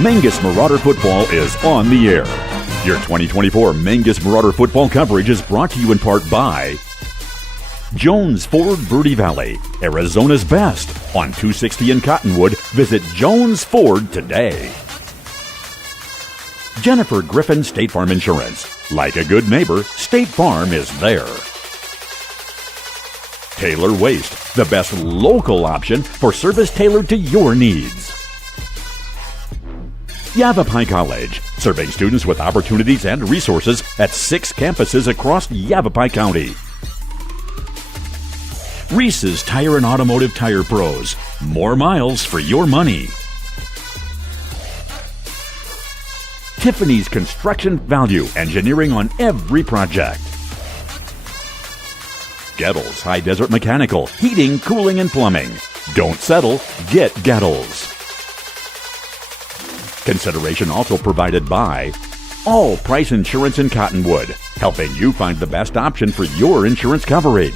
Mingus Marauder Football is on the air. Your 2024 Mingus Marauder Football coverage is brought to you in part by Jones Ford Verde Valley, Arizona's best. On 260 in Cottonwood, visit Jones Ford today. Jennifer Griffin State Farm Insurance. Like a good neighbor, State Farm is there. Taylor Waste, the best local option for service tailored to your needs. Yavapai College, serving students with opportunities and resources at 6 campuses across Yavapai County. Reese's Tire and Automotive Tire Pros, more miles for your money. Tiffany's Construction Value, engineering on every project. Gettles High Desert Mechanical, heating, cooling, and plumbing. Don't settle, get Gettles. Consideration also provided by All Price Insurance in Cottonwood, helping you find the best option for your insurance coverage.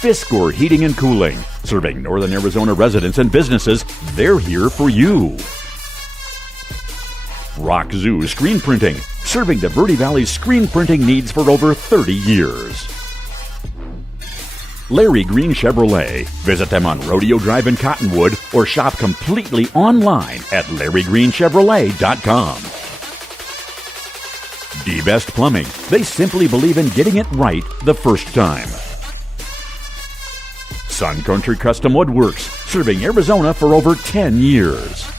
Fiskor Heating and Cooling, serving Northern Arizona residents and businesses. They're here for you. Rock Zoo Screen Printing, serving the Verde Valley screen printing needs for over 30 years. Larry Green Chevrolet. Visit them on Rodeo Drive in Cottonwood or shop completely online at LarryGreenChevrolet.com. D-Best Plumbing. They simply believe in getting it right the first time. Sun Country Custom Woodworks, serving Arizona for over 10 years.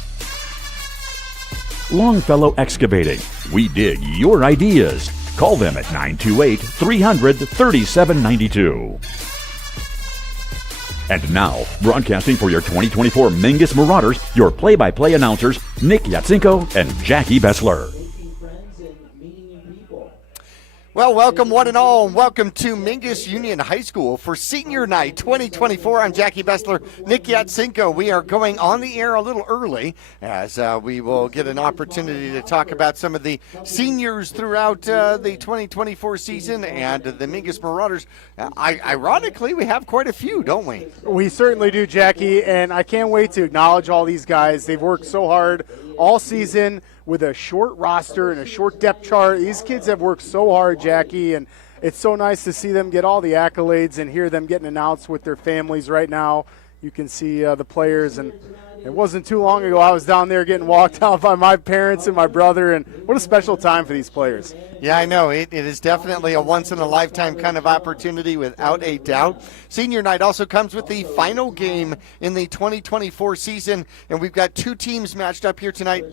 Longfellow Excavating. We dig your ideas. Call them at 928-300-3792. And now, broadcasting for your 2024 Mingus Marauders, your play-by-play announcers, Nick Yatsenko and Jackie Bessler. Well, welcome one and all, and welcome to Mingus Union High School for Senior Night 2024. I'm Jackie Bessler, Nick Yatsenko. We are going on the air a little early as we will get an opportunity to talk about some of the seniors throughout the 2024 season and the Mingus Marauders. Ironically, we have quite a few, don't we? We certainly do, Jackie, and I can't wait to acknowledge all these guys. They've worked so hard all season with a short roster and a short depth chart. These kids have worked so hard, Jackie, and it's so nice to see them get all the accolades and hear them getting announced with their families right now. You can see the players, and it wasn't too long ago I was down there getting walked out by my parents and my brother, and what a special time for these players. Yeah, I know. It is definitely a once-in-a-lifetime kind of opportunity without a doubt. Senior night also comes with the final game in the 2024 season, and we've got two teams matched up here tonight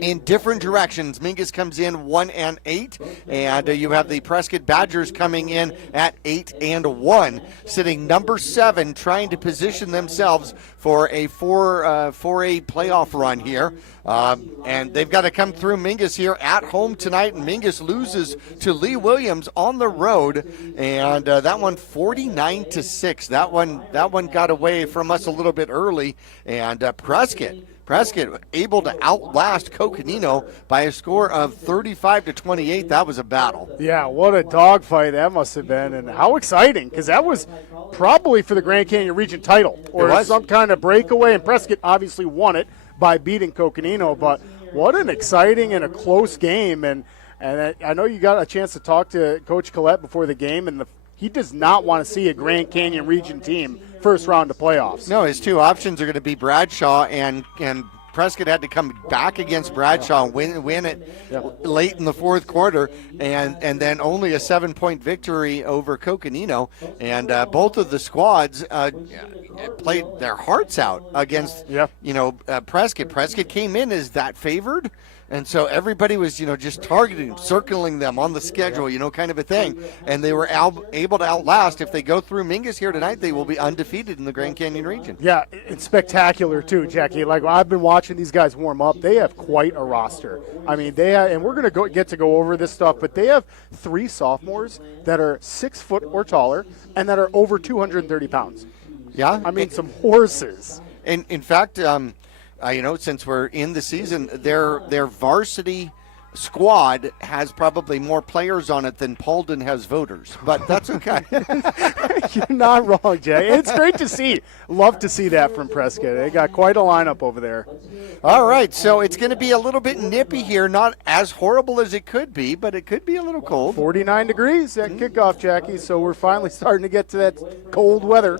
in different directions. Mingus comes in 1-8, and you have the Prescott Badgers coming in at 8-1, sitting number 7, trying to position themselves for a 4A playoff run here. And they've got to come through Mingus here at home tonight, and Mingus loses to Lee Williams on the road, and that one 49-6. That one got away from us a little bit early, and Prescott able to outlast Coconino by a score of 35-28. That was a battle. Yeah, what a dogfight that must have been, and how exciting, because that was probably for the Grand Canyon Region title or some kind of breakaway, and Prescott obviously won it by beating Coconino, but what an exciting and a close game. And I know you got a chance to talk to Coach Collette before the game, and he does not want to see a Grand Canyon Region team first round of playoffs. No, his two options are going to be Bradshaw, and Prescott had to come back against Bradshaw and win it late in the fourth quarter, and then only a 7-point victory over Coconino. And both of the squads played their hearts out against Prescott. Prescott came in as that favored, and so everybody was just targeting, circling them on the schedule, kind of a thing. And they were able to outlast. If they go through Mingus here tonight, they will be undefeated in the Grand Canyon region. Yeah, it's spectacular too, Jackie. Like, I've been watching these guys warm up. They have quite a roster. I mean, they have, and we're going to get to go over this stuff, but they have 3 sophomores that are 6 foot or taller and that are over 230 pounds. Yeah, I mean, some horses. And in fact, since we're in the season, their varsity squad has probably more players on it than Paulden has voters, but that's okay. You're not wrong, Jack. It's great to see. Love to see that from Prescott. They got quite a lineup over there. All right, so it's going to be a little bit nippy here. Not as horrible as it could be, but it could be a little cold. 49 degrees at kickoff, Jackie, so we're finally starting to get to that cold weather.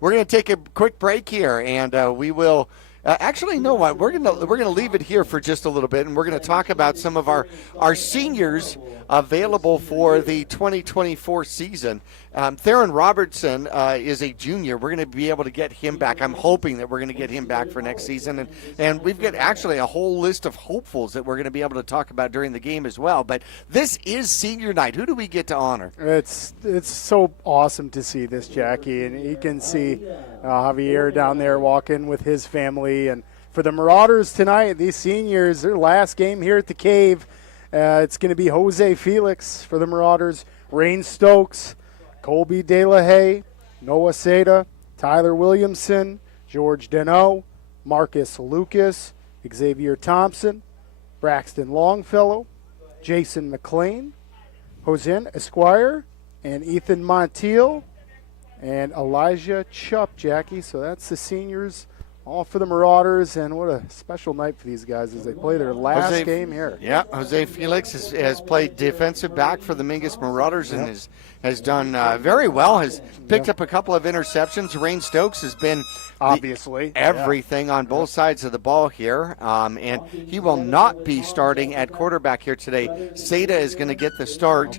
We're going to take a quick break here, and we will actually, no, what we're gonna leave it here for just a little bit, and we're going to talk about some of our seniors available for the 2024 season. Theron Robertson is a junior. We're going to be able to get him back. I'm hoping that we're going to get him back for next season, and we've got actually a whole list of hopefuls that we're going to be able to talk about during the game as well. But this is senior night. Who do we get to honor? It's so awesome to see this, Jackie, and you can see Javier down there walking with his family. And for the Marauders tonight, these seniors, their last game here at the Cave, it's going to be Jose Felix for the Marauders, Rain Stokes, Colby De La Haye, Noah Seda, Tyler Williamson, George Deneau, Marcus Lucas, Xavier Thompson, Braxton Longfellow, Jason McLean, Hosen Esquire, and Ethan Montiel, and Elijah Chupp, Jackie. So that's the seniors, all for the Marauders, and what a special night for these guys as they play their last game here. Yeah, Jose Felix has played defensive back for the Mingus Marauders and has done very well, has picked up a couple of interceptions. Rain Stokes has been obviously everything on both sides of the ball here, and he will not be starting at quarterback here today. Seda is going to get the start,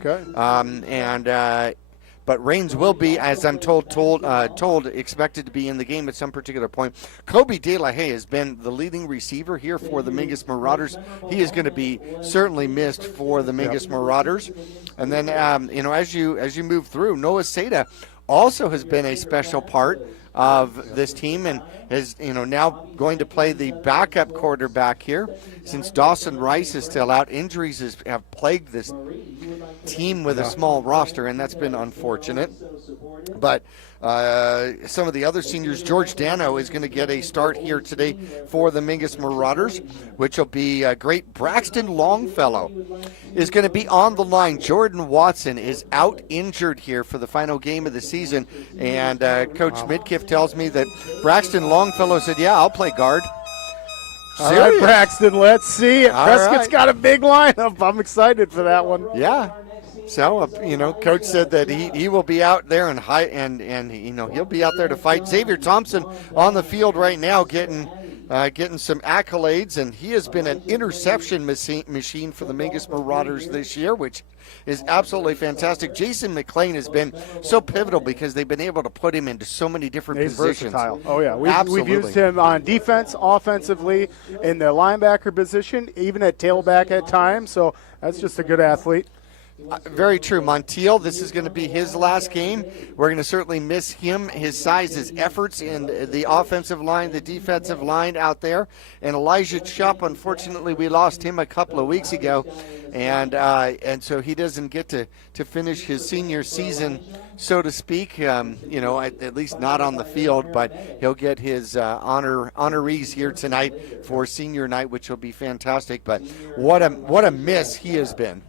but Rains will be, as I'm told, expected to be in the game at some particular point. Kobe De La Haye has been the leading receiver here for the Mingus Marauders. He is going to be certainly missed for the Mingus Marauders. And then, as you move through, Noah Seda also has been a special part of this team and is now going to play the backup quarterback here since Dawson Rice is still out. Injuries have plagued this team with a small roster, and that's been unfortunate. But some of the other seniors, George Dano is going to get a start here today for the Mingus Marauders, which will be great. Braxton Longfellow is going to be on the line. Jordan Watson is out injured here for the final game of the season, and Coach Midkiff tells me that Braxton Longfellow said, yeah, I'll play guard. All right, Braxton, let's see it. Prescott's got a big lineup. I'm excited for that one. Yeah. So, Coach said that he will be out there and he'll be out there to fight. Xavier Thompson on the field right now getting some accolades, and he has been an interception machine for the Mingus Marauders this year, which is absolutely fantastic. Jason McLean has been so pivotal because they've been able to put him into so many different positions. Versatile. Oh, yeah. We've used him on defense, offensively, in the linebacker position, even at tailback at times, so that's just a good athlete. Very true. Montiel, this is going to be his last game. We're going to certainly miss him, his size, his efforts in the offensive line, the defensive line out there. And Elijah Chupp, unfortunately, we lost him a couple of weeks ago. And so he doesn't get to finish his senior season, so to speak, at least not on the field, but he'll get his honorees here tonight for senior night, which will be fantastic. But what a miss he has been.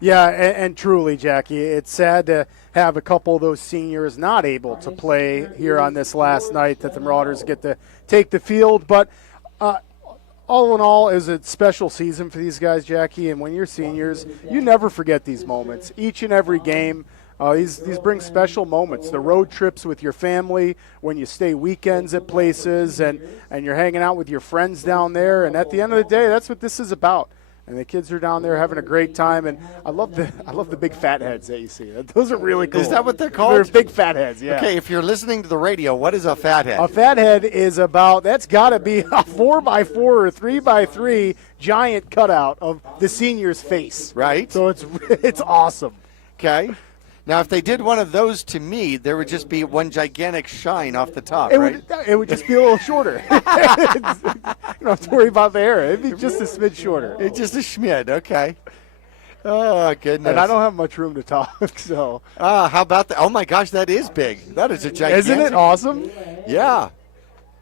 Yeah, and truly, Jackie, it's sad to have a couple of those seniors not able to play here on this last night that the Marauders get to take the field. But all in all, is a special season for these guys, Jackie. And when you're seniors, you never forget these moments. Each and every game, these bring special moments. The road trips with your family, when you stay weekends at places, and you're hanging out with your friends down there. And at the end of the day, that's what this is about. And the kids are down there having a great time, and I love the big fat heads that you see. Those are really cool. Is that what they're called? They're big fat heads, yeah. Okay, if you're listening to the radio, what is a fat head? A fat head is that's got to be a 4x4 or 3x3 giant cutout of the senior's face. Right. So it's awesome. Okay. Now, if they did one of those to me, there would just be one gigantic shine off the top, right? It would just be a little shorter. You don't have to worry about the hair. It'd be just a smidge shorter. It's just a schmid, okay. Oh, goodness. And I don't have much room to talk, so. How about that? Oh, my gosh, that is big. That is a gigantic. Isn't it awesome? Yeah.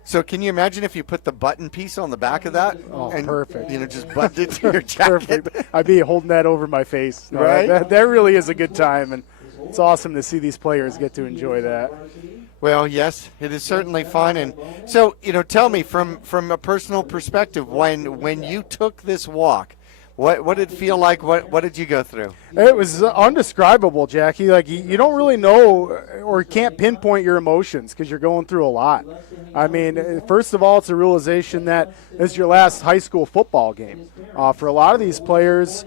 So can you imagine if you put the button piece on the back of that? Oh, and, perfect. Just buttoned it to your jacket. Perfect. I'd be holding that over my face. No, right? That really is a good time. And it's awesome to see these players get to enjoy that. Well, yes, it is certainly fun. And so, tell me from a personal perspective, when you took this walk, what did it feel like? What did you go through? It was undescribable, Jackie. Like, you don't really know or can't pinpoint your emotions because you're going through a lot. I mean, first of all, it's a realization that this is your last high school football game. For a lot of these players,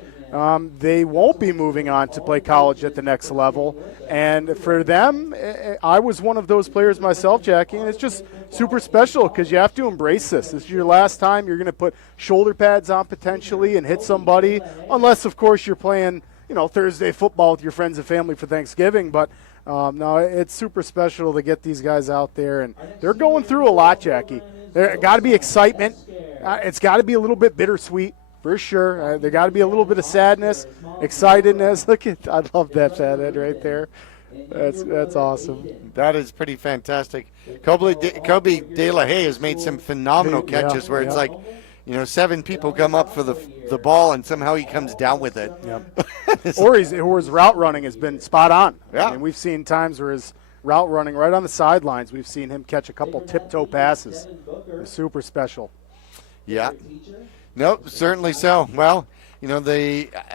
they won't be moving on to play college at the next level. And for them, I was one of those players myself, Jackie, and it's just super special because you have to embrace this. This is your last time you're going to put shoulder pads on potentially and hit somebody, unless, of course, you're playing, Thursday football with your friends and family for Thanksgiving. But no, it's super special to get these guys out there, and they're going through a lot, Jackie. There got to be excitement. It's got to be a little bit bittersweet. For sure. There got to be a little bit of sadness, excitedness. I love that fat head right there. That's awesome. That is pretty fantastic. Kobe De La Haye has made some phenomenal catches where it's like, 7 people come up for the ball and somehow he comes down with it. Yep. or his route running has been spot on. Yeah. I mean, we've seen times where his route running right on the sidelines, we've seen him catch a couple tiptoe passes. They're super special. Yeah. Nope, certainly so. Well,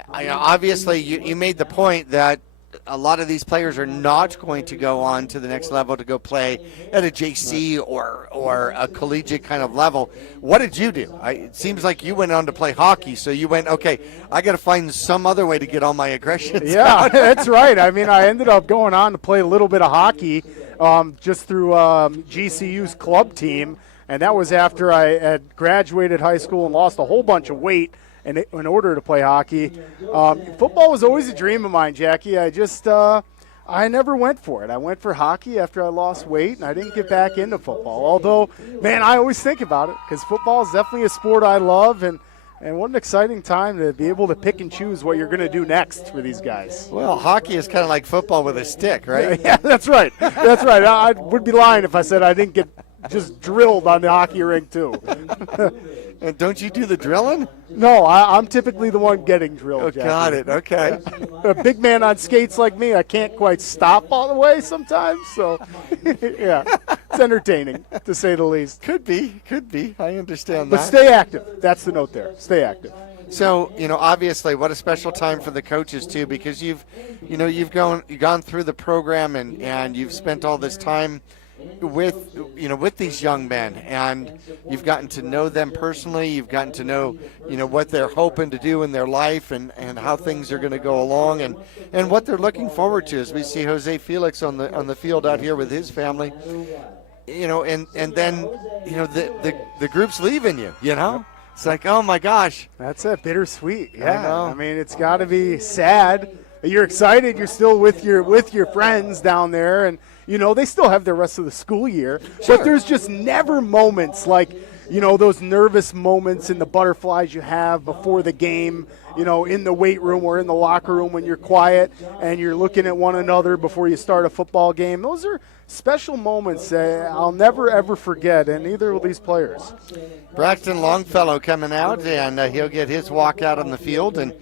obviously you made the point that a lot of these players are not going to go on to the next level to go play at a JC or a collegiate kind of level. What did you do? It seems like you went on to play hockey, so you went, okay, I got to find some other way to get all my aggressions out. That's right. I mean, I ended up going on to play a little bit of hockey just through GCU's club team. And that was after I had graduated high school and lost a whole bunch of weight in order to play hockey. Football was always a dream of mine, Jackie. I never went for it. I went for hockey after I lost weight, and I didn't get back into football. Although, man, I always think about it because football is definitely a sport I love, and what an exciting time to be able to pick and choose what you're going to do next for these guys. Well, hockey is kind of like football with a stick, right? Yeah, that's right. That's right. I would be lying if I said I didn't get just drilled on the hockey rink too. And don't you do the drilling? No, I'm typically the one getting drilled. Oh, got it. Okay. A big man on skates like me, I can't quite stop all the way sometimes. So, yeah, it's entertaining to say the least. Could be. I understand but that. But stay active. That's the note there. Stay active. So, obviously, what a special time for the coaches too, because you've gone through the program and you've spent all this time with these young men, and you've gotten to know them personally. You've gotten to know, what they're hoping to do in their life and how things are going to go along and what they're looking forward to as we see Jose Felix on the field out here with his family. And then, the group's leaving you, It's like, oh my gosh. That's bittersweet. Yeah. I mean, it's got to be sad. You're excited. You're still with your friends down there, and they still have the rest of the school year. Sure. But there's just never moments like those nervous moments and the butterflies you have before the game. In the weight room or in the locker room when you're quiet and you're looking at one another before you start a football game. Those are special moments that I'll never ever forget, and neither will these players. Braxton Longfellow coming out, and he'll get his walk out on the field, and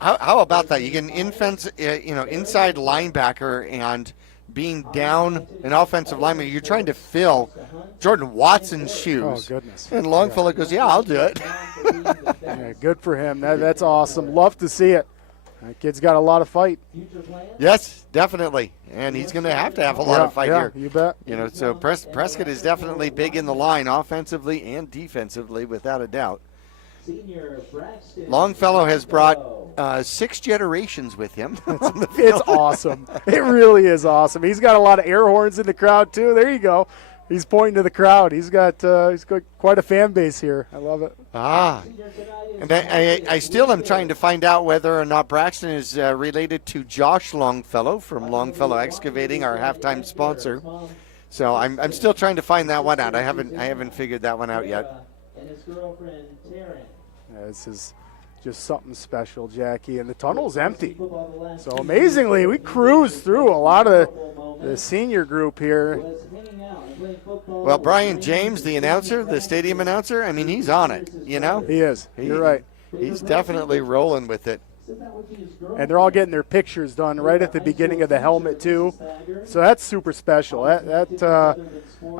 how about that? You get an inside linebacker and being down an offensive lineman. You're trying to fill Jordan Watson's shoes. Oh, goodness. And Longfellow goes, yeah, I'll do it. Yeah, good for him. That's awesome. Love to see it. That kid's got a lot of fight. Yes, definitely. And he's going to have a lot of fight here. You bet. So Prescott is definitely big in the line offensively and defensively, without a doubt. Longfellow has brought 6 generations with him. It's awesome. It really is awesome. He's got a lot of air horns in the crowd, too. There you go. He's pointing to the crowd. He's got quite a fan base here. I love it. And I still am trying to find out whether or not Braxton is related to Josh Longfellow from Longfellow Excavating, our halftime sponsor. So I'm still trying to find that one out. I haven't figured that one out yet. And his girlfriend Taryn. This is just something special, Jackie. And the tunnel's empty. So amazingly, we cruised through a lot of the senior group here. Well, Brian James, the announcer, the stadium announcer, I mean, he's on it, He is. You're right. He's definitely rolling with it. And they're all getting their pictures done right at the beginning of the helmet, too. So that's super special. I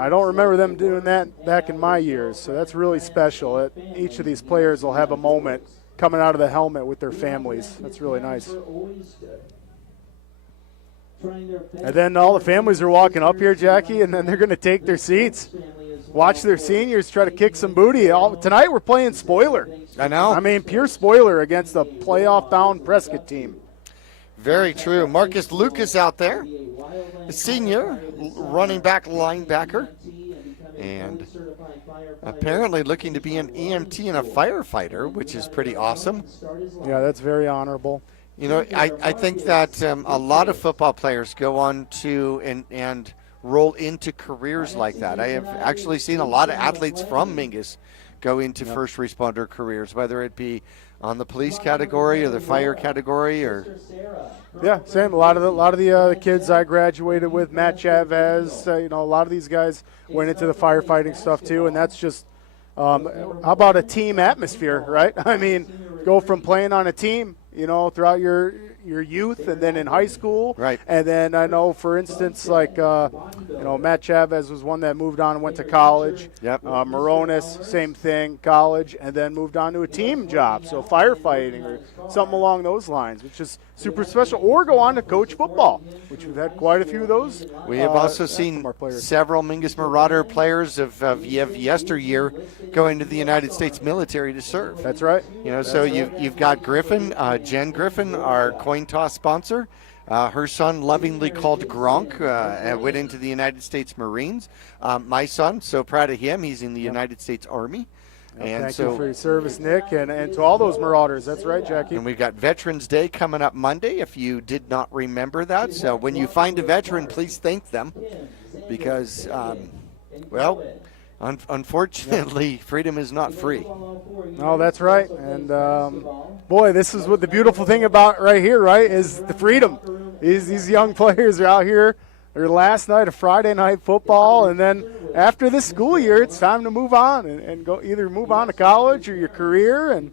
don't remember them doing that back in my years, so that's really special. Each of these players will have a moment coming out of the helmet with their families. That's really nice. And then all the families are walking up here, Jackie, and then they're going to take their seats. Watch their seniors try to kick some booty. Tonight we're playing spoiler. I know. I mean, pure spoiler against a playoff-bound Prescott team. Very true. Marcus Lucas out there, a senior, running back linebacker, and apparently looking to be an EMT and a firefighter, which is pretty awesome. Yeah, that's very honorable. You know, I think that a lot of football players go on to and roll into careers like that. I have actually seen a lot of athletes from Mingus go into first responder careers, whether it be on the police category or the fire category, or yeah, same. A lot of the kids I graduated with, Matt Chavez, a lot of these guys went into the firefighting stuff too, and that's just how about a team atmosphere, right? I mean, go from playing on a team, throughout your youth and then in high school. Right. And then I know, for instance, like, Matt Chavez was one that moved on and went to college. Yep. Moronis, same thing, college, and then moved on to a team job, so firefighting or something along those lines, which is super special. Or go on to coach football, which we've had quite a few of those. We have also seen several Mingus Marauder players of yesteryear going to the United States military to serve. That's right. So you've got Griffin, Jen Griffin, our coin toss sponsor. Her son, lovingly called Gronk, went into the United States Marines. My son, so proud of him. He's in the United States Army. And thank you for your service, Nick, and to all those Marauders. That's right, Jackie. And we've got Veterans Day coming up Monday, if you did not remember that. So when you find a veteran, please thank them because, unfortunately, freedom is not free. No, that's right. And, boy, this is what the beautiful thing about right here, right, is the freedom. These young players are out here. Their last night of Friday night football, and then after this school year, it's time to move on and go either move on to college or your career. And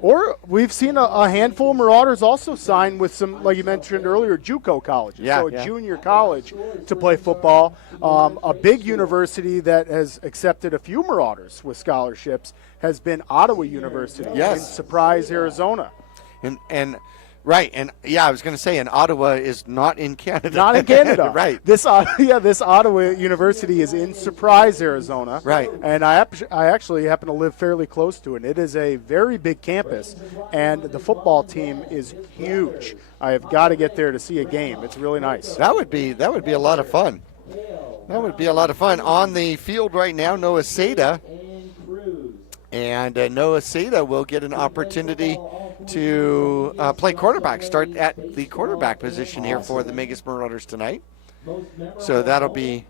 or we've seen a handful of Marauders also sign with some, like you mentioned earlier, JUCO colleges, so a junior college to play football. A big university that has accepted a few Marauders with scholarships has been Ottawa University in Surprise, Arizona. Right, and I was going to say, and Ottawa is not in Canada. Not in Canada. Right. This Ottawa University is in Surprise, Arizona. Right. And I actually happen to live fairly close to it. It is a very big campus, and the football team is huge. I have got to get there to see a game. It's really nice. That would be a lot of fun. That would be a lot of fun. On the field right now, Noah Seda. And Noah Seda will get an opportunity to play quarterback, start at the quarterback position here for the Mingus Marauders tonight. So that'll be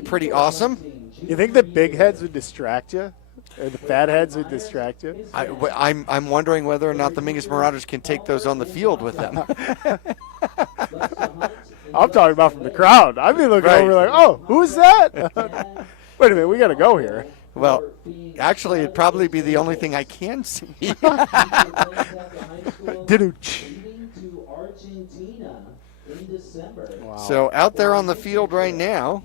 pretty awesome. You think the big heads would distract you? Or the fat heads would distract you? I'm wondering whether or not the Mingus Marauders can take those on the field with them. I'm talking about from the crowd. I'd be looking over like, oh, who's that? Wait a minute, we got to go here. Well, actually, it'd probably be the only thing I can see. Wow. So out there on the field right now,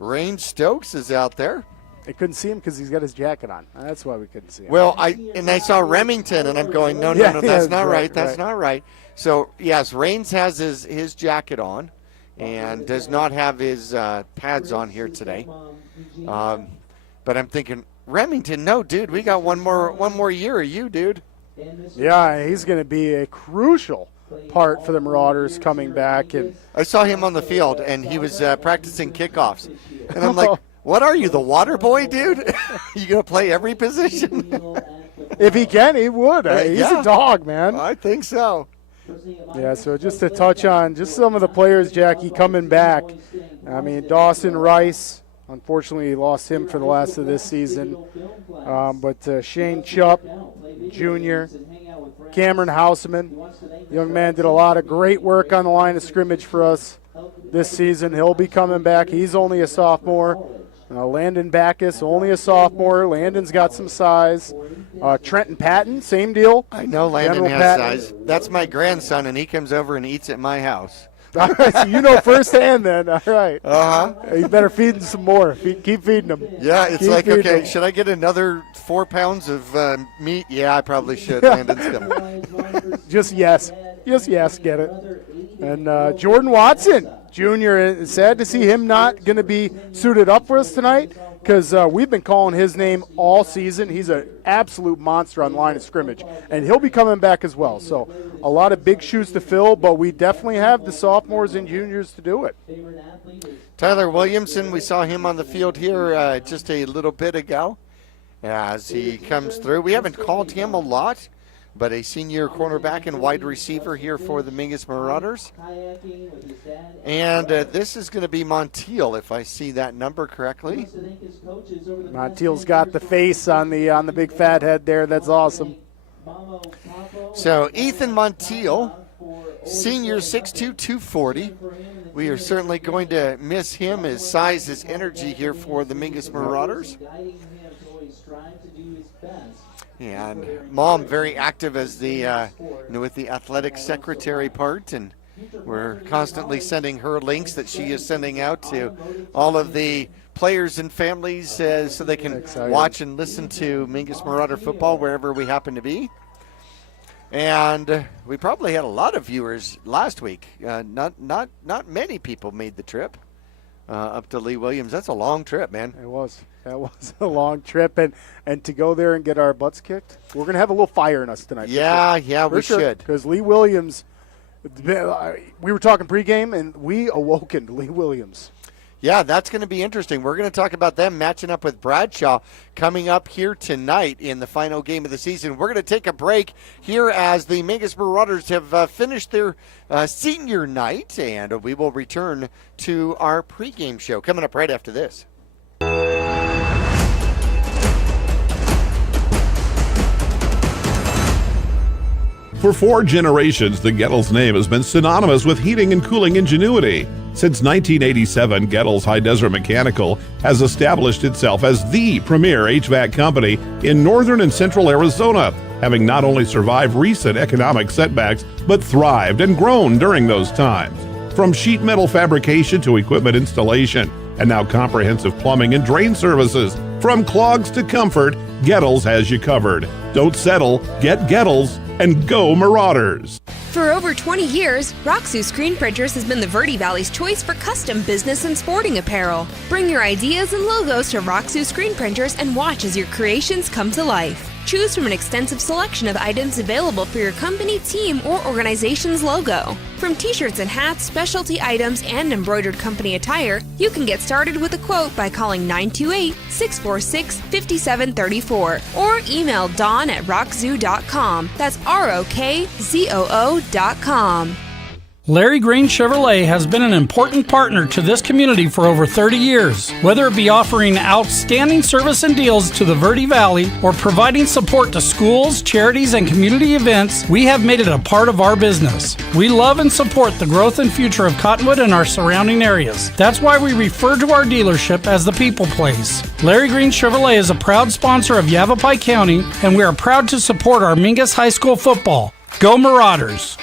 Rain Stokes is out there. I couldn't see him because he's got his jacket on. That's why we couldn't see him. Well, I saw Remington, and I'm going, no, that's not right. That's not right. So, yes, Rains has his jacket on and does not have his pads on here today. But I'm thinking, Remington, no, dude, we got one more year of you, dude. Yeah, he's going to be a crucial part for the Marauders coming back. And I saw him on the field, and he was practicing kickoffs. And I'm like, what are you, the water boy, dude? You going to play every position? If he can, he would. He's a dog, man. I think so. Yeah, so just to touch on just some of the players, Jackie, coming back. I mean, Dawson Rice, unfortunately, lost him for the last of this season. But Shane Chupp, Jr., Cameron Houseman, young man did a lot of great work on the line of scrimmage for us this season. He'll be coming back. He's only a sophomore. Landon Backus, only a sophomore. Landon's got some size. Trenton Patton, same deal. I know Landon General has Patton. size. That's my grandson, and he comes over and eats at my house. All right, so you know firsthand then. All right. Uh-huh. You better feed him some more. Keep feeding him. Yeah, it's Keep like, feeding okay, him. should I get another 4 pounds of meat? Yeah, I probably should. Landon's coming. Just yes. Just yes, get it. And Jordan Watson, Jr., sad to see him not going to be suited up for us tonight because we've been calling his name all season. He's an absolute monster on line of scrimmage, and he'll be coming back as well. So a lot of big shoes to fill, but we definitely have the sophomores and juniors to do it. Tyler Williamson, we saw him on the field here just a little bit ago as he comes through. We haven't called him a lot, but a senior cornerback and wide receiver here for the Mingus Marauders. And this is going to be Montiel, if I see that number correctly. Montiel's got the face on the big fat head there. That's awesome. So Ethan Montiel, senior 6'2", 240. We are certainly going to miss him, his size, his energy here for the Mingus Marauders. And Mom very active as the with the athletic secretary part, and we're constantly sending her links that she is sending out to all of the players and families so they can watch and listen to Mingus Marauder football wherever we happen to be. And we probably had a lot of viewers last week. Not many people made the trip up to Lee Williams. That's a long trip, man. It was. That was a long trip, and to go there and get our butts kicked, we're going to have a little fire in us tonight. Yeah, we should. Because Lee Williams, we were talking pregame, and we awoken Lee Williams. Yeah, that's going to be interesting. We're going to talk about them matching up with Bradshaw coming up here tonight in the final game of the season. We're going to take a break here as the Mingus Marauders have finished their senior night, and we will return to our pregame show coming up right after this. For 4 generations, the Gettles name has been synonymous with heating and cooling ingenuity. Since 1987, Gettles High Desert Mechanical has established itself as the premier HVAC company in northern and central Arizona, having not only survived recent economic setbacks, but thrived and grown during those times. From sheet metal fabrication to equipment installation, and now comprehensive plumbing and drain services. From clogs to comfort, Gettles has you covered. Don't settle, get Gettles, and go Marauders! For over 20 years, Roxu Screen Printers has been the Verde Valley's choice for custom business and sporting apparel. Bring your ideas and logos to Roxu Screen Printers and watch as your creations come to life. Choose from an extensive selection of items available for your company, team, or organization's logo. From t-shirts and hats, specialty items, and embroidered company attire, you can get started with a quote by calling 928-646-5734 or email dawn@rockzoo.com. That's ROKZOO.com. Larry Green Chevrolet has been an important partner to this community for over 30 years. Whether it be offering outstanding service and deals to the Verde Valley or providing support to schools, charities, and community events, we have made it a part of our business. We love and support the growth and future of Cottonwood and our surrounding areas. That's why we refer to our dealership as the People Place. Larry Green Chevrolet is a proud sponsor of Yavapai County, and we are proud to support our Mingus High School football. Go Marauders!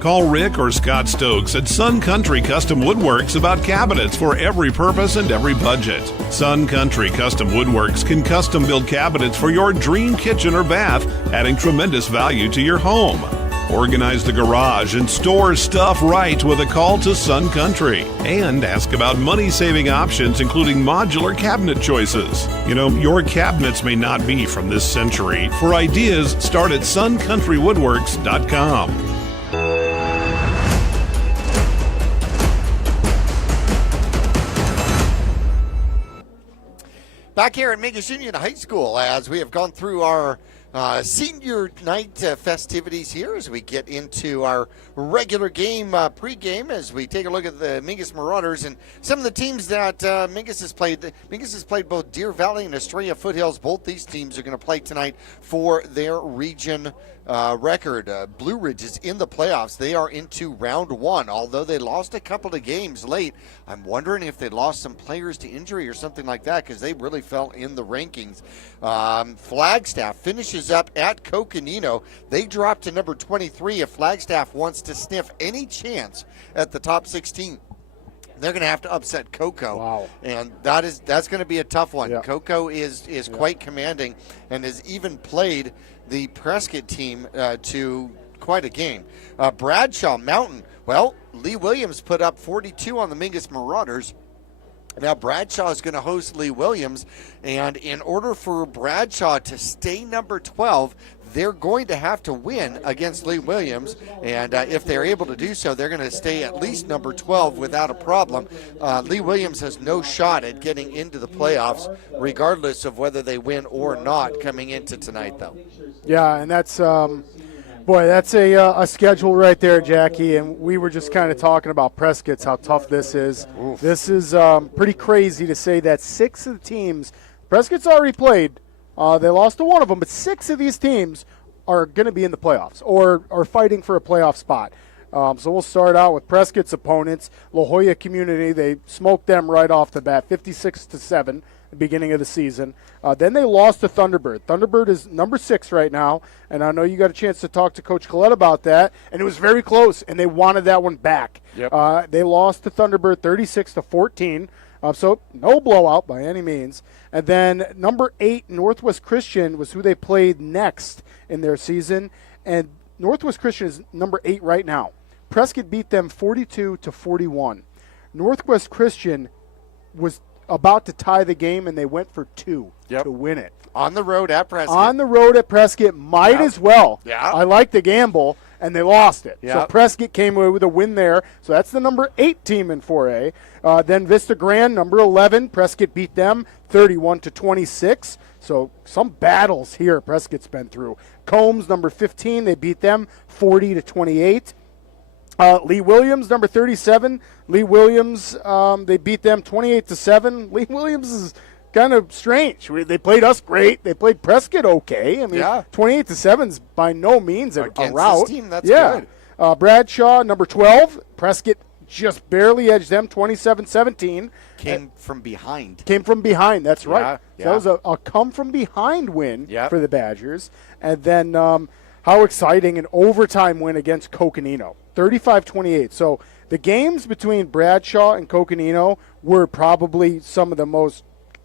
Call Rick or Scott Stokes at Sun Country Custom Woodworks about cabinets for every purpose and every budget. Sun Country Custom Woodworks can custom build cabinets for your dream kitchen or bath, adding tremendous value to your home. Organize the garage and store stuff right with a call to Sun Country. And ask about money-saving options, including modular cabinet choices. You know, your cabinets may not be from this century. For ideas, start at suncountrywoodworks.com. Back here at Mingus Union High School as we have gone through our senior night festivities here as we get into our regular game pregame as we take a look at the Mingus Marauders and some of the teams that Mingus has played. Mingus has played both Deer Valley and Estrella Foothills. Both these teams are going to play tonight for their region record. Blue Ridge is in the playoffs. They are into round one, although they lost a couple of games late. I'm wondering if they lost some players to injury or something like that, because they really fell in the rankings. Flagstaff finishes up at Coconino. They dropped to number 23. If Flagstaff wants to sniff any chance at the top 16, they're going to have to upset Cocoa. Wow. And that's going to be a tough one. Yeah. Cocoa is quite commanding and has even played the Prescott team to quite a game. Bradshaw Mountain, well, Lee Williams put up 42 on the Mingus Marauders. Now Bradshaw is going to host Lee Williams, and in order for Bradshaw to stay number 12, they're going to have to win against Lee Williams, and if they're able to do so, they're going to stay at least number 12 without a problem. Lee Williams has no shot at getting into the playoffs, regardless of whether they win or not coming into tonight, though. Yeah, and that's that's a schedule right there, Jackie. And we were just kind of talking about Prescott's, how tough this is. Oof. This is pretty crazy to say that 6 of the teams Prescott's already played. They lost to one of them, but 6 of these teams are going to be in the playoffs or are fighting for a playoff spot. So we'll start out with Prescott's opponents, La Jolla Community. They smoked them right off the bat, 56-7. The beginning of the season. Then they lost to Thunderbird. Thunderbird is number 6 right now, and I know you got a chance to talk to Coach Collette about that, and it was very close, and they wanted that one back. Yep. They lost to Thunderbird 36-14, so no blowout by any means. And then number 8, Northwest Christian, was who they played next in their season, and Northwest Christian is number 8 right now. Prescott beat them 42-41. Northwest Christian was about to tie the game, and they went for 2 to win it. On the road at Prescott. On the road at Prescott, might as well. Yeah. I like the gamble, and they lost it. Yeah. So Prescott came away with a win there. So that's the number 8 team in 4A. Then Vista Grand, number 11. Prescott beat them 31-26. So some battles here Prescott's been through. Combs, number 15. They beat them 40-28. Lee Williams, number 37. Lee Williams, they beat them 28-7. Lee Williams is kind of strange. They played us great. They played Prescott okay. I mean, 28-7 is by no means a rout. This team, that's good. Bradshaw, number 12. Prescott just barely edged them, 27-17. Came from behind. That's right. Yeah. So that was a come-from-behind win for the Badgers. And then how exciting, an overtime win against Coconino, 35-28. So the games between Bradshaw and Coconino were probably some of the most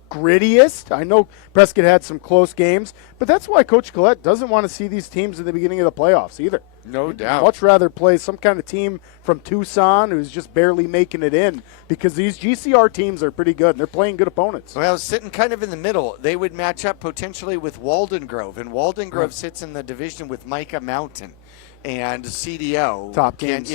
grittiest. I know Prescott had some close games, but that's why Coach Collette doesn't want to see these teams in the beginning of the playoffs either. No doubt. Much rather play some kind of team from Tucson who's just barely making it in, because these GCR teams are pretty good, and they're playing good opponents. Well, sitting kind of in the middle, they would match up potentially with Walden Grove, and Walden Grove sits in the division with Micah Mountain and CDO. Top teams.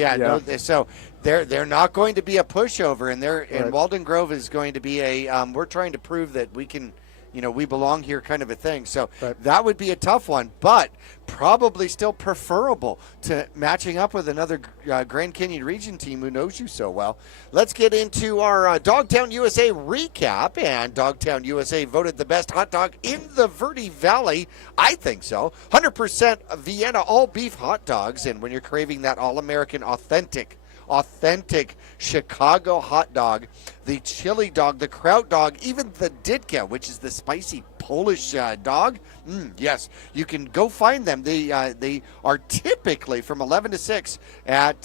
So they're not going to be a pushover, and Walden Grove is going to be we're trying to prove that we can, we belong here kind of a thing. So that would be a tough one, but probably still preferable to matching up with another Grand Canyon region team who knows you so well. Let's get into our Dogtown USA recap, and Dogtown USA voted the best hot dog in the Verde Valley. I think so. 100% Vienna all-beef hot dogs, and when you're craving that all-American authentic Chicago hot dog, the chili dog, the kraut dog, even the Ditka, which is the spicy Polish dog. Yes, you can go find them. They are typically from 11 to 6 at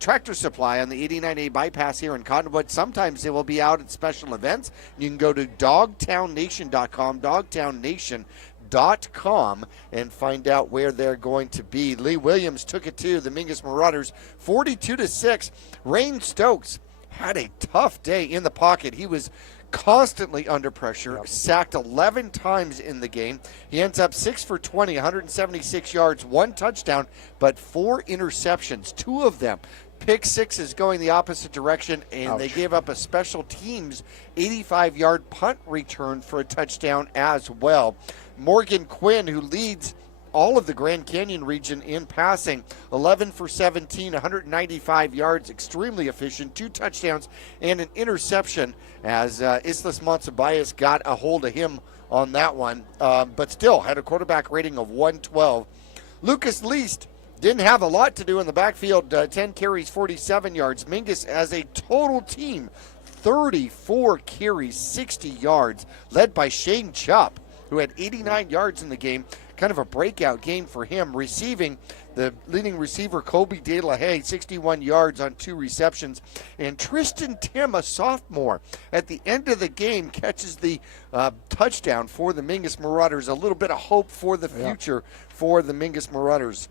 Tractor Supply on the 89A bypass here in Cottonwood. Sometimes they will be out at special events. You can go to dogtownnation.com, dogtownnation.com, and find out where they're going to be. Lee Williams took it to the Mingus Marauders 42-6. Rain Stokes had a tough day in the pocket. He was constantly under pressure, sacked 11 times in the game. He ends up 6 for 20, 176 yards, 1 touchdown, but 4 interceptions, 2 of them pick sixes going the opposite direction, and they gave up a special teams 85-yard punt return for a touchdown as well. Morgan Quinn, who leads all of the Grand Canyon region in passing, 11 for 17, 195 yards, extremely efficient, 2 touchdowns and an interception, as Islas Montebias got a hold of him on that one, but still had a quarterback rating of 112. Lucas Least didn't have a lot to do in the backfield, 10 carries, 47 yards. Mingus as a total team, 34 carries, 60 yards, led by Shane Chupp, who had 89 yards in the game. Kind of a breakout game for him. Receiving, the leading receiver, Kobe De La Haye, 61 yards on 2 receptions. And Tristan Tim, a sophomore, at the end of the game catches the touchdown for the Mingus Marauders. A little bit of hope for the future for the Mingus Marauders.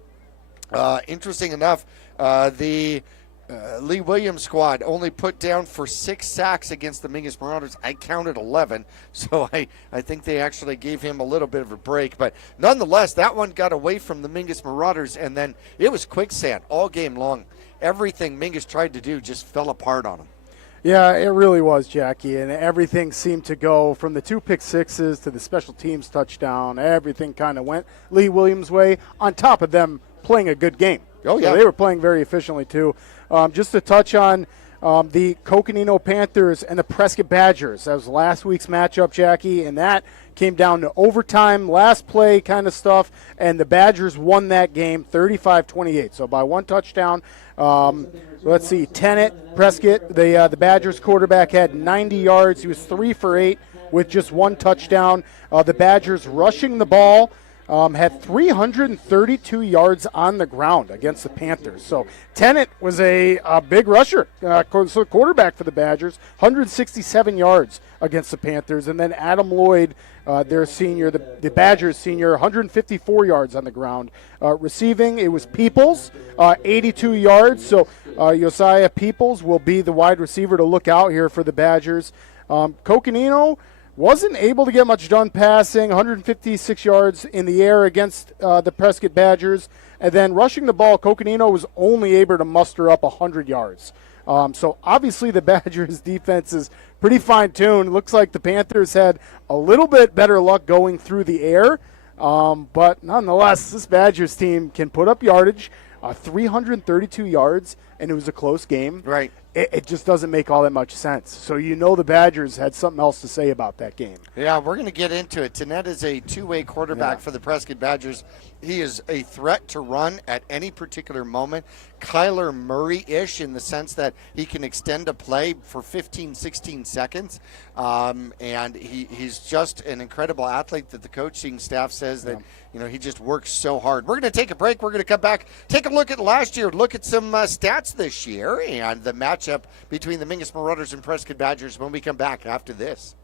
Interesting enough, the Lee Williams squad only put down for 6 sacks against the Mingus Marauders. I counted 11, so I think they actually gave him a little bit of a break. But nonetheless, that one got away from the Mingus Marauders, and then it was quicksand all game long. Everything Mingus tried to do just fell apart on them. Yeah, it really was, Jackie, and everything seemed to go from the 2 pick sixes to the special teams touchdown. Everything kind of went Lee Williams' way, on top of them playing a good game. Oh, yeah. So they were playing very efficiently, too. Just to touch on the Coconino Panthers and the Prescott Badgers. That was last week's matchup, Jackie, and that came down to overtime, last play kind of stuff, and the Badgers won that game 35-28. So by 1 touchdown. Let's see, Tennant, Prescott, the Badgers quarterback had 90 yards. He was 3 for 8 with just 1 touchdown. The Badgers rushing the ball. Had 332 yards on the ground against the Panthers. So Tennant was a big rusher, so quarterback for the Badgers, 167 yards against the Panthers. And then Adam Lloyd, their senior, the Badgers senior, 154 yards on the ground. Receiving, it was Peoples, 82 yards. So Josiah Peoples will be the wide receiver to look out here for the Badgers. Coconino wasn't able to get much done passing, 156 yards in the air against the Prescott Badgers. And then rushing the ball, Coconino was only able to muster up 100 yards. So obviously the Badgers' defense is pretty fine-tuned. Looks like the Panthers had a little bit better luck going through the air. But nonetheless, this Badgers team can put up yardage, 332 yards, and it was a close game. Right. It just doesn't make all that much sense. So you know the Badgers had something else to say about that game. Yeah, we're going to get into it. Tennant is a two-way quarterback for the Prescott Badgers. He is a threat to run at any particular moment. Kyler Murray-ish in the sense that he can extend a play for 15, 16 seconds. And he's just an incredible athlete that the coaching staff says that, he just works so hard. We're going to take a break. We're going to come back, take a look at last year, look at some stats this year, and the matchup between the Mingus Marauders and Prescott Badgers when we come back after this.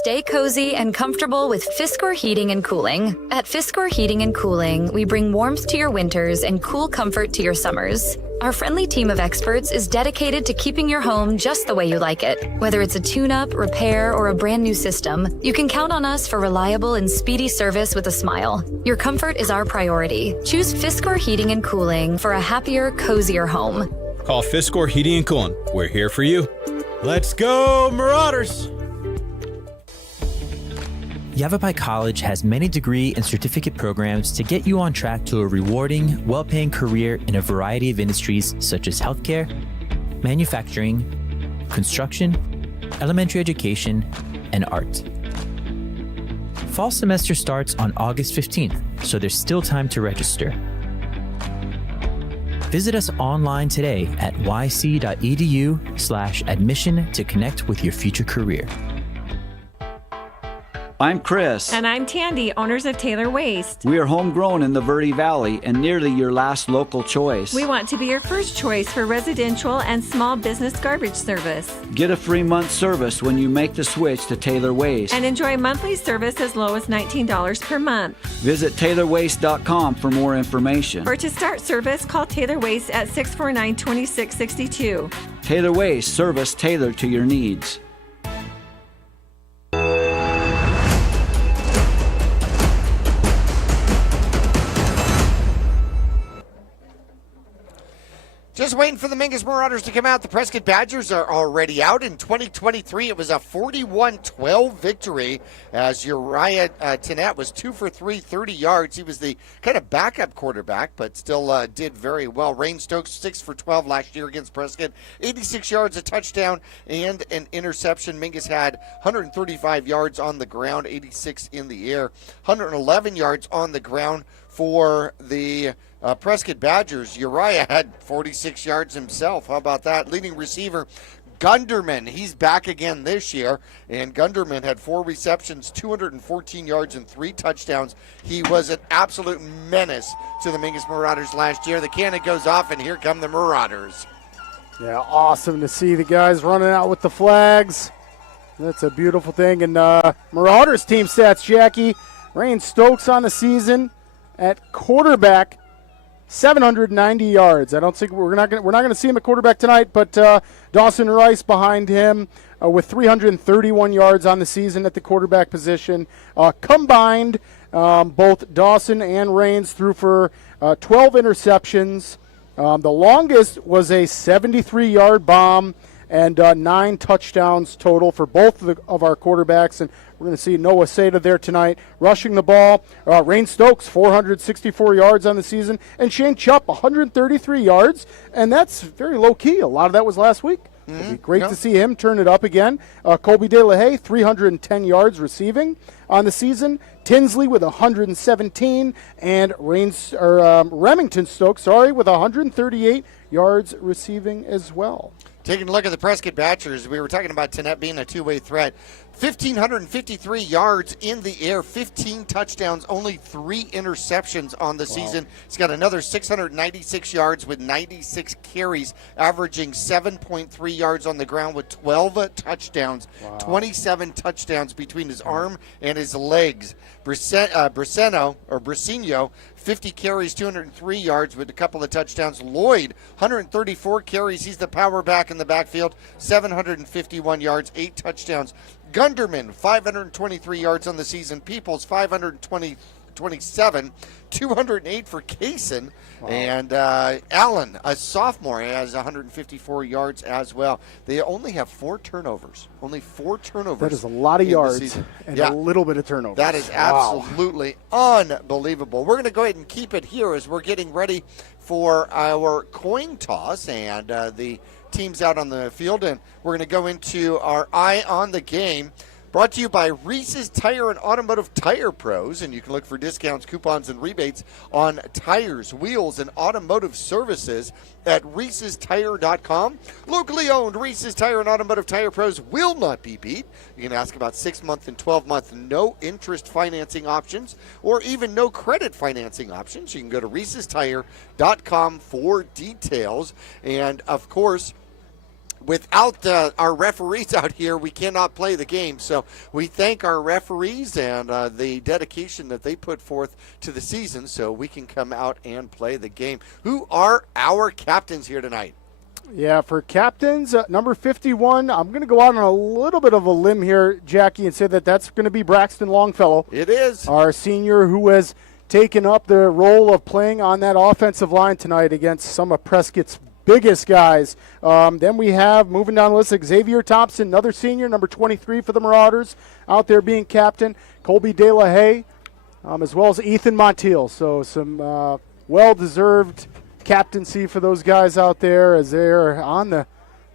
Stay cozy and comfortable with Fiskor Heating and Cooling. At Fiskor Heating and Cooling, we bring warmth to your winters and cool comfort to your summers. Our friendly team of experts is dedicated to keeping your home just the way you like it. Whether it's a tune-up, repair, or a brand new system, you can count on us for reliable and speedy service with a smile. Your comfort is our priority. Choose Fiskor Heating and Cooling for a happier, cozier home. Call Fiskor Heating and Cooling. We're here for you. Let's go, Marauders! Yavapai College has many degree and certificate programs to get you on track to a rewarding, well-paying career in a variety of industries such as healthcare, manufacturing, construction, elementary education, and art. Fall semester starts on August 15th, so there's still time to register. Visit us online today at yc.edu/admission to connect with your future career. I'm Chris. And I'm Tandy, owners of Taylor Waste. We are homegrown in the Verde Valley and nearly your last local choice. We want to be your first choice for residential and small business garbage service. Get a free month service when you make the switch to Taylor Waste. And enjoy monthly service as low as $19 per month. Visit TaylorWaste.com for more information. Or to start service, call Taylor Waste at 649-2662. Taylor Waste, service tailored to your needs. Just waiting for the Mingus Marauders to come out. The Prescott Badgers are already out. In 2023, it was a 41-12 victory as Uriah Tennant was 2 for 3, 30 yards. He was the kind of backup quarterback, but still did very well. Rain Stokes, 6 for 12 last year against Prescott. 86 yards, a touchdown, and an interception. Mingus had 135 yards on the ground, 86 in the air, 111 yards on the ground for the Prescott Badgers. Uriah had 46 yards himself. How about that? Leading receiver Gunderman, he's back again this year, and Gunderman had 4 receptions, 214 yards, and 3 touchdowns. He was an absolute menace to the Mingus Marauders last year. The cannon goes off, and here come the Marauders. Yeah, awesome to see the guys running out with the flags. That's a beautiful thing. And Marauders team stats, Jackie. Rain Stokes on the season at quarterback, 790 yards. I don't think we're not going to see him at quarterback tonight, but Dawson Rice behind him with 331 yards on the season at the quarterback position. Combined, both Dawson and Rains threw for 12 interceptions. The longest was a 73-yard bomb and 9 touchdowns total for both of our quarterbacks. And we're going to see Noah Seda there tonight rushing the ball. Rain Stokes, 464 yards on the season. And Shane Chupp, 133 yards. And that's very low-key. A lot of that was last week. It'd be great to see him turn it up again. Colby De La Haye, 310 yards receiving on the season. Tinsley with 117. And Remington Stokes, with 138 yards receiving as well. Taking a look at the Prescott Badgers, we were talking about Tennant being a two-way threat. 1,553 yards in the air, 15 touchdowns, only 3 interceptions on the season. He's got another 696 yards with 96 carries, averaging 7.3 yards on the ground with 12 touchdowns, 27 touchdowns between his arm and his legs. Briseno, 50 carries, 203 yards with a couple of touchdowns. Lloyd, 134 carries. He's the power back in the backfield, 751 yards, 8 touchdowns. Gunderman, 523 yards on the season. Peoples, 527, 208 for Kaysen. And Allen, a sophomore, has 154 yards as well. They only have 4 turnovers. Only 4 turnovers. That is a lot of yards and a little bit of turnovers. That is absolutely unbelievable. We're going to go ahead and keep it here as we're getting ready for our coin toss and the teams out on the field, and we're going to go into our Eye on the Game, brought to you by Reese's Tire and Automotive Tire Pros, and you can look for discounts, coupons, and rebates on tires, wheels, and automotive services at reesestire.com. Locally owned Reese's Tire and Automotive Tire Pros will not be beat. You can ask about 6-month and 12-month no interest financing options or even no credit financing options. You can go to reesestire.com for details. And of course, without our referees out here, we cannot play the game. So we thank our referees and the dedication that they put forth to the season so we can come out and play the game. Who are our captains here tonight? Yeah, for captains, number 51, I'm going to go out on a little bit of a limb here, Jackie, and say that that's going to be Braxton Longfellow. It is. Our senior who has taken up the role of playing on that offensive line tonight against some of Prescott's biggest guys. Then we have, moving down the list, Xavier Thompson, another senior, number 23 for the Marauders, out there being captain. Colby De La Haye, as well as Ethan Montiel. So some well-deserved captaincy for those guys out there as they're on the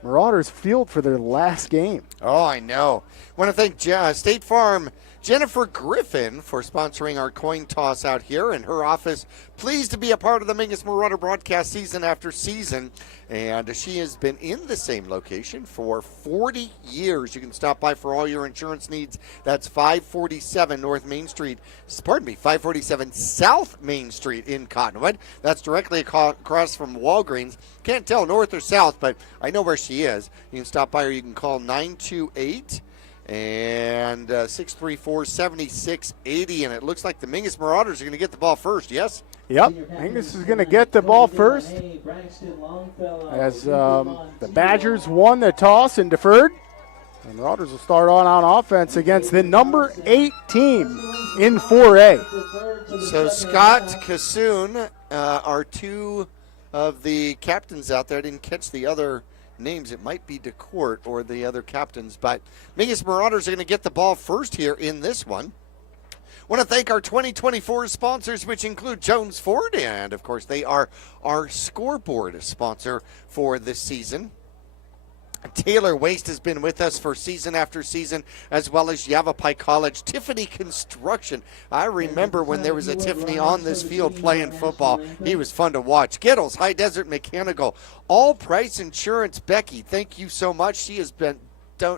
Marauders field for their last game. Oh, I know. Want to thank State Farm Jennifer Griffin for sponsoring our coin toss out here in her office. Pleased to be a part of the Mingus Marauder broadcast season after season. And she has been in the same location for 40 years. You can stop by for all your insurance needs. That's 547 North Main Street. 547 South Main Street in Cottonwood. That's directly across from Walgreens. Can't tell north or south, but I know where she is. You can stop by or you can call 928 and 634-7680, and it looks like the Mingus Marauders are going to get the ball first, yes? Yep, Mingus is going to get the ball first as the Badgers won the toss and deferred. The Marauders will start on offense against the number 8 team in 4A. So Scott, Kassoon are two of the captains out there. I didn't catch the other names. It might be DeCourt or the other captains, but Mingus Marauders are going to get the ball first here in this one. Want to thank our 2024 sponsors, which include Jones Ford, and of course they are our scoreboard sponsor for this season. Taylor Waste has been with us for season after season, as well as Yavapai College. Tiffany Construction. I remember when there was a Tiffany on this field playing football. He was fun to watch. Gittles, High Desert Mechanical. All Price Insurance. Becky, thank you so much. She has been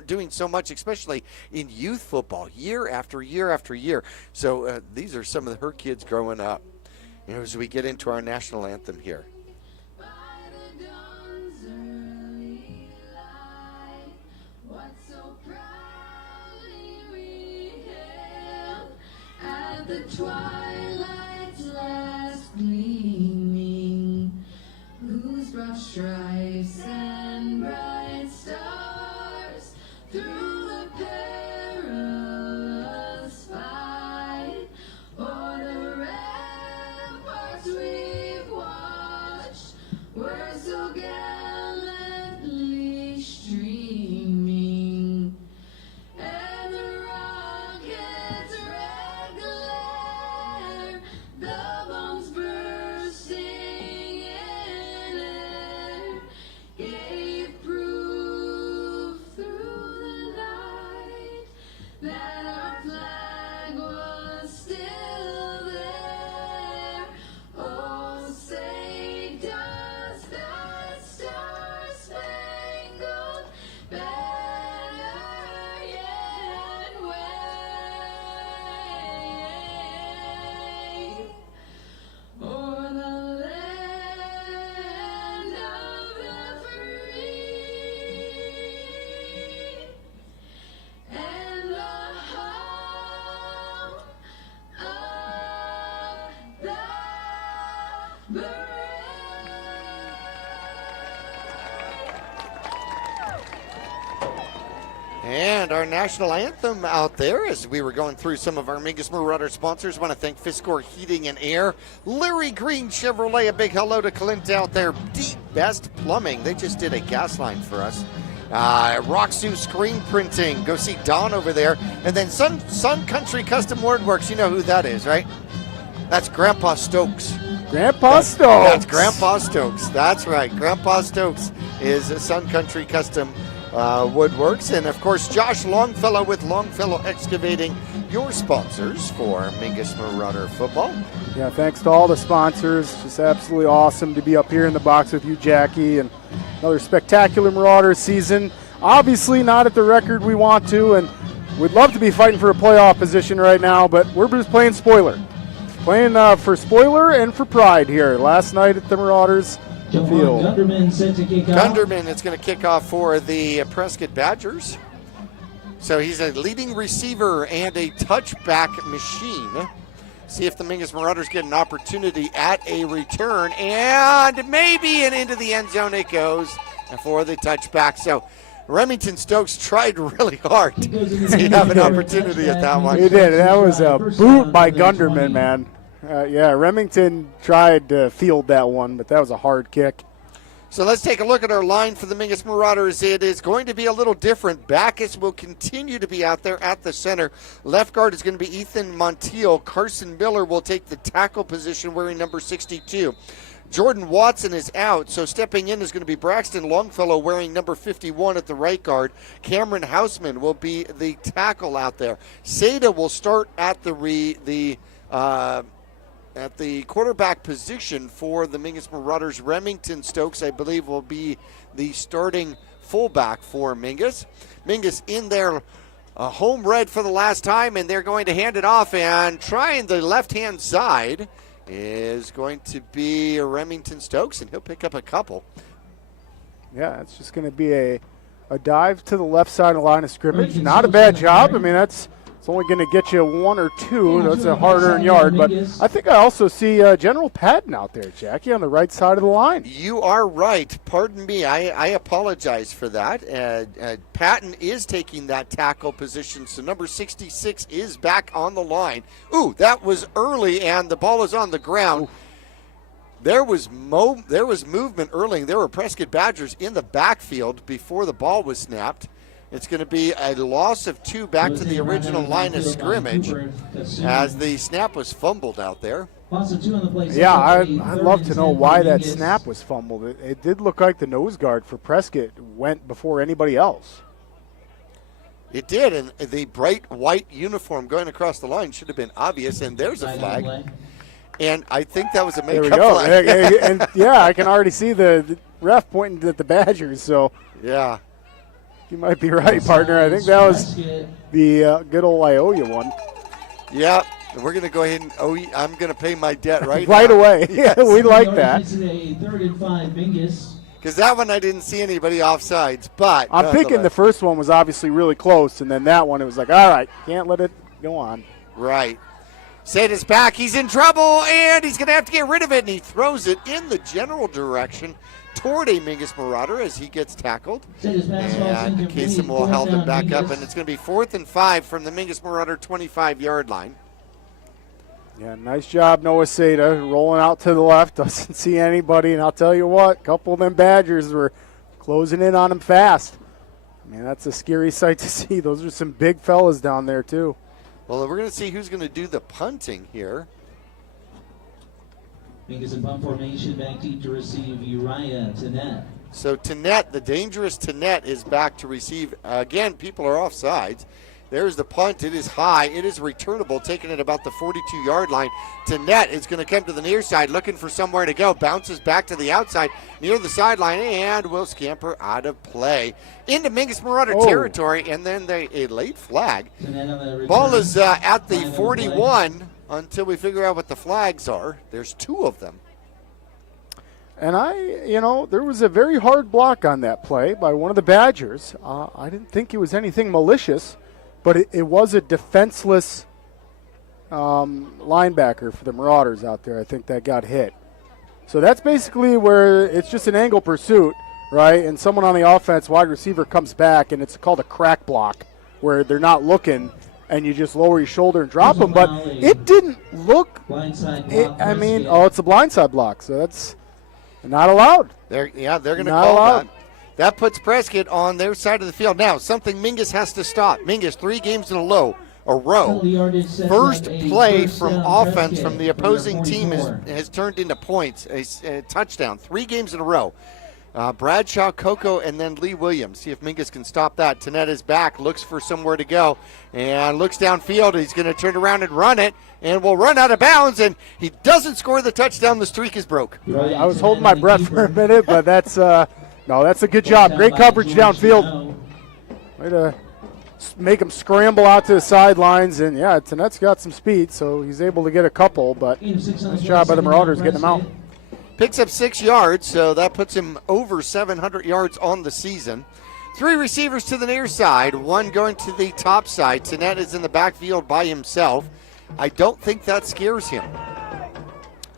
doing so much, especially in youth football, year after year after year. So these are some of her kids growing up. As we get into our national anthem here. The twilight's last gleaming, whose broad stripes and bright stars through the perilous fight, o'er the ramparts we've watched, were so gallantly streaming, and the rockets the bombs bursting in air gave proof through the night that our flag was still there. Oh, say does that star-spangled banner yet wave o'er the land of the free and the home of the brave. And our national anthem out there, as we were going through some of our Mingus Marauder sponsors. Want to thank Fiskor Heating and Air, Larry Green Chevrolet. A big hello to Clint out there. Deep Best Plumbing, they just did a gas line for us. Roxu Screen Printing, go see Don over there. And then Sun Country Custom Wordworks, you know who that is, right? That's Grandpa Stokes. Grandpa Stokes. That's Grandpa Stokes. That's right. Grandpa Stokes is a Sun Country Custom Woodworks. And, of course, Josh Longfellow with Longfellow Excavating, your sponsors for Mingus Marauder football. Yeah, thanks to all the sponsors. Just absolutely awesome to be up here in the box with you, Jackie, and another spectacular Marauder season. Obviously not at the record we want to, and we'd love to be fighting for a playoff position right now, but we're just playing spoiler. Playing for spoiler and for pride here. Last night at the Marauders field. Gunderman set to kick off. Gunderman is going to kick off for the Prescott Badgers. So he's a leading receiver and a touchback machine. See if the Mingus Marauders get an opportunity at a return, and maybe into the end zone it goes for the touchback. So Remington Stokes tried really hard to have an opportunity at that one. He did. That was a boot by Gunderman, man. Yeah, Remington tried to field that one, but that was a hard kick. So let's take a look at our line for the Mingus Marauders. It is going to be a little different. Backus will continue to be out there at the center. Left guard is going to be Ethan Montiel. Carson Miller will take the tackle position wearing number 62. Jordan Watson is out, so stepping in is going to be Braxton Longfellow wearing number 51 at the right guard. Cameron Houseman will be the tackle out there. Seda will start at the quarterback position for the Mingus Marauders. Remington Stokes, I believe, will be the starting fullback for Mingus. Mingus in there, home red for the last time, and they're going to hand it off, and trying the left-hand side is going to be Remington Stokes, and he'll pick up a couple. Yeah, it's just going to be a dive to the left side of the line of scrimmage. Not a bad job. I mean, it's only going to get you 1 or 2. That's a hard-earned yard. But I think I also see General Patton out there, Jackie, on the right side of the line. You are right. Pardon me. I apologize for that. Patton is taking that tackle position, so number 66 is back on the line. Ooh, that was early, and the ball is on the ground. Ooh. There was movement early. There were Prescott Badgers in the backfield before the ball was snapped. It's going to be a loss of 2 back to the original line of scrimmage as the snap was fumbled out there. Yeah, I'd love to know why that snap was fumbled. It did look like the nose guard for Prescott went before anybody else. It did, and the bright white uniform going across the line should have been obvious, and there's a flag. And I think that was a make-up flag. And yeah, I can already see the ref pointing at the Badgers, so. Yeah. You might be right, partner. I think that was the good old Ionia one. Yeah, we're going to go ahead and I'm going to pay my debt right right now. away. Yeah, we like that. Because that one I didn't see anybody offsides, but I'm thinking the first one was obviously really close, and then that one it was like, all right, can't let it go on. Right. Sada's back. He's in trouble, and he's going to have to get rid of it, and he throws it in the general direction toward a Mingus Marauder as he gets tackled. And Kasem will help him back up, and it's going to be 4th and 5 from the Mingus Marauder 25-yard line. Yeah, nice job, Noah Seda, rolling out to the left, doesn't see anybody, and I'll tell you what, a couple of them Badgers were closing in on him fast. I mean, that's a scary sight to see. Those are some big fellas down there, too. Well, we're going to see who's going to do the punting here. Mingus in punt formation, back deep to receive Uriah Tenet. So Tenet, the dangerous Tenet, is back to receive. Again, people are offsides. There's the punt. It is high. It is returnable, taking it about the 42-yard line. Tenet is going to come to the near side, looking for somewhere to go. Bounces back to the outside, near the sideline, and will scamper out of play. Into Mingus Marauder territory, and then a late flag. Ball is at the 41. Until we figure out what the flags are. There's 2 of them. And there was a very hard block on that play by one of the Badgers. I didn't think it was anything malicious, but it was a defenseless linebacker for the Marauders out there, I think, that got hit. So that's basically where it's just an angle pursuit, right? And someone on the offense, wide receiver, comes back, and it's called a crack block, where they're not looking, and you just lower your shoulder and drop them. But it didn't look – it's a blindside block, so that's not allowed. They're going to call that. That puts Prescott on their side of the field. Now, something Mingus has to stop. Mingus, 3 games in a row. First play from offense from the opposing team has turned into points, a touchdown. 3 games in a row. Bradshaw, Coco, and then Lee Williams. See if Mingus can stop that. Tenet is back, looks for somewhere to go, and looks downfield. He's going to turn around and run it, and will run out of bounds, and he doesn't score the touchdown. The streak is broke. I was holding my breath for a minute, but that's that's a good job. Great coverage downfield. Way to make him scramble out to the sidelines, and Tenet's got some speed, so he's able to get a couple, but nice job by the Marauders getting him out. Picks up 6 yards, so that puts him over 700 yards on the season. 3 receivers to the near side, 1 going to the top side. Tenet is in the backfield by himself. I don't think that scares him.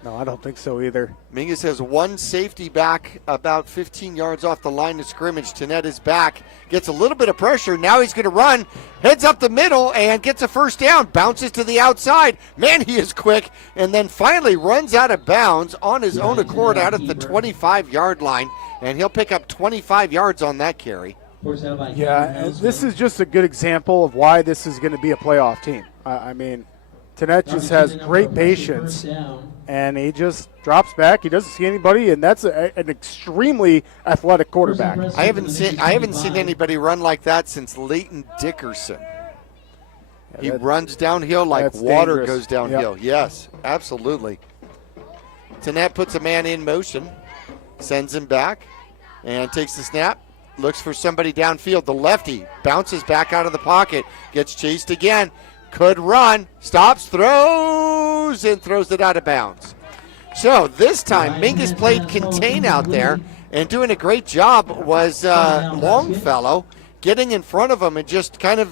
No, I don't think so either. Mingus has 1 safety back about 15 yards off the line of scrimmage. Tenet is back, gets a little bit of pressure. Now he's going to run, heads up the middle, and gets a first down. Bounces to the outside. Man, he is quick. And then finally runs out of bounds on his own accord out at the 25-yard line. And he'll pick up 25 yards on that carry. Yeah, this is just a good example of why this is going to be a playoff team. I mean, Tenet just has great patience, and he just drops back. He doesn't see anybody, and that's an extremely athletic quarterback. I haven't seen anybody run like that since Leighton Dickerson. He runs downhill like water dangerous. goes downhill. Yep. Yes, absolutely. Tenet puts a man in motion, sends him back, and takes the snap. Looks for somebody downfield. The lefty bounces back out of the pocket, gets chased again, could run, stops, throws, and throws it out of bounds. So this time, Mingus played contain out there, and doing a great job was Longfellow getting in front of him and just kind of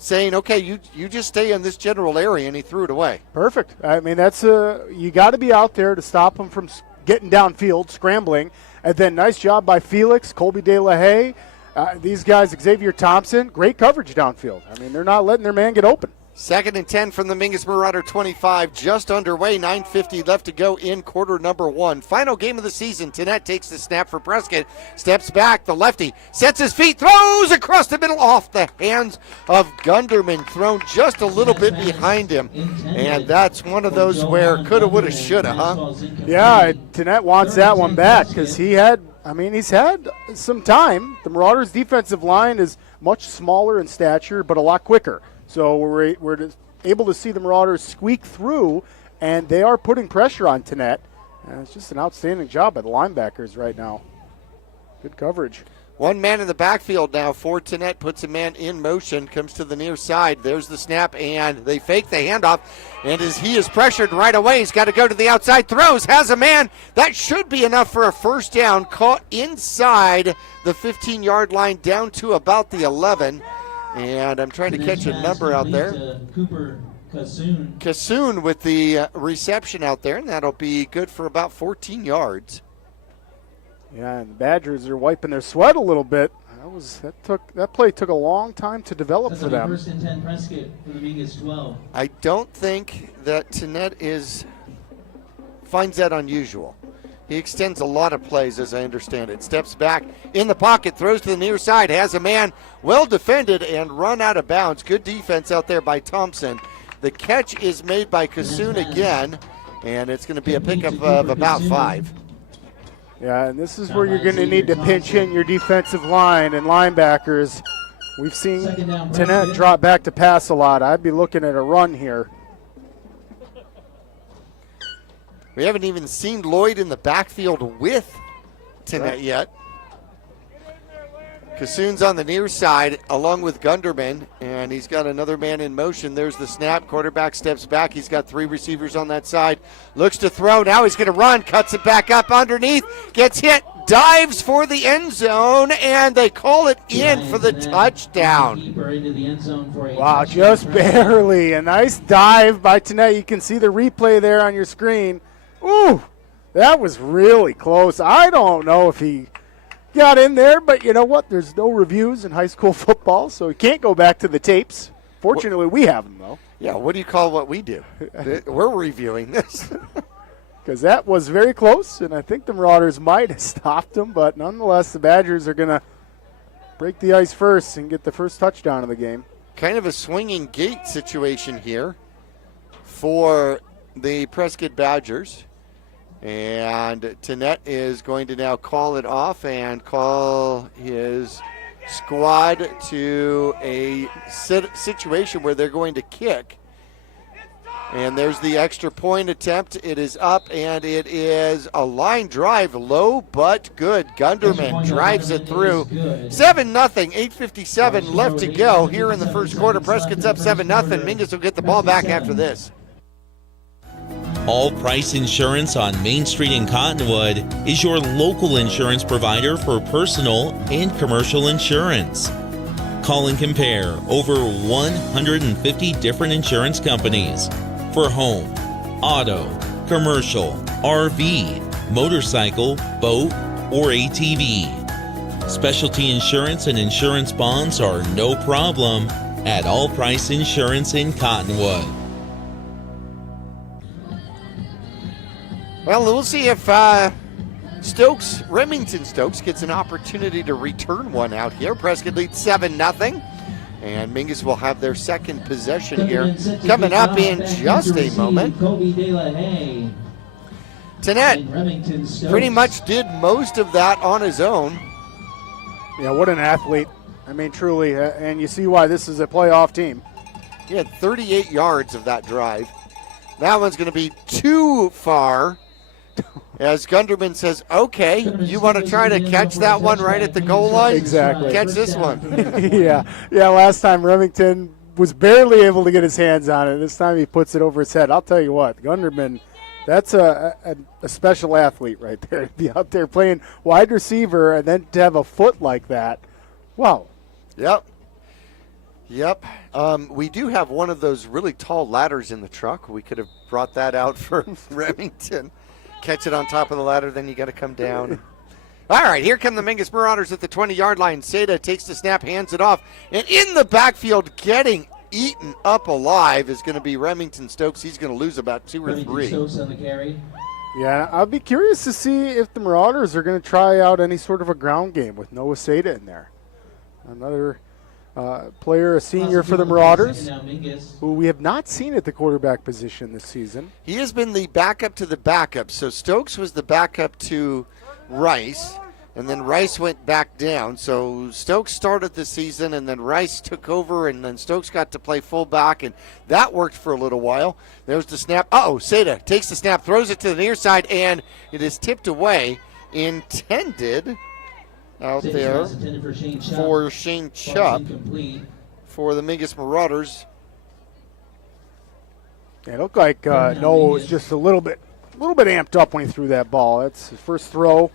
saying, okay, you just stay in this general area, and he threw it away. Perfect. I mean, that's you got to be out there to stop him from getting downfield, scrambling. And then nice job by Felix, Colby De La Haye. These guys, Xavier Thompson, great coverage downfield. I mean, they're not letting their man get open. 2nd and 10 from the Mingus Marauder 25, just underway, 9:50 left to go in quarter number 1. Final game of the season. Tenet takes the snap for Prescott, steps back, the lefty sets his feet, throws across the middle off the hands of Gunderman, thrown just a little bit behind him. And that's one of those where coulda, woulda, shoulda, huh? Yeah, Tenet wants that one back because he's had some time. The Marauders' defensive line is much smaller in stature, but a lot quicker. So we're able to see the Marauders squeak through, and they are putting pressure on Tenet. And it's just an outstanding job by the linebackers right now. Good coverage. One man in the backfield now for Tenet, puts a man in motion, comes to the near side. There's the snap, and they fake the handoff. And as he is pressured right away, he's got to go to the outside, throws, has a man. That should be enough for a first down, caught inside the 15-yard line down to about the 11. And I'm trying to catch a number out there. Cooper Kassoon with the reception out there, and that'll be good for about 14 yards. Yeah, and the Badgers are wiping their sweat a little bit. That play took a long time to develop for them. 1st and 10 Prescott for the Mingus 12. I don't think that Tenet finds that unusual. He extends a lot of plays, as I understand it. Steps back in the pocket, throws to the near side, has a man well defended and run out of bounds. Good defense out there by Thompson. The catch is made by Kassoon again, and it's going to be a pickup of about 5. Yeah, and this is where you're going to need to pinch in your defensive line and linebackers. We've seen Tenet drop back to pass a lot. I'd be looking at a run here. We haven't even seen Lloyd in the backfield with Tenet yet. Kassoon's on the near side along with Gunderman, and he's got another man in motion. There's the snap. Quarterback steps back. He's got 3 receivers on that side. Looks to throw. Now he's going to run. Cuts it back up underneath. Gets hit. Dives for the end zone, and they call it in for the touchdown. Wow, just barely. A nice dive by Tenet. You can see the replay there on your screen. Ooh, that was really close. I don't know if he got in there, but you know what? There's no reviews in high school football, so he can't go back to the tapes. Fortunately, we have them, though. Yeah, what do you call what we do? We're reviewing this. Because that was very close, and I think the Marauders might have stopped him, but nonetheless, the Badgers are going to break the ice first and get the first touchdown of the game. Kind of a swinging gate situation here for the Prescott Badgers. And Tenet is going to now call it off and call his squad to a situation where they're going to kick. And there's the extra point attempt. It is up, and it is a line drive, low but good. Gunderman drives it through. 7-0, 8:57 left to go here in the first quarter. Prescott's up 7-0. Mingus will get the ball back after this. All Price Insurance on Main Street in Cottonwood is your local insurance provider for personal and commercial insurance. Call and compare over 150 different insurance companies for home, auto, commercial, RV, motorcycle, boat, or ATV. Specialty insurance and insurance bonds are no problem at All Price Insurance in Cottonwood. Well, we'll see if Remington Stokes gets an opportunity to return one out here. Prescott leads 7-0. And Mingus will have their second possession here coming up in just a moment. Tenet pretty much did most of that on his own. Yeah, what an athlete. I mean, truly, and you see why this is a playoff team. He had 38 yards of that drive. That one's going to be too far. As Gunderman says, okay, you want to try to catch that one right at the goal line? Exactly. Catch this one. Yeah, last time Remington was barely able to get his hands on it. This time he puts it over his head. I'll tell you what, Gunderman, that's a special athlete right there. To be out there playing wide receiver and then to have a foot like that. Wow. Yep. We do have one of those really tall ladders in the truck. We could have brought that out for Remington. Catch it on top of the ladder, then you got to come down. All right, here come the Mingus Marauders at the 20-yard line. Seda takes the snap, hands it off, and in the backfield, getting eaten up alive is going to be Remington Stokes. He's going to lose about 2 or 3. Stokes on the carry. Yeah, I'll be curious to see if the Marauders are going to try out any sort of a ground game with Noah Seda in there. Another player, a senior for the Marauders, who we have not seen at the quarterback position this season. He has been the backup to the backup. So Stokes was the backup to Rice, and then Rice went back down. So Stokes started the season, and then Rice took over, and then Stokes got to play fullback, and that worked for a little while. There's the snap. Seda takes the snap, throws it to the near side, and it is tipped away. Intended out there for Shane Chubb for the Mingus Marauders. Yeah, it looked like Noah was just a little bit amped up when he threw that ball. That's his first throw.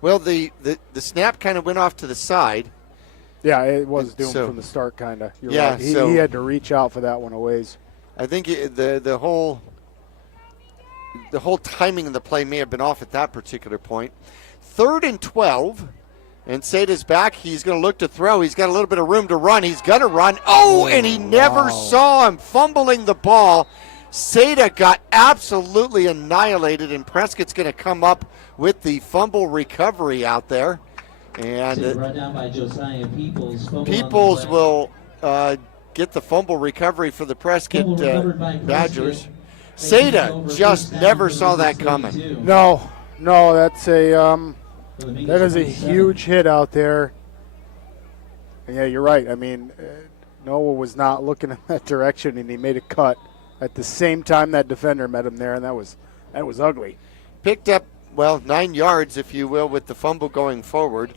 Well, the snap kind of went off to the side. Yeah, it was doomed from the start, kind of. Yeah, right. He had to reach out for that one a ways. I think the whole timing of the play may have been off at that particular point. 3rd and 12. And Seda's back. He's going to look to throw. He's got a little bit of room to run. He's going to run. And he never saw him fumbling the ball. Seda got absolutely annihilated, and Prescott's going to come up with the fumble recovery out there. And Run down by Josiah Peoples. Peoples will get the fumble recovery for the Prescott Badgers. Seda just never saw that coming. No, that's that is a huge hit out there. And yeah, you're right. I mean, Noah was not looking in that direction, and he made a cut at the same time that defender met him there, and that was ugly. Picked up, 9 yards, if you will, with the fumble going forward.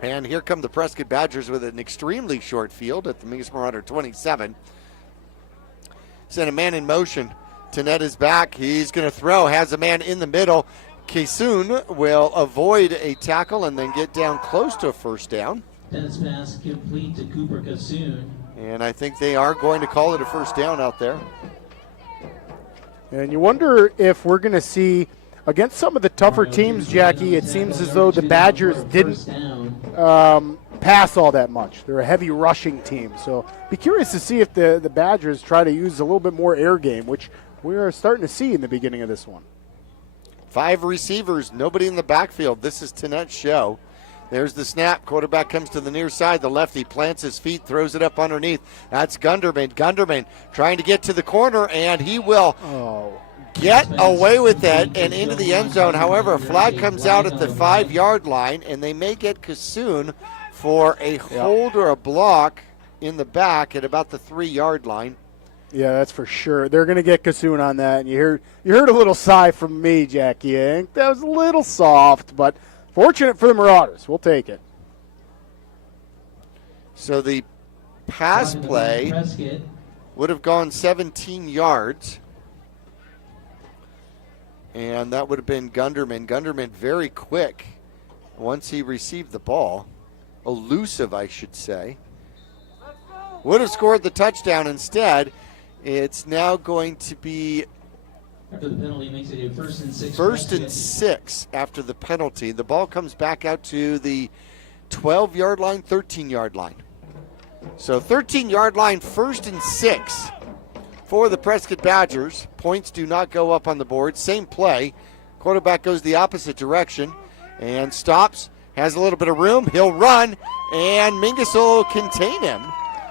And here come the Prescott Badgers with an extremely short field at the Mingus Marauder 27. Sent a man in motion. Tenet is back. He's going to throw. Has a man in the middle. Kaysoon will avoid a tackle and then get down close to a first down. Tennis pass complete to Cooper Kaysoon. And I think they are going to call it a first down out there. And you wonder if we're going to see, against some of the tougher teams, Jackie, it seems as though the Badgers didn't pass all that much. They're a heavy rushing team. So be curious to see if the Badgers try to use a little bit more air game, which we are starting to see in the beginning of this one. 5 receivers, nobody in the backfield. This is Tenet's show. There's the snap. Quarterback comes to the near side. The lefty plants his feet, throws it up underneath. That's Gunderman. Gunderman trying to get to the corner, and he will get away with that and into the end zone. However, a flag comes out at the 5-yard line, and they may get Kaysoon for a hold or a block in the back at about the 3-yard line. Yeah, that's for sure. They're going to get Kaysoon on that. And you heard a little sigh from me, Jackie. I think that was a little soft, but fortunate for the Marauders. We'll take it. So the pass play would have gone 17 yards. And that would have been Gunderman. Gunderman very quick once he received the ball. Elusive, I should say. Would have scored the touchdown instead. It's now going to be after the penalty, makes it a 1st and 6. 1st and 6 after the penalty. The ball comes back out to the 12-yard line, 13-yard line. So 13-yard line, 1st and 6 for the Prescott Badgers. Points do not go up on the board. Same play. Quarterback goes the opposite direction and stops. has a little bit of room. He'll run, and Mingus will contain him.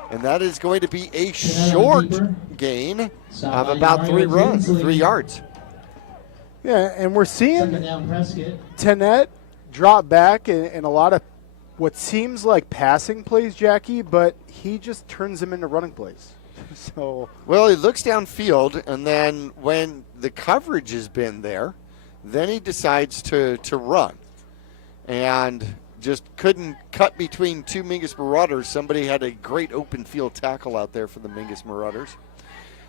And that is going to be a short gain of about 3 yards. Yeah, and we're seeing Second down, Prescott. Tenet drop back in a lot of what seems like passing plays, Jackie, but he just turns them into running plays. So, well, he looks downfield, and then when the coverage has been there, then he decides to run. And just couldn't cut between two Mingus Marauders. Somebody had a great open field tackle out there for the Mingus Marauders.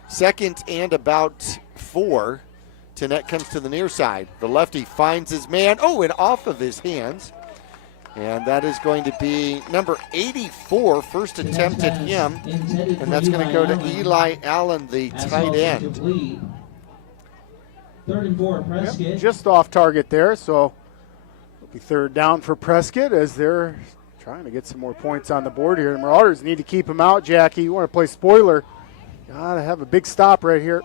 Second and about 4. Tenet comes to the near side. The lefty finds his man. Oh, and off of his hands. And that is going to be number 84, first attempt at him. And that's going to go to Eli Allen, the tight end. 3rd and 4, Prescott. yep, just off target there, so it'll be 3rd down for Prescott as they're trying to get some more points on the board here. The Marauders need to keep him out, Jackie. You want to play spoiler. Got to have a big stop right here.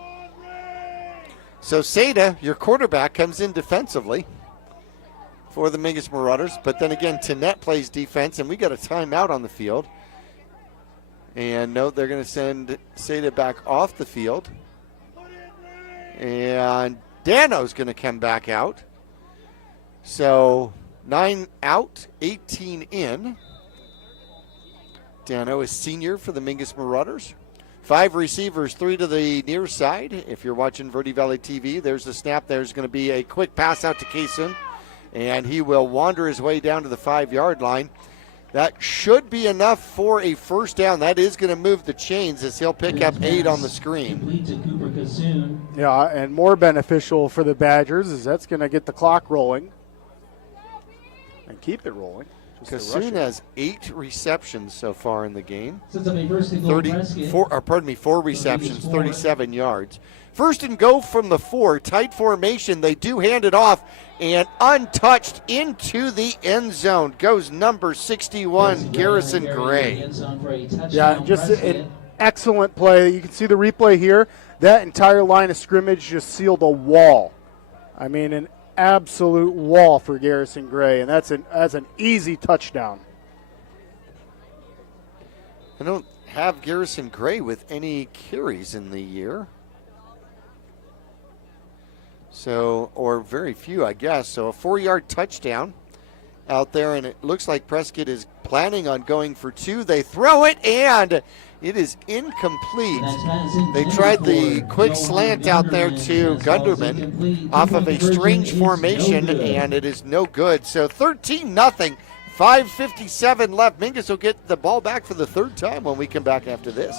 So Seda, your quarterback, comes in defensively for the Mingus Marauders. But then again, Tenet plays defense, and we got a timeout on the field. And no, they're going to send Seda back off the field. And Dano's going to come back out. So 9 out, 18 in. Dano is senior for the Mingus Marauders. 5 receivers, 3 to the near side. If you're watching Verde Valley TV, there's the snap. There's going to be a quick pass out to Kaysen, and he will wander his way down to the 5-yard line. That should be enough for a first down. That is going to move the chains as he'll pick up 8 on the screen. Yeah, and more beneficial for the Badgers is that's going to get the clock rolling and keep it rolling. Kassoon has 8 receptions so far in the game. 4 receptions, 37 yards. First and go from the 4, tight formation. They do hand it off, and untouched into the end zone goes number 61, Garrison Gray. Yeah, just an excellent play. You can see the replay here. That entire line of scrimmage just sealed a wall. I mean, an absolute wall for Garrison Gray, and that's an easy touchdown. I don't have Garrison Gray with any carries in the year. So, or very few, I guess. So a 4-yard touchdown out there, and it looks like Prescott is planning on going for 2. They throw it, and it is incomplete. They tried the quick slant out there to Gunderman off of a strange formation, and it is no good. So 13-0, 5:57 left. Mingus will get the ball back for the 3rd time when we come back after this.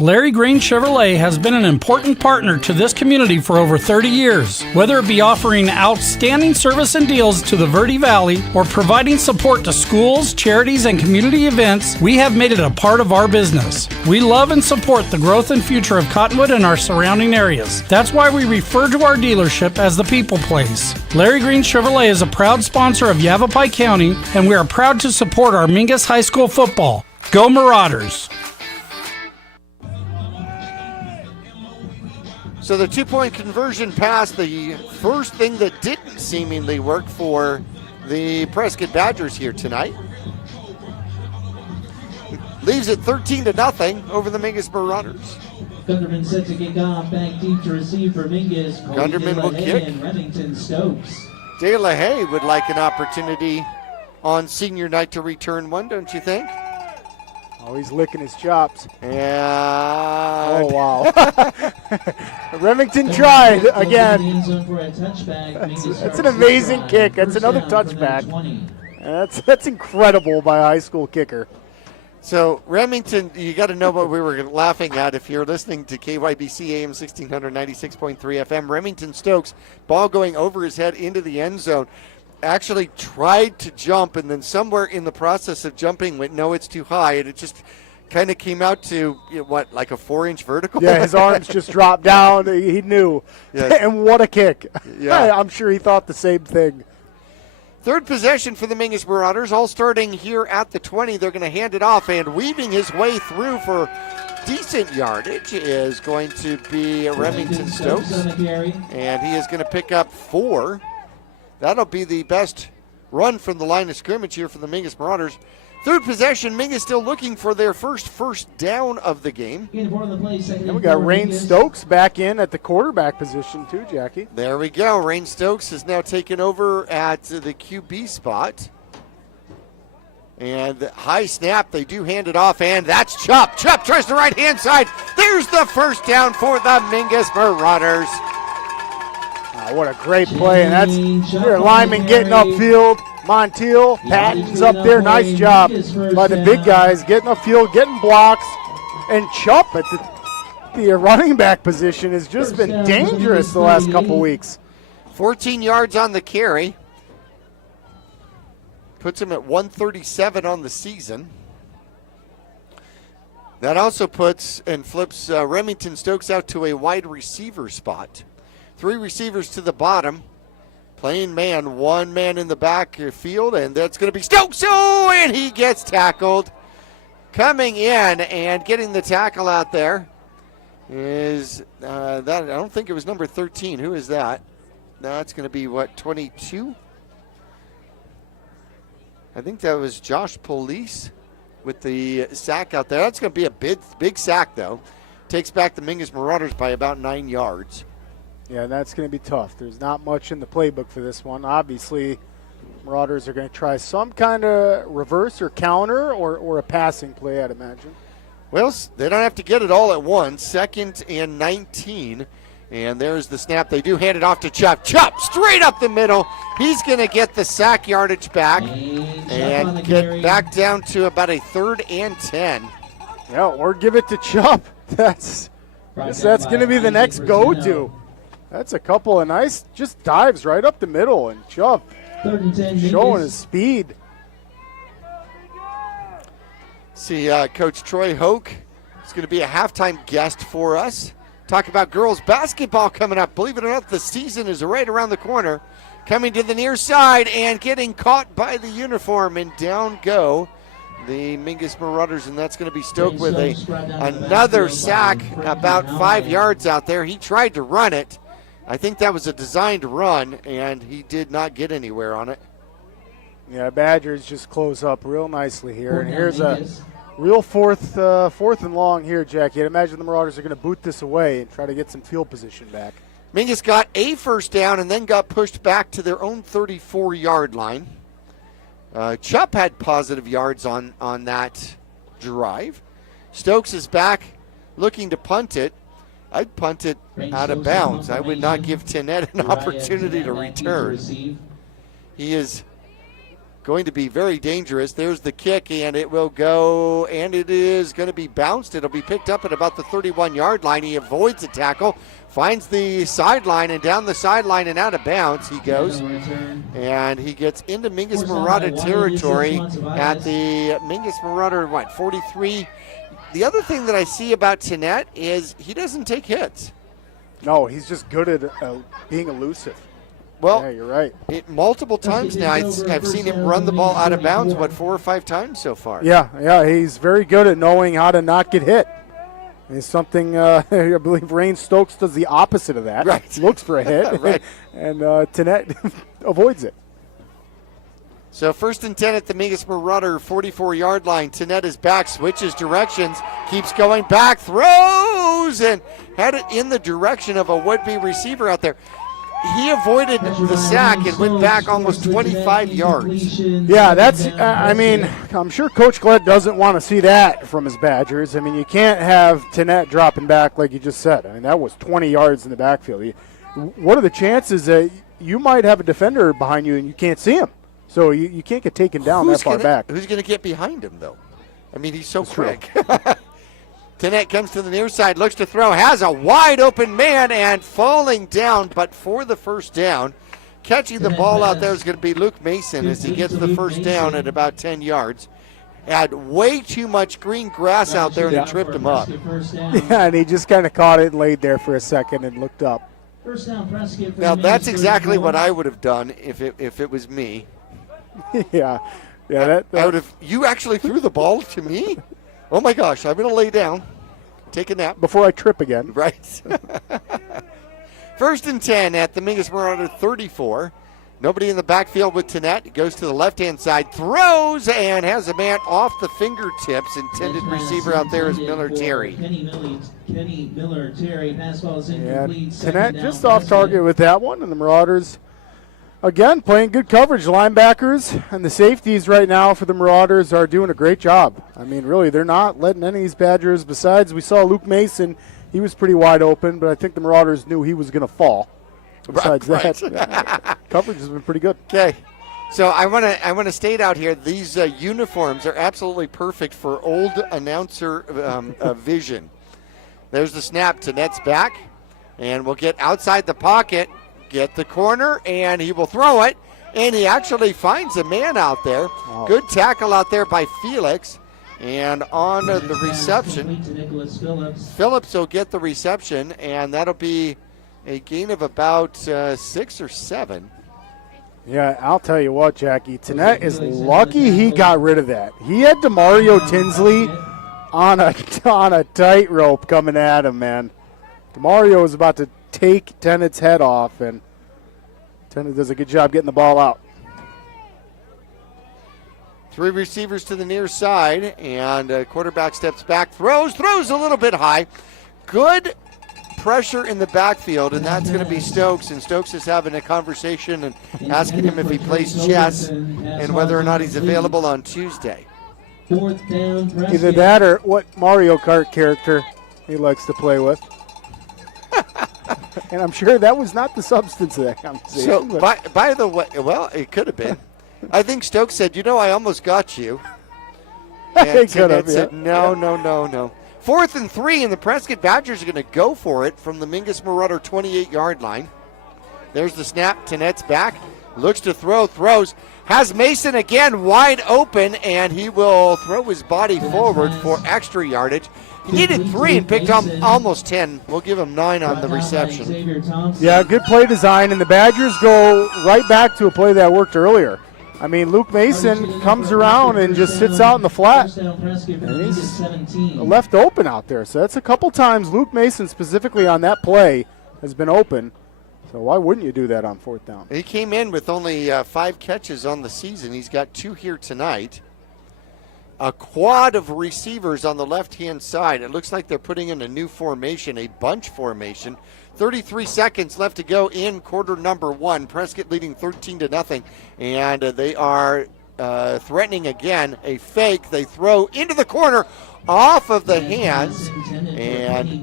Larry Green Chevrolet has been an important partner to this community for over 30 years. Whether it be offering outstanding service and deals to the Verde Valley or providing support to schools, charities, and community events, we have made it a part of our business. We love and support the growth and future of Cottonwood and our surrounding areas. That's why we refer to our dealership as the People Place. Larry Green Chevrolet is a proud sponsor of Yavapai County, and we are proud to support our Mingus High School football. Go Marauders! So the 2-point conversion pass, the first thing that didn't seemingly work for the Prescott Badgers here tonight. Leaves it 13-0 over the Mingus Marauders. Gunderman set to kick off, back deep to receive for Mingus. Gunderman will kick. And Remington Stokes. De La Haye would like an opportunity on senior night to return one, don't you think? Oh, he's licking his chops. And oh, wow. Remington tried again. That's an amazing kick. That's another touchback. That's incredible by a high school kicker. So, Remington, you got to know what we were laughing at if you're listening to KYBC AM 1600, 96.3 FM. Remington Stokes, ball going over his head into the end zone. Actually tried to jump, and then somewhere in the process of jumping went, no, it's too high, and it just kind of came out to, like a 4-inch vertical? Yeah, his arms just dropped down. He knew. Yes. And what a kick. Yeah. I'm sure he thought the same thing. 3rd possession for the Mingus Marauders, all starting here at the 20. They're going to hand it off, and weaving his way through for decent yardage is going to be Remington Stokes, and he is going to pick up 4. That'll be the best run from the line of scrimmage here for the Mingus Marauders. Third possession, Mingus still looking for their first down of the game. And we got Rain Stokes back in at the quarterback position too, Jackie. There we go. Rain Stokes has now taken over at the QB spot. And high snap, they do hand it off, and that's Chupp. Chupp tries the right-hand side. There's the first down for the Mingus Marauders. What a great play, and that's their lineman getting upfield. Montiel, Patton's up there. Nice job by the big guys getting upfield, getting blocks. And Chupp at the running back position has just been dangerous the last couple weeks. 14 yards on the carry. Puts him at 137 on the season. That also puts and flips Remington Stokes out to a wide receiver spot. 3 receivers to the bottom. Playing man, 1 man in the backfield, and that's going to be Stokes. Oh, and he gets tackled. Coming in and getting the tackle out there is that. I don't think it was number 13. Who is that? That's going to be, 22? I think that was Josh Police with the sack out there. That's going to be a big sack, though. Takes back the Mingus Marauders by about 9 yards. Yeah, that's going to be tough. There's not much in the playbook for this one. Obviously, Marauders are going to try some kind of reverse or counter or a passing play, I'd imagine. Well, they don't have to get it all at once. 2nd and 19. And there's the snap. They do hand it off to Chupp. Chupp straight up the middle. He's going to get the sack yardage back and get back down to about a 3rd and 10. Yeah, or give it to Chupp. That's going to be the next go-to. That's a couple of nice just dives right up the middle, and Chupp showing his speed. See, Coach Troy Hoke is going to be a halftime guest for us. Talk about girls basketball coming up. Believe it or not, the season is right around the corner. Coming to the near side and getting caught by the uniform, and down go the Mingus Marauders, and that's going to be Stoke with another sack about 5 yards out there. He tried to run it. I think that was a designed run, and he did not get anywhere on it. Yeah, Badgers just close up real nicely here. And here's a real fourth and long here, Jackie. I'd imagine the Marauders are going to boot this away and try to get some field position back. Mingus got a first down and then got pushed back to their own 34-yard line. Chupp had positive yards on that drive. Stokes is back looking to punt it. I'd punt it out of bounds. I would not give Tinette an opportunity to return. He is going to be very dangerous. There's the kick, and it will go, and it is going to be bounced. It'll be picked up at about the 31-yard line. He avoids the tackle, finds the sideline, and down the sideline and out of bounds he goes. And he gets into Mingus Marauder territory at the Mingus Marauder, 43. The other thing that I see about Tinette is he doesn't take hits. No, he's just good at being elusive. Well, yeah, you're right. Multiple times now, I've seen him run the ball out of bounds, 4 or 5 times so far? Yeah, he's very good at knowing how to not get hit. It's something I believe Rain Stokes does the opposite of that. Right. Looks for a hit, right. And Tinette avoids it. So 1st and 10 at the Mingus Marauder 44-yard line. Tinette is back, switches directions, keeps going back, throws, and had it in the direction of a would-be receiver out there. He avoided the sack and went back almost 25 yards. Yeah, that's, I'm sure Coach Glett doesn't want to see that from his Badgers. I mean, you can't have Tinette dropping back like you just said. I mean, that was 20 yards in the backfield. What are the chances that you might have a defender behind you and you can't see him? So you can't get taken down that far back. Who's going to get behind him, though? I mean, he's so quick. Tinette comes to the near side, looks to throw, has a wide open man, and falling down, but for the first down. Catching the ball out there is going to be Luke Mason as he gets the first down at about 10 yards. Had way too much green grass out there and it tripped him up. Yeah, and he just kind of caught it and laid there for a second and looked up. Now, that's exactly what I would have done if it was me. Yeah. I would have. You actually threw the ball to me? Oh my gosh! I'm going to lay down, take a nap before I trip again. Right. 1st and 10 at the Mingus Marauder 34. Nobody in the backfield with Tanette. He goes to the left-hand side, throws, and has a man off the fingertips. Intended receiver out there is Miller Terry. Kenny Miller Terry. Pass ball is Yeah, incomplete. Tanette just off target with that one, and the Marauders, again, playing good coverage. Linebackers and the safeties right now for the Marauders are doing a great job. I mean, really, they're not letting any of these Badgers, besides we saw Luke Mason, he was pretty wide open, but I think the Marauders knew he was going to fall. Besides that, coverage has been pretty good. Okay, so I want to state out here, these uniforms are absolutely perfect for old announcer vision. There's the snap. Tanette's back, and we'll get outside the pocket, get the corner, and he will throw it, and he actually finds a man out there. Wow. Good tackle out there by Felix, and on the reception, Phillips will get the reception, and that'll be a gain of about 6 or 7. Yeah, I'll tell you what, Jackie. Tanette is lucky he got rid of that. He had DeMario Tinsley on a tightrope coming at him, man. DeMario was about to take Tennett's head off, and Tennett does a good job getting the ball out. 3 receivers to the near side, and quarterback steps back, throws a little bit high. Good pressure in the backfield, and that's going to be Stokes. And Stokes is having a conversation and asking him if he plays chess and whether or not he's available on Tuesday. Either that or what Mario Kart character he likes to play with. And I'm sure that was not the substance of that conversation. So, by the way, well, it could have been. I think Stokes said, I almost got you. And Tanette said, no. 4th and 3, and the Prescott Badgers are going to go for it from the Mingus Marauder 28-yard line. There's the snap. Tanette's back. Looks to throws. Has Mason again wide open, and he will throw his body forward for extra yardage. He needed 3 and picked up almost 10. We'll give him 9 on the reception. Yeah, good play design, and the Badgers go right back to a play that worked earlier. I mean, Luke Mason comes around and just sits out in the flat, and he's left open out there. So that's a couple times Luke Mason specifically on that play has been open. So why wouldn't you do that on 4th down? He came in with only 5 catches on the season. He's got 2 here tonight. A quad of receivers on the left-hand side. It looks like they're putting in a new formation, a bunch formation. 33 seconds left to go in quarter number 1. Prescott leading 13-0, and they are threatening again. A fake. They throw into the corner off of the hands, and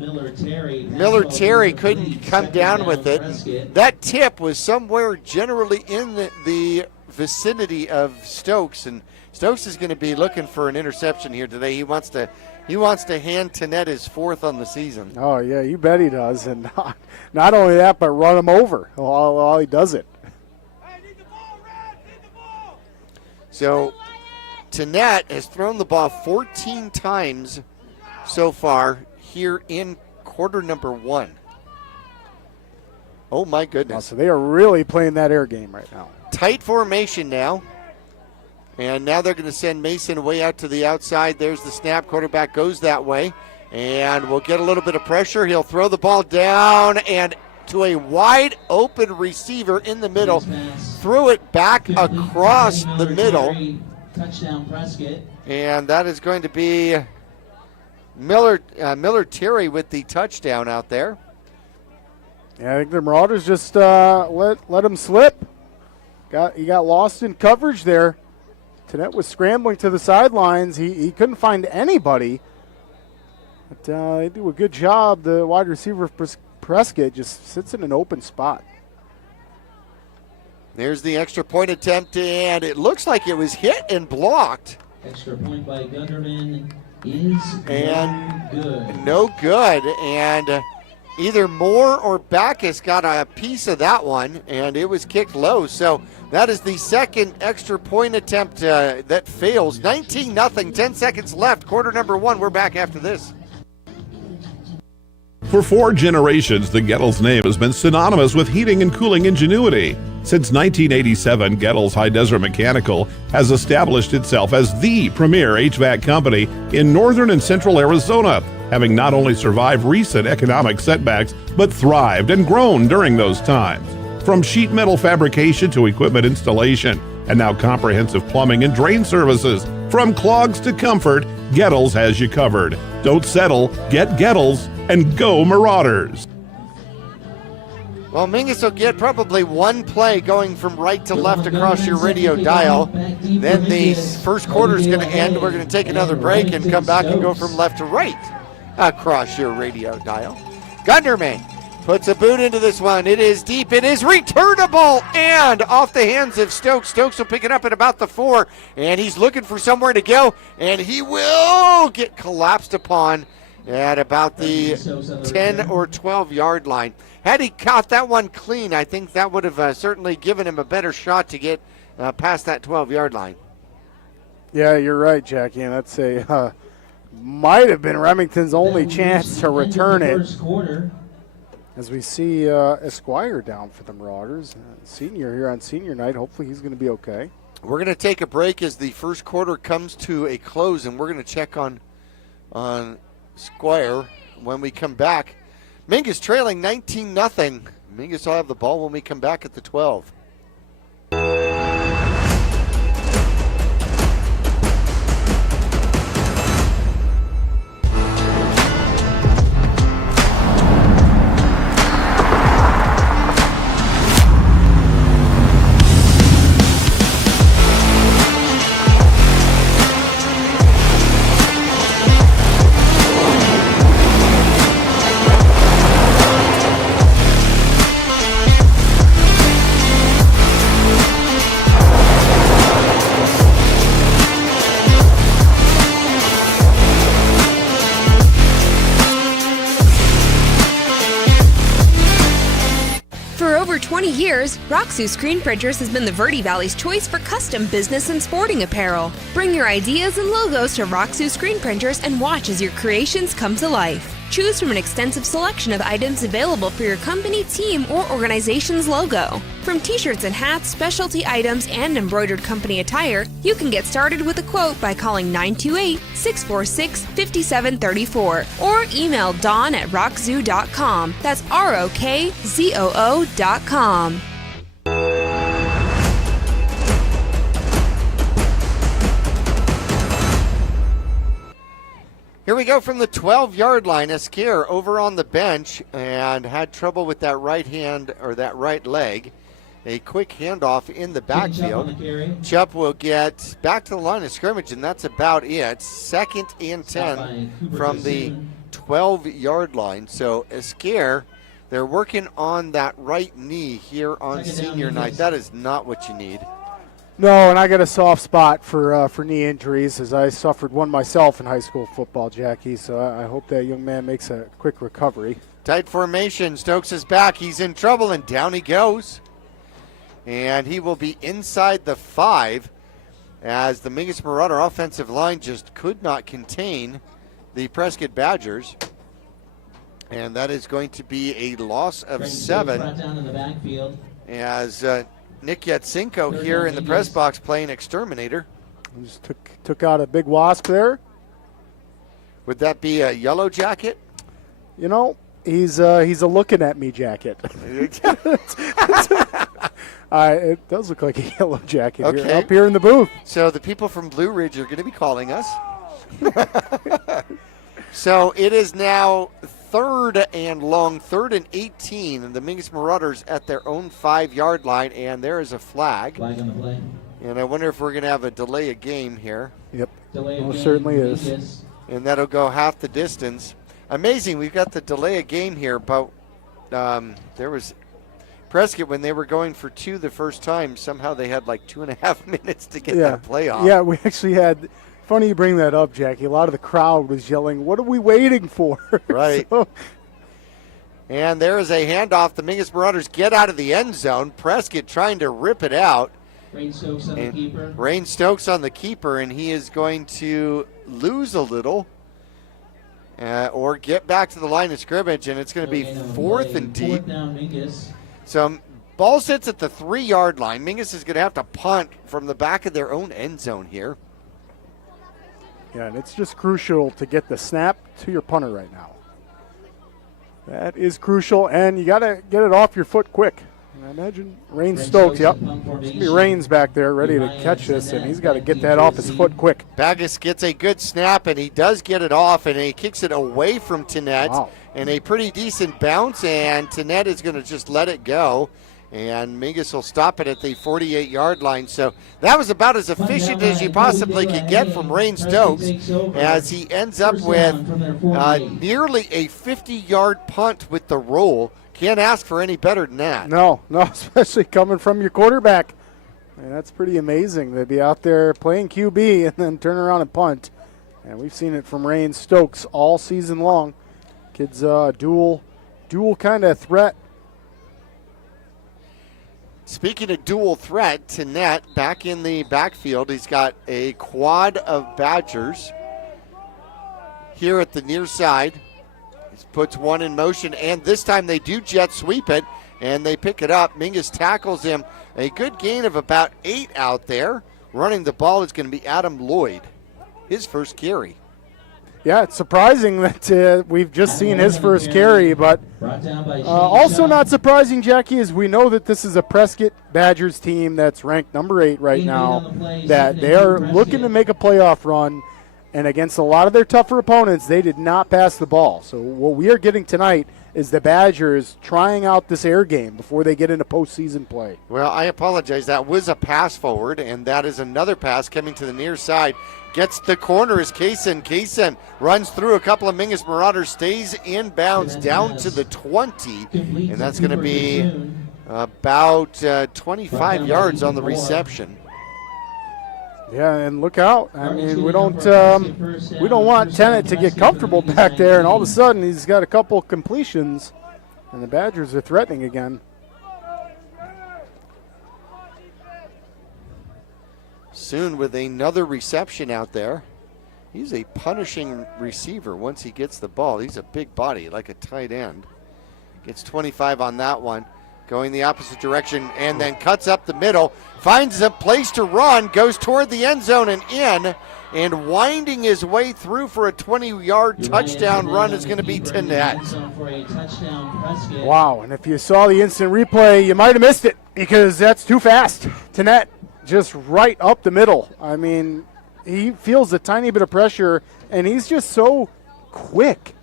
Miller Terry couldn't come down with it. That tip was somewhere generally in the vicinity of Stokes, and Stokes is going to be looking for an interception here today. He wants to hand Tanette his 4th on the season. Oh, yeah, you bet he does. And not only that, but run him over while he does it. So Tanette has thrown the ball 14 times so far here in quarter number 1. Oh, my goodness. Oh, so they are really playing that air game right now. Tight formation now. And now they're going to send Mason way out to the outside. There's the snap. Quarterback goes that way. And we'll get a little bit of pressure. He'll throw the ball down and to a wide open receiver in the middle. Threw it back across the middle. Touchdown Prescott. And that is going to be Miller Terry with the touchdown out there. Yeah, I think the Marauders just let him slip. He got lost in coverage there. Tanette was scrambling to the sidelines. He couldn't find anybody. But they do a good job. The wide receiver Prescott just sits in an open spot. There's the extra point attempt, and it looks like it was hit and blocked. Extra point by Gunderman is good. No good. And either Moore or Backus got a piece of that one, and it was kicked low. So that is the second extra point attempt that fails. 19-0, 10 seconds left. Quarter number 1. We're back after this. For 4 generations, the Gettles name has been synonymous with heating and cooling ingenuity. Since 1987, Gettles High Desert Mechanical has established itself as the premier HVAC company in northern and central Arizona, having not only survived recent economic setbacks, but thrived and grown during those times. From sheet metal fabrication to equipment installation, and now comprehensive plumbing and drain services. From clogs to comfort, Gettles has you covered. Don't settle, get Gettles, and go Marauders. Well, Mingus will get probably one play going from right to left across your radio dial. Then the first quarter is going to end. We're going to take another break and come back and go from left to right across your radio dial. Gunderman puts a boot into this one. It is deep. It is returnable and off the hands of Stokes. Stokes will pick it up at about the 4, and he's looking for somewhere to go, and he will get collapsed upon at about the 10 or 12 yard line. Had he caught that one clean, I think that would have certainly given him a better shot to get past that 12 yard line. Yeah, you're right, Jackie, and that's a might have been Remington's only chance to return it. As we see Esquire down for the Marauders. Senior here on senior night. Hopefully he's going to be okay. We're going to take a break as the first quarter comes to a close, and we're going to check on Esquire when we come back. Mingus trailing 19-0. Mingus will have the ball when we come back at the 12. For over 20 years, Roxu Screen Printers has been the Verde Valley's choice for custom business and sporting apparel. Bring your ideas and logos to Roxu Screen Printers and watch as your creations come to life. Choose from an extensive selection of items available for your company, team, or organization's logo. From t-shirts and hats, specialty items, and embroidered company attire, you can get started with a quote by calling 928-646-5734 or email dawn@rockzoo.com. That's ROKZOO.com. Here we go from the 12-yard line. Esquire over on the bench and had trouble with that right hand or that right leg. A quick handoff in the backfield. Chubb will get back to the line of scrimmage, and that's about it. 2nd and 10 from the 12-yard line. So Esquire, they're working on that right knee here on senior night. That is not what you need. No, and I got a soft spot for knee injuries, as I suffered one myself in high school football, Jackie. So I hope that young man makes a quick recovery. Tight formation. Stokes is back. He's in trouble, and down he goes. And he will be inside the 5 as the Mingus Marauder offensive line just could not contain the Prescott Badgers. And that is going to be a loss of 7 as Nick Yatsenko here in the press box playing exterminator. Just took out a big wasp there. Would that be a yellow jacket? You know, he's a looking at me jacket. It does look like a yellow jacket here, up here in the booth. So the people from Blue Ridge are going to be calling us. So it is now 3rd and long, 3rd and 18, and the Mingus Marauders at their own 5-yard line, and there is a flag. Flag on the play. And I wonder if we're going to have a delay of game here. Yep, most certainly is. And that'll go half the distance. Amazing, we've got the delay of game here, but there was Prescott, when they were going for 2 the first time, somehow they had like 2.5 minutes to get that play off. Yeah, we actually had. Funny you bring that up, Jackie. A lot of the crowd was yelling, "What are we waiting for?" Right. And there is a handoff. The Mingus Marauders get out of the end zone. Prescott trying to rip it out. Rain Stokes on the keeper. Rain Stokes on the keeper, and he is going to lose a little or get back to the line of scrimmage, and it's going to be 4th and deep. So ball sits at the 3-yard line. Mingus is going to have to punt from the back of their own end zone here. Yeah, and it's just crucial to get the snap to your punter right now. That is crucial, and you got to get it off your foot quick. I imagine Rain Stokes, yep. It's going to be Rains back there ready to catch this, and he's got to get that off his foot quick. Bagus gets a good snap, and he does get it off, and he kicks it away from Tanette. Wow. And a pretty decent bounce, and Tanette is going to just let it go. And Mingus will stop it at the 48-yard line. So that was about as efficient as you possibly could get from Rain Stokes, as he ends up with nearly a 50-yard punt with the roll. Can't ask for any better than that. No, especially coming from your quarterback. And that's pretty amazing. They'd be out there playing QB and then turn around and punt. And we've seen it from Rain Stokes all season long. Kids dual kind of threat. Speaking of dual threat, Tanette back in the backfield. He's got a quad of Badgers here at the near side. He puts one in motion, and this time they do jet sweep it, and they pick it up. Mingus tackles him. A good gain of about 8 out there. Running the ball is going to be Adam Lloyd, his first carry. Yeah, it's surprising that we've just seen his first carry, but also not surprising, Jackie, is we know that this is a Prescott Badgers team that's ranked number 8 right now, that they are looking to make a playoff run, and against a lot of their tougher opponents, they did not pass the ball. So what we are getting tonight is the Badgers trying out this air game before they get into postseason play. Well, I apologize. That was a pass forward, and that is another pass coming to the near side. Gets the corner is Kaysen. Kaysen runs through a couple of Mingus Marauders, stays in bounds down to the 20, and that's going to be about 25 yards on the reception. Yeah, and look out. I mean, we don't want Tennant to get comfortable back there, and all of a sudden he's got a couple completions, and the Badgers are threatening again. Soon with another reception out there. He's a punishing receiver once he gets the ball. He's a big body, like a tight end. Gets 25 on that one. Going the opposite direction and then cuts up the middle. Finds a place to run. Goes toward the end zone and in. And winding his way through for a 20-yard touchdown run is going to be Tanette. Wow, and if you saw the instant replay, you might have missed it because that's too fast. Tanette just right up the middle. I mean, he feels a tiny bit of pressure, and he's just so quick.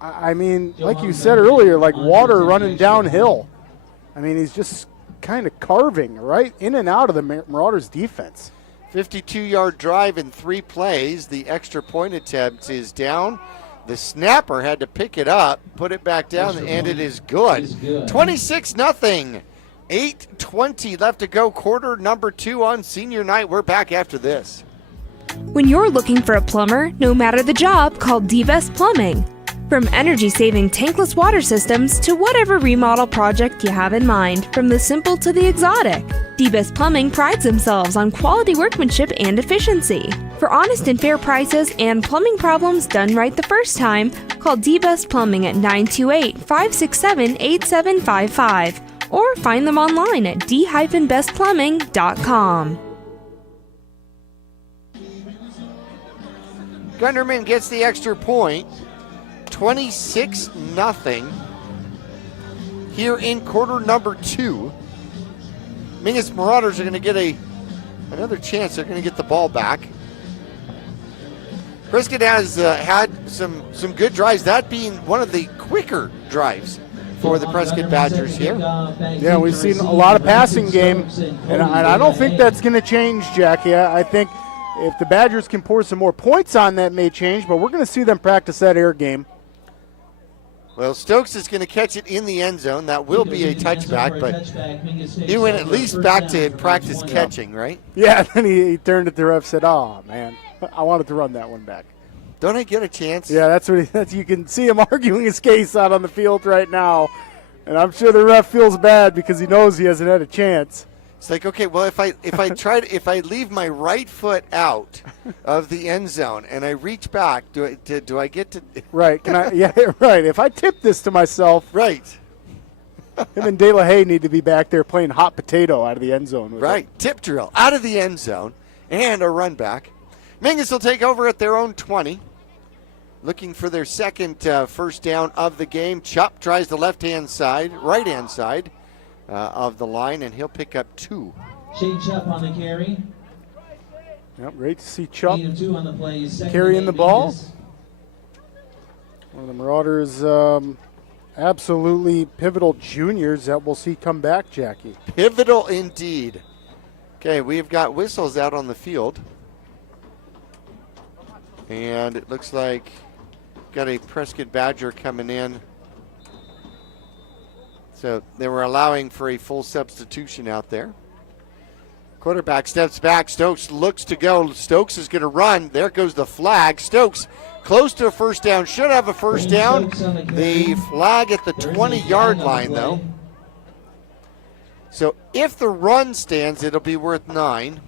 I mean, like you said earlier, like water running downhill. I mean, he's just kind of carving right in and out of the Marauders' defense. 52-yard drive in 3 plays. The extra point attempt is down. The snapper had to pick it up, put it back down, and it is good. 26-0. 8:20 left to go. Quarter number 2 on senior night. We're back after this. When you're looking for a plumber, no matter the job, call D-Best Plumbing. From energy-saving tankless water systems to whatever remodel project you have in mind, from the simple to the exotic, D-Best Plumbing prides themselves on quality workmanship and efficiency. For honest and fair prices and plumbing problems done right the first time, call D-Best Plumbing at 928-567-8755 or find them online at d-bestplumbing.com. Gunderman gets the extra point. 26-0 here in quarter number 2. Mingus Marauders are going to get another chance. They're going to get the ball back. Prescott has had some good drives, that being one of the quicker drives for the Prescott Badgers here. Yeah, we've seen a lot of passing game, and I don't think that's going to change, Jackie. I think if the Badgers can pour some more points on, that may change, but we're going to see them practice that air game. Well, Stokes is going to catch it in the end zone. That will be a touchback, but he went at least back to practice catching, right? Yeah, then he turned at the ref and said, oh, man, I wanted to run that one back. Don't I get a chance? Yeah, that's you can see him arguing his case out on the field right now, and I'm sure the ref feels bad because he knows he hasn't had a chance. It's like, okay, well, if I leave my right foot out of the end zone and I reach back, do I get to? Right? Can I? Yeah, right. If I tip this to myself, right. Him and De La Haye need to be back there playing hot potato out of the end zone. Right, tip drill out of the end zone and a run back. Mingus will take over at their own 20. Looking for their second first down of the game. Chupp tries the right-hand side. of the line, and he'll pick up 2. Shane Chupp on the carry. Yep, great to see Chupp 8 of 2 on the play. carrying the ball. One of the Marauders' absolutely pivotal juniors that we'll see come back, Jackie. Pivotal indeed. Okay, we've got whistles out on the field. And it looks like got a Prescott Badger coming in. So they were allowing for a full substitution out there. Quarterback steps back. Stokes looks to go. Stokes is going to run. There goes the flag. Stokes close to a first down. Should have a first down. The flag at the 20-yard line, though. So if the run stands, it'll be worth 9.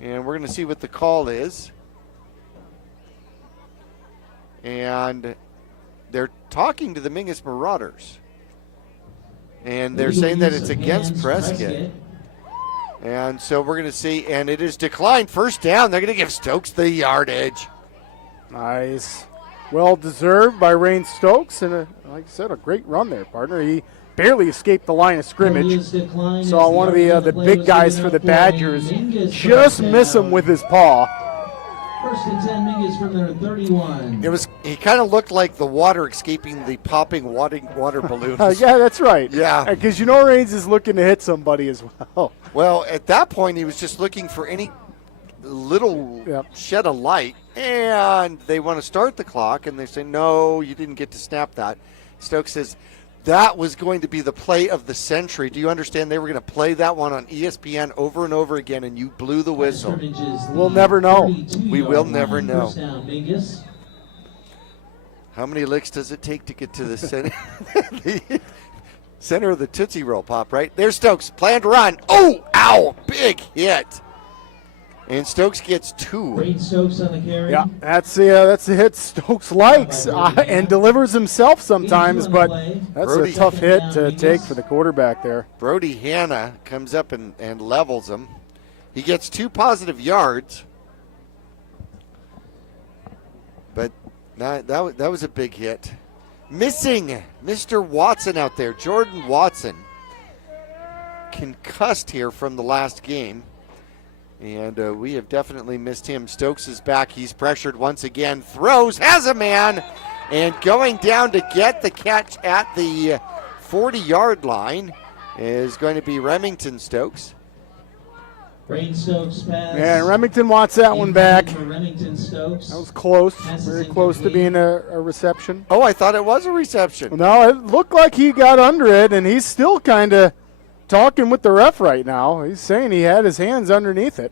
And we're going to see what the call is. And they're talking to the Mingus Marauders. And they're saying that it's against Prescott. And so we're going to see, and it is declined. First down. They're going to give Stokes the yardage. Nice. Well deserved by Rain Stokes. And like I said, a great run there, partner. He barely escaped the line of scrimmage. Saw one of the big guys for the Badgers just miss him with his paw. First and 10, Mingus from their 31. He kind of looked like the water escaping the popping water balloons. Yeah, that's right. Yeah. Because you know Rains is looking to hit somebody as well. Well, at that point, he was just looking for any little shed of light, and they want to start the clock, and they say, no, you didn't get to snap that. Stokes says, that was going to be the play of the century. Do you understand? They were going to play that one on ESPN over and over again, and you blew the whistle. We'll never know. We will never know. How many licks does it take to get to the center? The center of the Tootsie Roll Pop, right? There's Stokes. Planned run. Oh, ow. Big hit. And Stokes gets 2. Great Stokes on the carry. Yeah, that's the hit Stokes likes and delivers himself sometimes, but that's a tough hit to take for the quarterback there. Brody Hanna comes up and levels him. He gets 2 positive yards, but that was a big hit. Missing Mr. Watson out there, Jordan Watson, concussed here from the last game. And we have definitely missed him. Stokes is back. He's pressured once again. Throws, has a man. And going down to get the catch at the 40-yard line is going to be Remington Stokes. Rain Stokes pass. Yeah, Remington wants that one back. Remington Stokes. That was close. Very close to being a reception. Oh, I thought it was a reception. No, it looked like he got under it, and he's still kind of talking with the ref right now. He's saying he had his hands underneath it.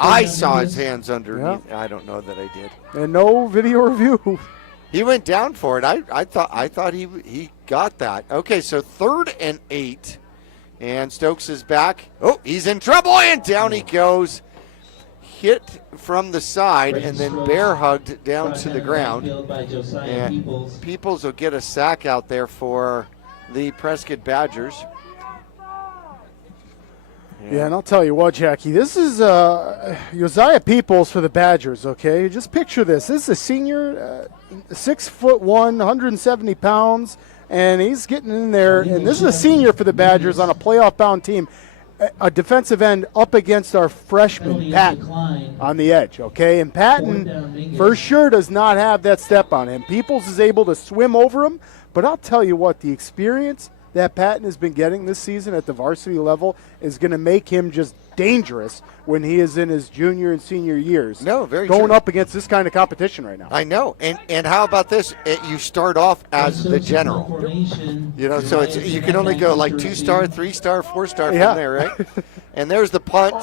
I saw his hands underneath. Yeah. I don't know that I did. And no video review. He went down for it. I thought he got that. Okay, so 3rd and 8. And Stokes is back. Oh, he's in trouble, and down he goes. Hit from the side and then bear hugged down to the ground. And Peoples will get a sack out there for the Prescott Badgers. Yeah, and I'll tell you what, Jackie, this is Josiah Peoples for the Badgers, okay? Just picture this. This is a senior, 6'1", 170 pounds, and he's getting in there. And this is a senior for the Badgers on a playoff-bound team, a defensive end up against our freshman, Patton, on the edge, okay? And Patton, for sure, does not have that step on him. Peoples is able to swim over him, but I'll tell you what, the experience that Patton has been getting this season at the varsity level is going to make him just dangerous when he is in his junior and senior years. No, very going true. Up against this kind of competition right now. I know, and how about this? You start off as the general. You know, so it's you can only go like 2-star, 3-star, 4-star from there, right? And there's the punt,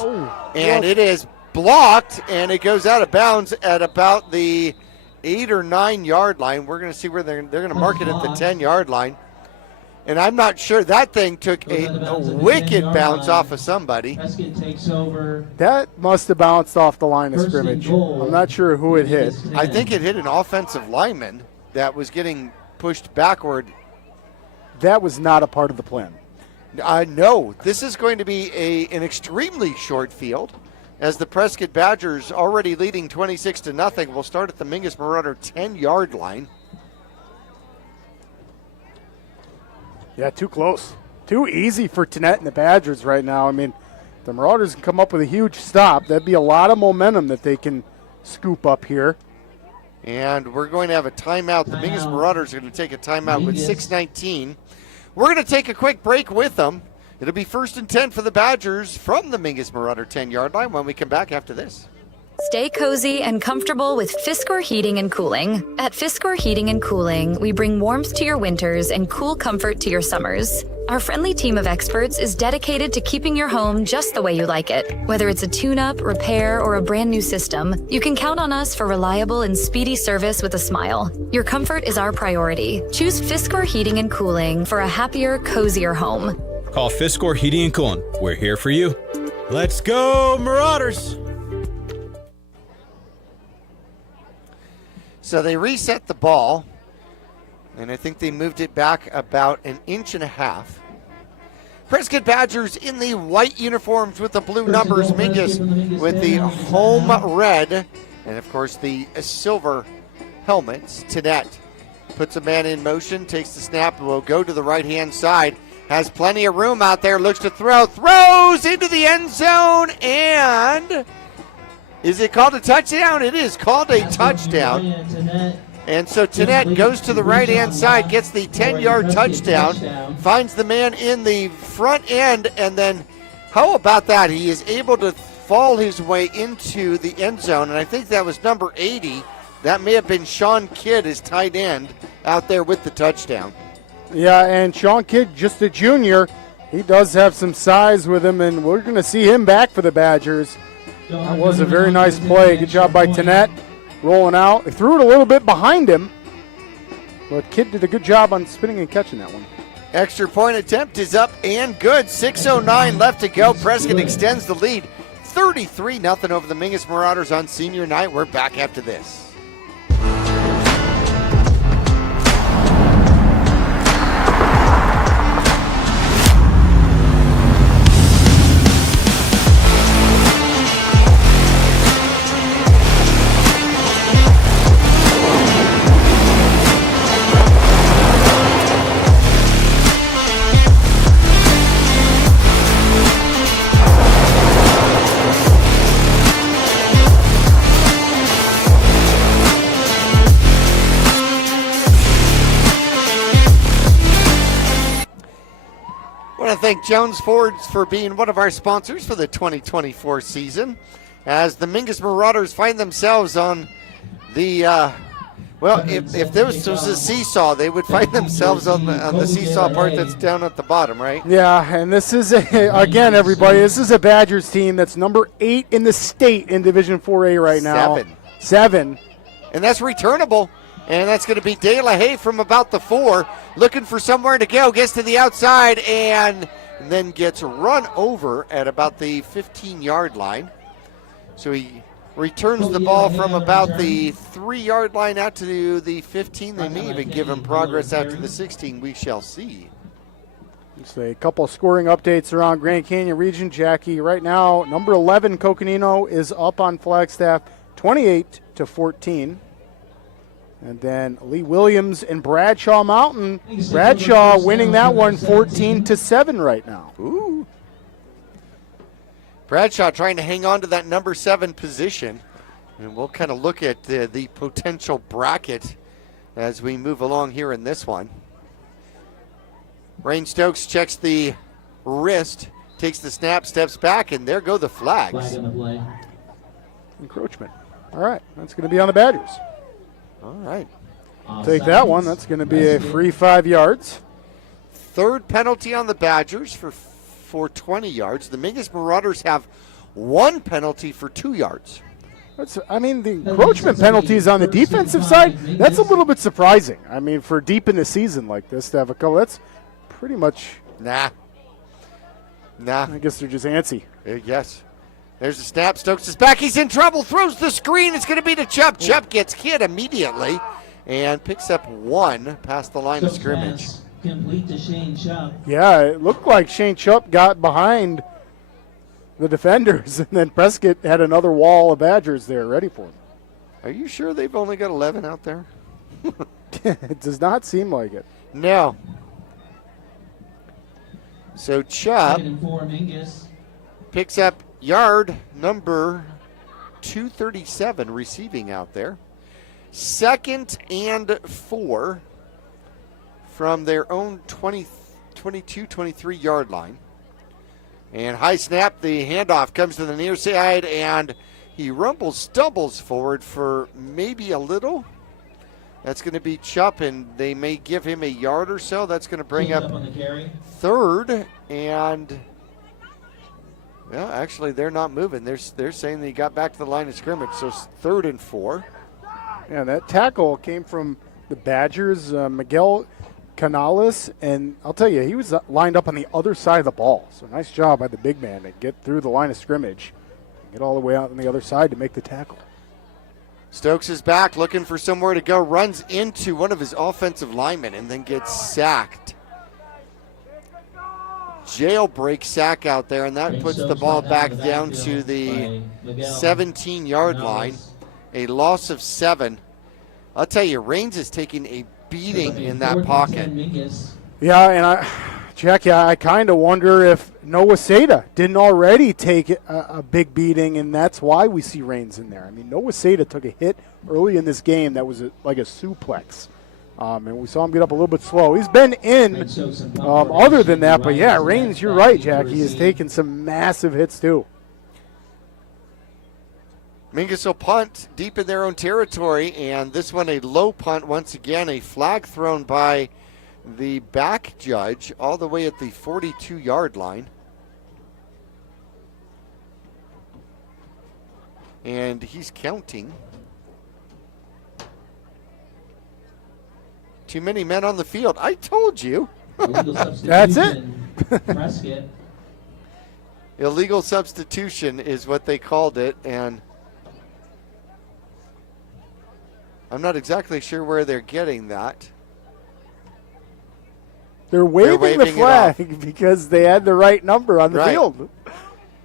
and it is blocked, and it goes out of bounds at about the 8 or 9 yard line. We're going to see where they're going to mark it at the 10-yard line. And I'm not sure that thing took a wicked bounce off of somebody. Prescott takes over. That must have bounced off the line of scrimmage. I'm not sure who it hit. I think it hit an offensive lineman that was getting pushed backward. That was not a part of the plan. No, this is going to be an extremely short field, as the Prescott Badgers, already leading 26-0, will start at the Mingus Marauder 10-yard line. Yeah, too close. Too easy for Tenet and the Badgers right now. I mean, the Marauders can come up with a huge stop. That'd be a lot of momentum that they can scoop up here. And we're going to have a timeout. The Mingus Marauders are going to take a timeout with 6:19. We're going to take a quick break with them. It'll be 1st and 10 for the Badgers from the Mingus Marauder 10-yard line when we come back after this. Stay cozy and comfortable with Fiskor Heating and Cooling. At Fiskor Heating and Cooling, we bring warmth to your winters and cool comfort to your summers. Our friendly team of experts is dedicated to keeping your home just the way you like it. Whether it's a tune-up, repair, or a brand new system, you can count on us for reliable and speedy service with a smile. Your comfort is our priority. Choose Fiskor Heating and Cooling for a happier, cozier home. Call Fiskor Heating and Cooling. We're here for you. Let's go, Marauders! So they reset the ball, and I think they moved it back about an inch and a half. Prescott Badgers in the white uniforms with the blue numbers. Mingus with the home red, and of course the silver helmets. Tenet puts a man in motion, takes the snap, will go to the right-hand side. Has plenty of room out there, looks to throw, throws into the end zone, and is it called a touchdown? It is called a touchdown. And so Tenet goes to the right-hand side, gets the 10-yard touchdown, finds the man in the front end, and then how about that? He is able to fall his way into the end zone, and I think that was number 80. That may have been Sean Kidd, his tight end, out there with the touchdown. Yeah, and Sean Kidd, just a junior. He does have some size with him, and we're going to see him back for the Badgers. That was a very nice play. Good job by Tenet rolling out. They threw it a little bit behind him, but Kidd did a good job on spinning and catching that one. Extra point attempt is up and good. 6:09 left to go. Prescott extends the lead 33-0 over the Mingus Marauders on senior night. We're back after this. I want to thank Jones Fords for being one of our sponsors for the 2024 season, as the Mingus Marauders find themselves on the if this was a seesaw, they would find themselves on the seesaw part that's down at the bottom, right? Yeah, and this is again, everybody, this is a Badgers team that's number 8 in the state in Division 4A right now. 7, and that's returnable. And that's going to be De La Haye from about the 4, looking for somewhere to go, gets to the outside, and then gets run over at about the 15-yard line. So he returns the ball from about the 3-yard line out to the 15. They may even give him progress out to the 16. We shall see. Just a couple of scoring updates around Grand Canyon region, Jackie. Right now, number 11, Coconino, is up on Flagstaff, 28-14. And then Lee Williams and Bradshaw Mountain. Bradshaw winning that one 14-7 right now. Ooh. Bradshaw trying to hang on to that number 7 position. And we'll kind of look at the potential bracket as we move along here in this one. Rain Stokes checks the wrist, takes the snap, steps back, and there go the flags. Flag on the play. Encroachment. All right, that's going to be on the Badgers. All right. Take that one. That's going to be a free 5 yards. Third penalty on the Badgers for 20 yards. The Mingus Marauders have 1 penalty for 2 yards. The encroachment penalties on the defensive side, that's a little bit surprising. I mean, for deep in the season like this to have a couple, that's pretty much. Nah. I guess they're just antsy. Yes. There's a snap. Stokes is back. He's in trouble. Throws the screen. It's going to be to Chubb. Chubb gets hit immediately and picks up 1 past the line of scrimmage. Complete to Shane Chubb. Yeah, it looked like Shane Chubb got behind the defenders, and then Prescott had another wall of Badgers there ready for him. Are you sure they've only got 11 out there? It does not seem like it. No. So Chubb 2nd and 4, Mingus. picks up yard number 237 receiving out there. 2nd and 4 from their own 22-23 yard line. And high snap, the handoff comes to the near side, and he stumbles forward for maybe a little. That's going to be Chubb, and they may give him a yard or so. That's going to bring up on the carry. 3rd, and well, actually, they're not moving. They're saying they got back to the line of scrimmage, so 3rd and 4. Yeah, that tackle came from the Badgers, Miguel Canales, and I'll tell you, he was lined up on the other side of the ball. So nice job by the big man to get through the line of scrimmage and get all the way out on the other side to make the tackle. Stokes is back, looking for somewhere to go, runs into one of his offensive linemen and then gets sacked. Jailbreak sack out there, and that puts the ball back down to the 17-yard line. A loss of 7. I'll tell you, Raines is taking a beating in that pocket. Yeah, and Jackie, I kind of wonder if Noah Seda didn't already take a big beating, and that's why we see Raines in there. I mean, Noah Seda took a hit early in this game that was like a suplex. And we saw him get up a little bit slow. He's been in other than that, but yeah, Raines, you're right, Jackie. He has taken some massive hits too. Mingus will punt deep in their own territory, and this one a low punt once again. A flag thrown by the back judge all the way at the 42-yard line. And he's counting. Too many men on the field. I told you. That's it. Prescott. Illegal substitution is what they called it, and I'm not exactly sure where they're getting that. They're waving the flag because they had the right number on the field.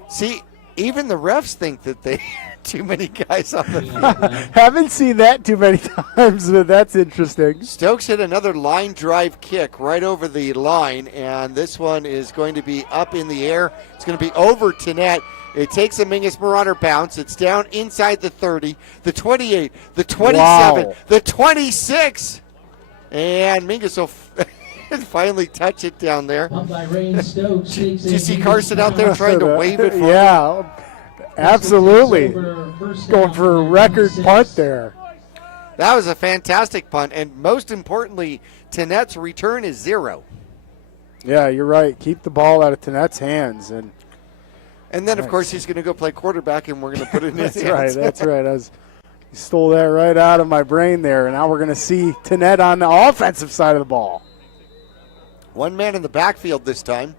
See, even the refs think that they too many guys on the field. Haven't seen that too many times, but that's interesting. Stokes hit another line drive kick right over the line, and this one is going to be up in the air. It's going to be over to net. It takes a Mingus Marauder bounce. It's down inside the 30, the 28, the 27, the 26. And Mingus will finally touch it down there. Did you see Carson out there trying to wave it for him? Yeah, absolutely. Going for a record punt there. That was a fantastic punt, and most importantly, Tenet's return is 0. Yeah, you're right. Keep the ball out of Tenet's hands. And then, of course, he's going to go play quarterback, and we're going to put it in his hands. That's right. You stole that right out of my brain there, and now we're going to see Tenet on the offensive side of the ball. One man in the backfield this time.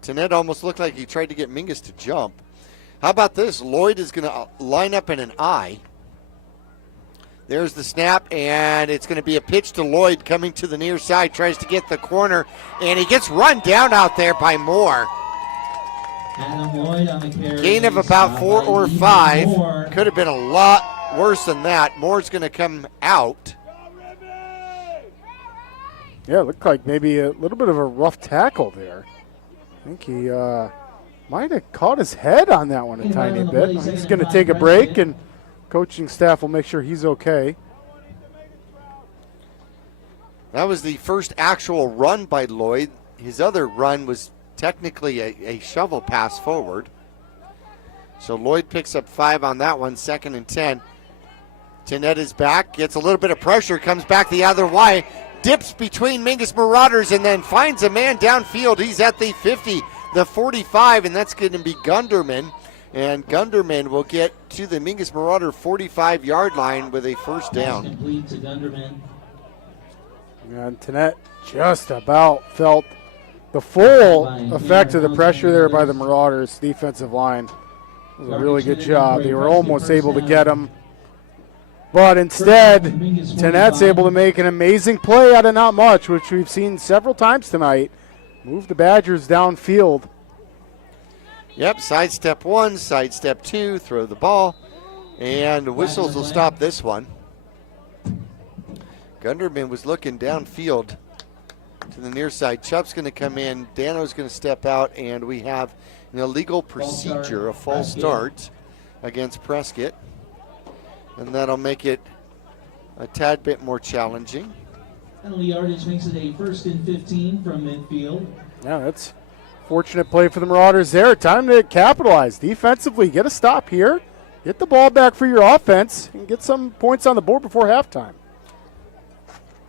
Tenet almost looked like he tried to get Mingus to jump. How about this? Lloyd is going to line up in an I. There's the snap, and it's going to be a pitch to Lloyd coming to the near side. Tries to get the corner, and he gets run down out there by Moore. Adam Lloyd on the carry. Gain of about 4 or 5. Could have been a lot worse than that. Moore's going to come out. Yeah, it looked like maybe a little bit of a rough tackle there. I think he might have caught his head on that one a tiny bit. He's going to take a break, and coaching staff will make sure he's okay. That was the first actual run by Lloyd. His other run was technically a shovel pass forward. So Lloyd picks up 5 on that one, 2nd and 10. Tenet is back, gets a little bit of pressure, comes back the other way, dips between Mingus Marauders, and then finds a man downfield. He's at the 50, the 45, and that's going to be Gunderman. And Gunderman will get to the Mingus Marauder 45-yard line with a first down. Complete to Gunderman. And Tenet just about felt the full effect of the pressure there by the Marauders' defensive line. It was a really good job. They were almost able to get him. But instead, Tenet's able to make an amazing play out of not much, which we've seen several times tonight. Move the Badgers downfield. Yep, sidestep 1, sidestep 2, throw the ball, and whistles will stop this one. Gunderman was looking downfield. to the near side. Chubb's going to come in. Dano's going to step out, and we have an illegal procedure, a false start against Prescott. And that'll make it a tad bit more challenging. Penalty yardage makes it a 1st and 15 from midfield. Yeah, that's fortunate play for the Marauders there. Time to capitalize defensively. Get a stop here. Get the ball back for your offense and get some points on the board before halftime.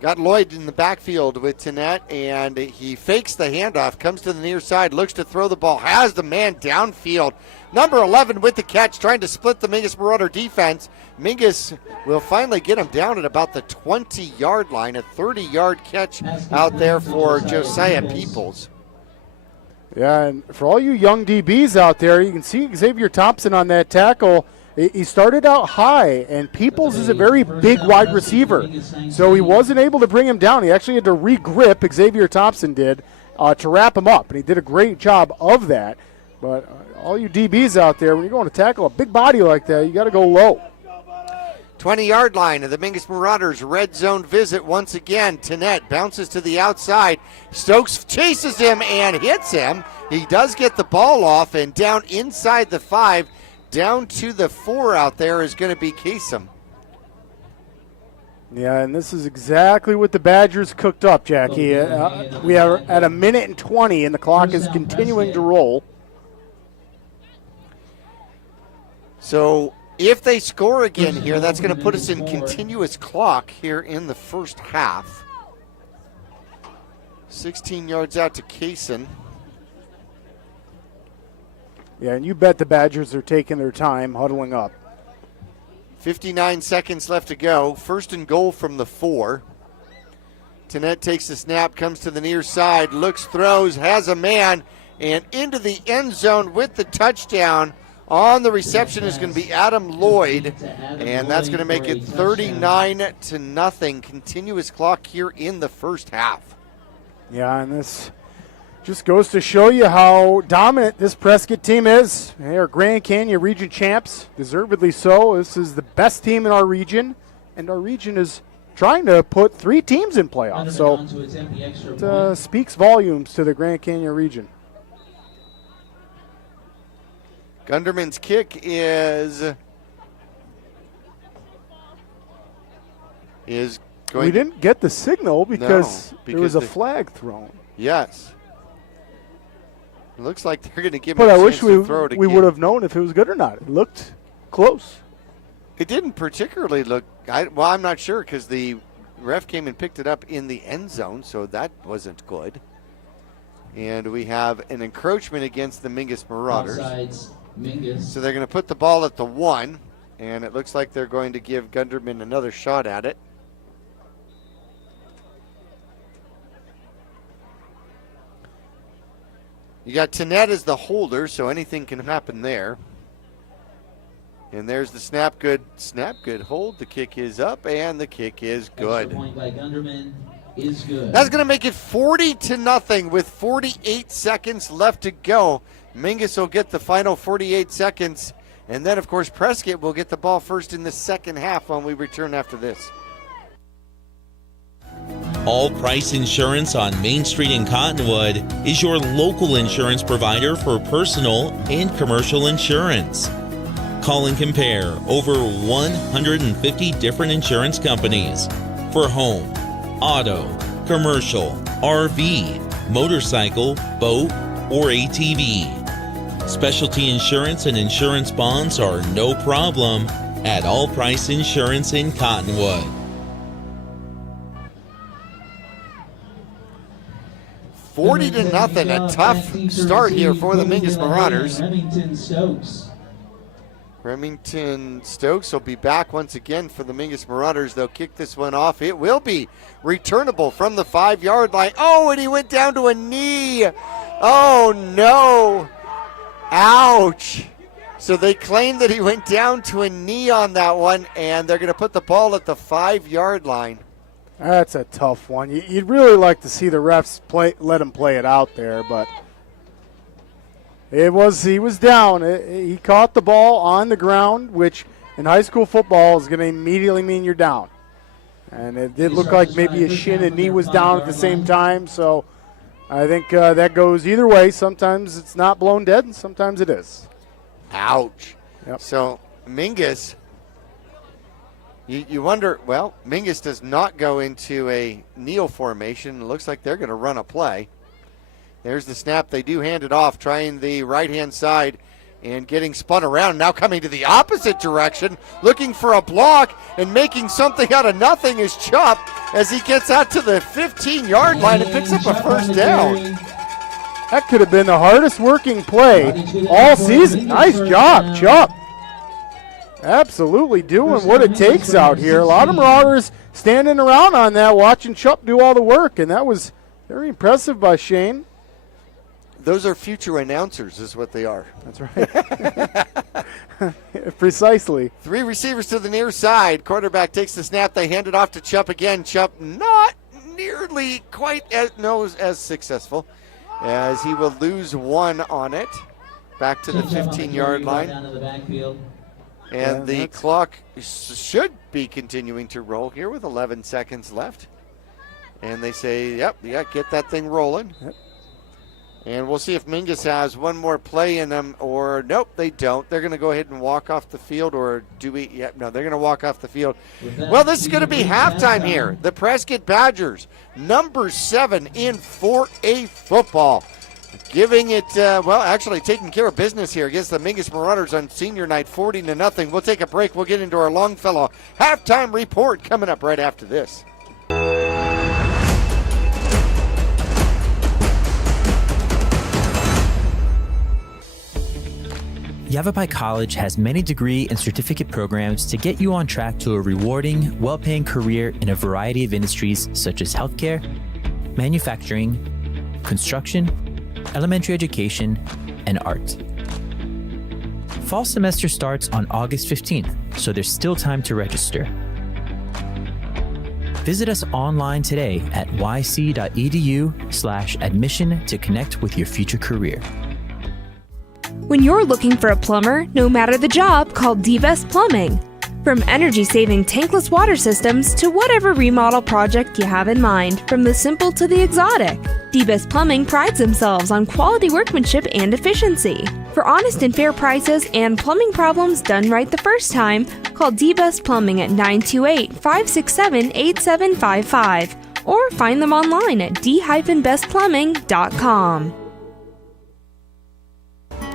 Got Lloyd in the backfield with Tanette, and he fakes the handoff, comes to the near side, looks to throw the ball, has the man downfield. Number 11 with the catch, trying to split the Mingus Marauder defense. Mingus will finally get him down at about the 20-yard line, a 30-yard catch out there for Josiah Peoples. Yeah, and for all you young DBs out there, you can see Xavier Thompson on that tackle. He started out high, and Peoples is a very big wide receiver, so he wasn't able to bring him down. He actually had to re-grip, Xavier Thompson did, to wrap him up, and he did a great job of that. But all you DBs out there, when you're going to tackle a big body like that, you got to go low. 20-yard line of the Mingus Marauders red zone visit once again. Tanette bounces to the outside. Stokes chases him and hits him. He does get the ball off, and down inside the 5, down to the 4 out there is going to be Kasem. Yeah, and this is exactly what the Badgers cooked up, Jackie. We are at 1:20, and the clock is continuing to roll. So if they score again here, that's going to put us in continuous clock here in the first half. 16 yards out to Kaysen. Yeah, and you bet the Badgers are taking their time huddling up. 59 seconds left to go. 1st and goal from the 4. Tanette takes the snap, comes to the near side, looks, throws, has a man, and into the end zone with the touchdown. On the reception is going to be Adam Lloyd, and that's going to make it 39-0. Continuous clock here in the first half. Yeah, and this just goes to show you how dominant this Prescott team is. They are Grand Canyon region champs, deservedly so. This is the best team in our region, and our region is trying to put 3 teams in playoffs. So it speaks volumes to the Grand Canyon region. Gunderman's kick is going. We didn't get the signal because there was a flag thrown. Yes. It looks like they're going to give him but a I chance wish to throw it again. we would have known if it was good or not. It looked close. It didn't particularly look. I'm not sure because the ref came and picked it up in the end zone, so that wasn't good. And we have an encroachment against the Mingus Marauders. Offsides, Mingus. So they're going to put the ball at the 1, and it looks like they're going to give Gunderman another shot at it. You got Tanette as the holder, so anything can happen there. And there's the snap good hold. The kick is up, and the kick is good. Extra point by Gunderman is good. That's going to make it 40-0 with 48 seconds left to go. Mingus will get the final 48 seconds. And then, of course, Prescott will get the ball first in the second half when we return after this. All Price Insurance on Main Street in Cottonwood is your local insurance provider for personal and commercial insurance. Call and compare over 150 different insurance companies for home, auto, commercial, RV, motorcycle, boat, or ATV. Specialty insurance and insurance bonds are no problem at All Price Insurance in Cottonwood. 40-0, a tough start here for the Mingus Marauders. Remington Stokes will be back once again for the Mingus Marauders. They'll kick this one off. It will be returnable from the 5-yard line. Oh, and he went down to a knee. Oh, no. Ouch. So they claim that he went down to a knee on that one, and they're going to put the ball at the 5-yard line. That's a tough one. You'd really like to see the refs let him play it out there, but he was down. He caught the ball on the ground, which in high school football is going to immediately mean you're down. And it did look like maybe his shin and knee was down at the same time. So I think that goes either way. Sometimes it's not blown dead, and sometimes it is. Ouch. Yep. So Mingus, you wonder, well, Mingus does not go into a kneel formation. It looks like they're going to run a play. There's the snap. They do hand it off, trying the right-hand side and getting spun around. Now coming to the opposite direction, looking for a block and making something out of nothing is Chupp as he gets out to the 15-yard line and picks up a first down. That could have been the hardest working play all season. Nice job, Chupp. Absolutely doing what it takes out here. A lot of Marauders standing around on that, watching Chupp do all the work, and that was very impressive by Shane. Those are future announcers is what they are. That's right. Precisely. 3 receivers to the near side. Quarterback takes the snap. They hand it off to Chupp again. Chupp not nearly quite as successful, as he will lose 1 on it. Back to the 15-yard line. And the clock should be continuing to roll here with 11 seconds left. And they say, yep, get that thing rolling. Yep. And we'll see if Mingus has one more play in them, or nope, they don't. They're going to go ahead and walk off the field, or do we? Yeah, no, they're going to walk off the field. Well, this is going to be halftime here. The Prescott Badgers, number 7 in 4A football, giving it, actually taking care of business here against the Mingus Marauders on senior night, 40-0. We'll take a break. We'll get into our Longfellow halftime report coming up right after this. Yavapai College has many degree and certificate programs to get you on track to a rewarding, well-paying career in a variety of industries such as healthcare, manufacturing, construction, elementary education, and art. Fall semester starts on August 15th, so there's still time to register. Visit us online today at yc.edu/admission to connect with your future career. When you're looking for a plumber, no matter the job, call D-Best Plumbing. From energy-saving tankless water systems to whatever remodel project you have in mind, from the simple to the exotic, D-Best Plumbing prides themselves on quality workmanship and efficiency. For honest and fair prices and plumbing problems done right the first time, call D-Best Plumbing at 928-567-8755 or find them online at d-bestplumbing.com.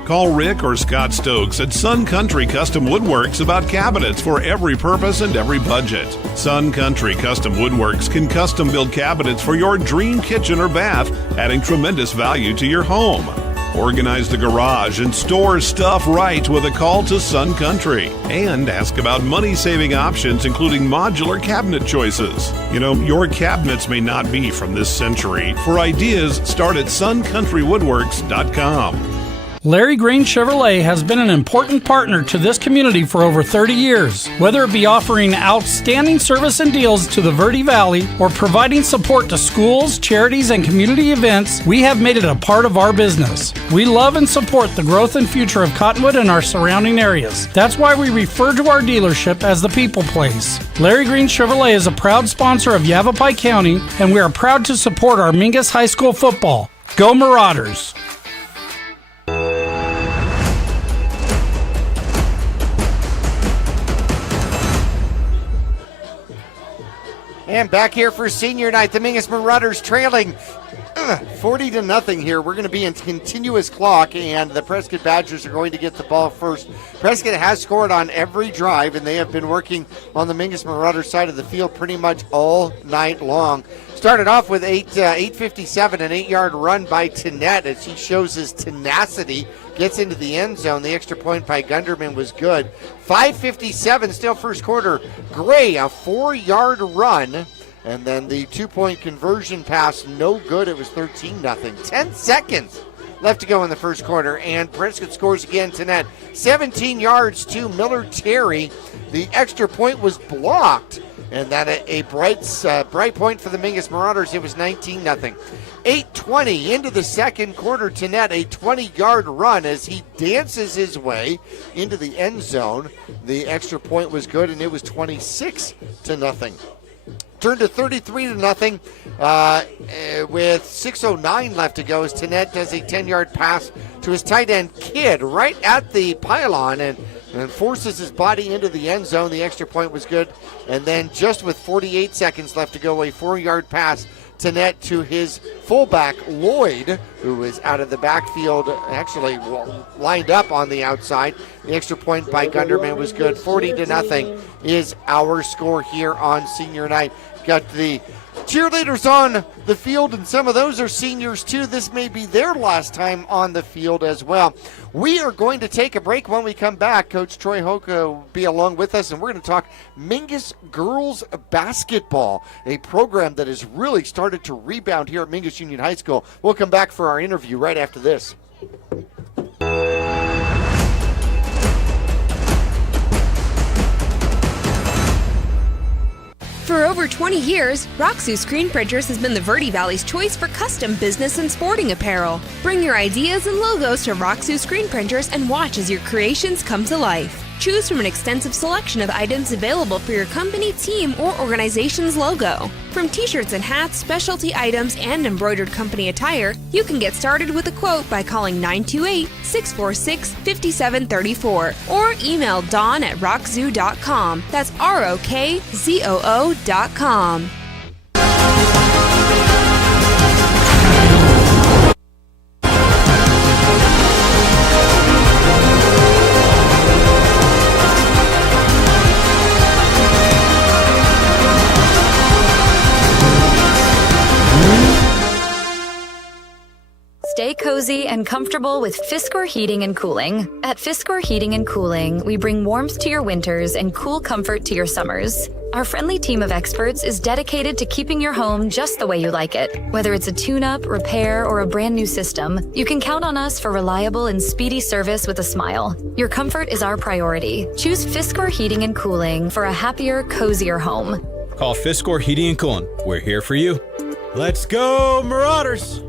Call Rick or Scott Stokes at Sun Country Custom Woodworks about cabinets for every purpose and every budget. Sun Country Custom Woodworks can custom build cabinets for your dream kitchen or bath, adding tremendous value to your home. Organize the garage and store stuff right with a call to Sun Country. And ask about money-saving options, including modular cabinet choices. You know, your cabinets may not be from this century. For ideas, start at suncountrywoodworks.com. Larry Green Chevrolet has been an important partner to this community for over 30 years. Whether it be offering outstanding service and deals to the Verde Valley or providing support to schools, charities, and community events, we have made it a part of our business. We love and support the growth and future of Cottonwood and our surrounding areas. That's why we refer to our dealership as the People Place. Larry Green Chevrolet is a proud sponsor of Yavapai County, and we are proud to support our Mingus High School football. Go Marauders! And back here for senior night, the Mingus Marauders trailing 40-0 here. We're going to be in continuous clock, and the Prescott Badgers are going to get the ball first. Prescott has scored on every drive, and they have been working on the Mingus Marauders side of the field pretty much all night long. Started off with 8:57, an 8-yard run by Tannett as he shows his tenacity. Gets into the end zone. The extra point by Gunderman was good. 5:57, still first quarter. Gray, a 4-yard run. And then the 2-point conversion pass, no good. It was 13-0. 10 seconds left to go in the first quarter. And Prescott scores again tonight. 17 yards to Miller Terry. The extra point was blocked. And that a bright point for the Mingus Marauders. It was 19-0. 8:20 into the second quarter. Tannett, a 20-yard run as he dances his way into the end zone. The extra point was good, and it was 26-0. turned to 33-0 with 6:09 left to go as Tanette does a 10-yard pass to his tight end Kidd right at the pylon and forces his body into the end zone. The extra point was good. And then just with 48 seconds left to go, a 4-yard pass Tanette to his fullback Lloyd, who was out of the backfield, actually lined up on the outside. The extra point by Gunderman was good. 40-0 is our score here on senior night. Got the cheerleaders on the field, and some of those are seniors too. This may be their last time on the field as well. We are going to take a break. When we come back, Coach Troy Hoke will be along with us, and we're going to talk Mingus girls basketball, a program that has really started to rebound here at Mingus Union High School. We'll come back for our interview right after this. For over 20 years, Roxu Screen Printers has been the Verde Valley's choice for custom business and sporting apparel. Bring your ideas and logos to Roxu Screen Printers and watch as your creations come to life. Choose from an extensive selection of items available for your company, team, or organization's logo. From t-shirts and hats, specialty items, and embroidered company attire, you can get started with a quote by calling 928-646-5734 or email dawn@rockzoo.com. That's ROKZOO.com. Stay cozy and comfortable with Fiskor Heating and Cooling. At Fiskor Heating and Cooling, we bring warmth to your winters and cool comfort to your summers. Our friendly team of experts is dedicated to keeping your home just the way you like it. Whether it's a tune-up, repair, or a brand new system, you can count on us for reliable and speedy service with a smile. Your comfort is our priority. Choose Fiskor Heating and Cooling for a happier, cozier home. Call Fiskor Heating and Cooling. We're here for you. Let's go, Marauders!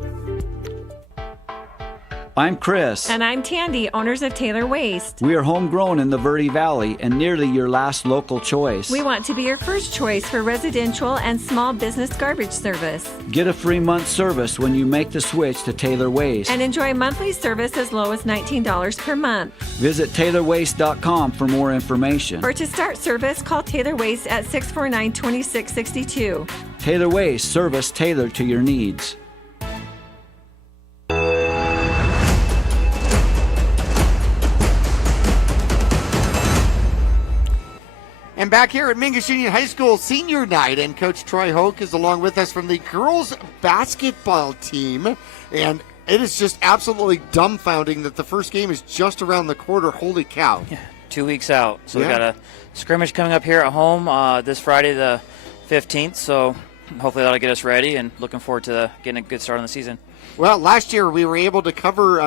I'm Chris. And I'm Tandy, owners of Taylor Waste. We are homegrown in the Verde Valley and nearly your last local choice. We want to be your first choice for residential and small business garbage service. Get a free month service when you make the switch to Taylor Waste. And enjoy monthly service as low as $19 per month. Visit TaylorWaste.com for more information. Or to start service, call Taylor Waste at 649-2662. Taylor Waste, service tailored to your needs. And back here at Mingus Union High School senior night, and Coach Troy Hoke is along with us from the girls basketball team. And it is just absolutely dumbfounding that the first game is just around the corner. Holy cow. Yeah, 2 weeks out. So we got a scrimmage coming up here at home this Friday the 15th. So hopefully that'll get us ready, and looking forward to getting a good start on the season. Well, last year we were able to cover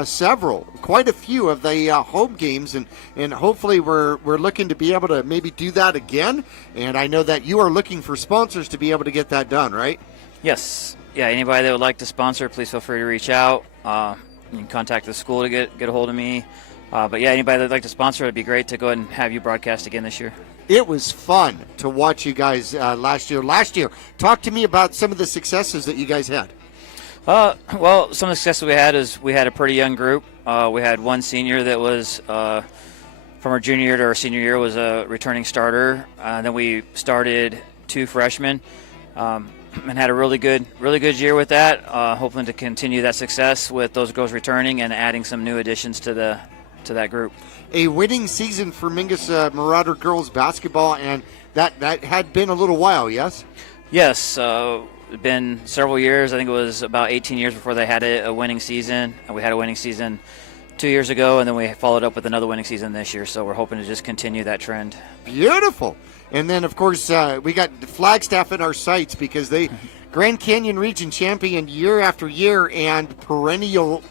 quite a few of the home games, and hopefully we're looking to be able to maybe do that again. And I know that you are looking for sponsors to be able to get that done, right? Yes. Yeah, anybody that would like to sponsor, please feel free to reach out. You can contact the school to get a hold of me. But yeah, anybody that would like to sponsor, it'd be great to go ahead and have you broadcast again this year. It was fun to watch you guys last year. Talk to me about some of the successes that you guys had. Well, some of the success we had is we had a pretty young group. We had one senior that was from our junior year to our senior year was a returning starter. Then we started 2 freshmen and had a really good year with that. Hoping to continue that success with those girls returning and adding some new additions to that group. A winning season for Mingus Marauder girls basketball, and that had been a little while, yes? Yes. It's been several years. I think it was about 18 years before they had a winning season. And we had a winning season 2 years ago, and then we followed up with another winning season this year. So we're hoping to just continue that trend. Beautiful. And then, of course, we got Flagstaff in our sights because they Grand Canyon region champion year after year and perennial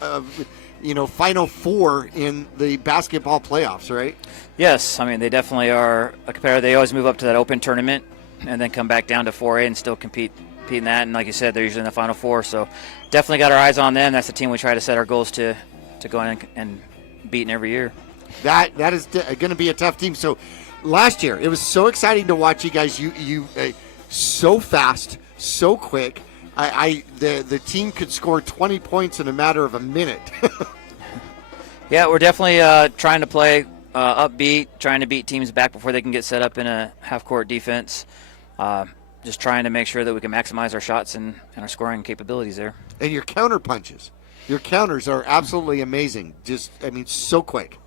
Final Four in the basketball playoffs, right? Yes. I mean, they definitely are a competitor. They always move up to that open tournament and then come back down to 4A and still compete in that. And like you said, they're usually in the Final Four. So definitely got our eyes on them. That's the team we try to set our goals to go in and beat in every year. That is going to be a tough team. So last year, it was so exciting to watch you guys. You so fast, so quick. The team could score 20 points in a matter of a minute. Yeah, we're definitely trying to play upbeat, trying to beat teams back before they can get set up in a half-court defense. Just trying to make sure that we can maximize our shots and our scoring capabilities there. And your counter punches. Your counters are absolutely amazing. So quick.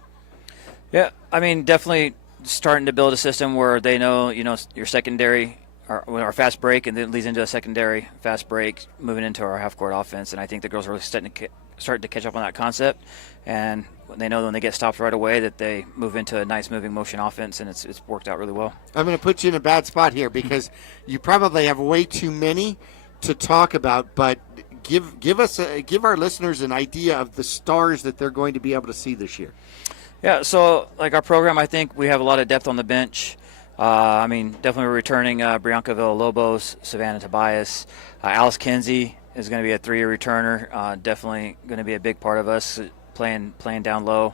Yeah, definitely starting to build a system where they know, your secondary, our fast break, and then leads into a secondary fast break, moving into our half-court offense. And I think the girls are really starting to catch up on that concept. And they know when they get stopped right away that they move into a nice moving motion offense, and it's worked out really well. I'm going to put you in a bad spot here because you probably have way too many to talk about, but give our listeners an idea of the stars that they're going to be able to see this year. Yeah, so like our program, I think we have a lot of depth on the bench. Definitely returning Brianca Villalobos, Savannah Tobias, Alice Kinsey is going to be a 3-year returner. Definitely going to be a big part of us playing down low.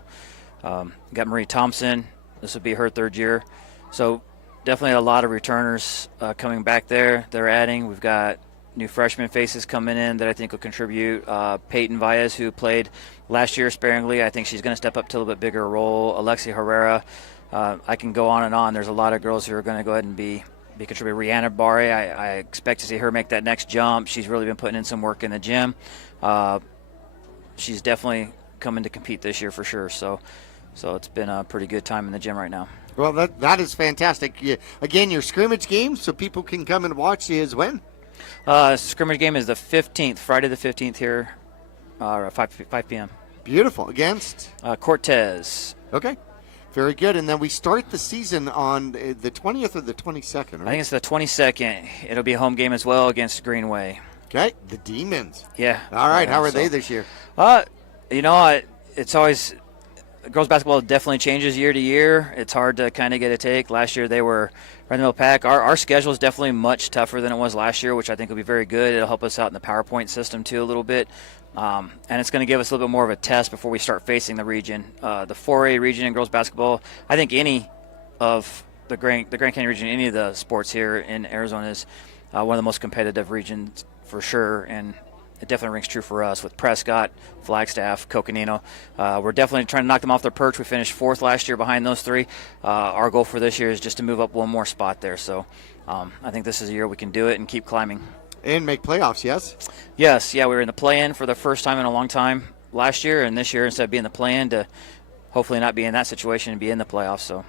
Got Marie Thompson. This will be her 3rd year. So definitely a lot of returners coming back there. They're adding. We've got new freshman faces coming in that I think will contribute. Peyton Valles, who played last year sparingly, I think she's going to step up to a little bit bigger role. Alexia Herrera. I can go on and on. There's a lot of girls who are going to go ahead and be contributing. Rihanna Barre, I expect to see her make that next jump. She's really been putting in some work in the gym. She's definitely coming to compete this year for sure. So it's been a pretty good time in the gym right now. Well, that is fantastic. Again, your scrimmage game, so people can come and watch, is when? Scrimmage game is the 15th, Friday the 15th here, at 5 p.m. Beautiful. Against? Cortez. Okay. Very good. And then we start the season on the 20th or the 22nd, right? I think it's the 22nd. It'll be a home game as well against Greenway. Okay. The Demons. Yeah. All right. How are they this year? It's always girls basketball definitely changes year to year. It's hard to kind of get a take. Last year they were right in the middle pack. Our schedule is definitely much tougher than it was last year, which I think will be very good. It'll help us out in the PowerPoint system too a little bit. And it's going to give us a little bit more of a test before we start facing the region. The 4A region in girls basketball, I think any of the Grand Canyon region, any of the sports here in Arizona is one of the most competitive regions for sure. And it definitely rings true for us with Prescott, Flagstaff, Coconino. We're definitely trying to knock them off their perch. We finished 4th last year behind those 3. Our goal for this year is just to move up one more spot there. So I think this is a year we can do it and keep climbing. And make playoffs, yes? Yes, yeah, we were in the play-in for the first time in a long time last year, and this year instead of being the play-in to hopefully not be in that situation and be in the playoffs. So,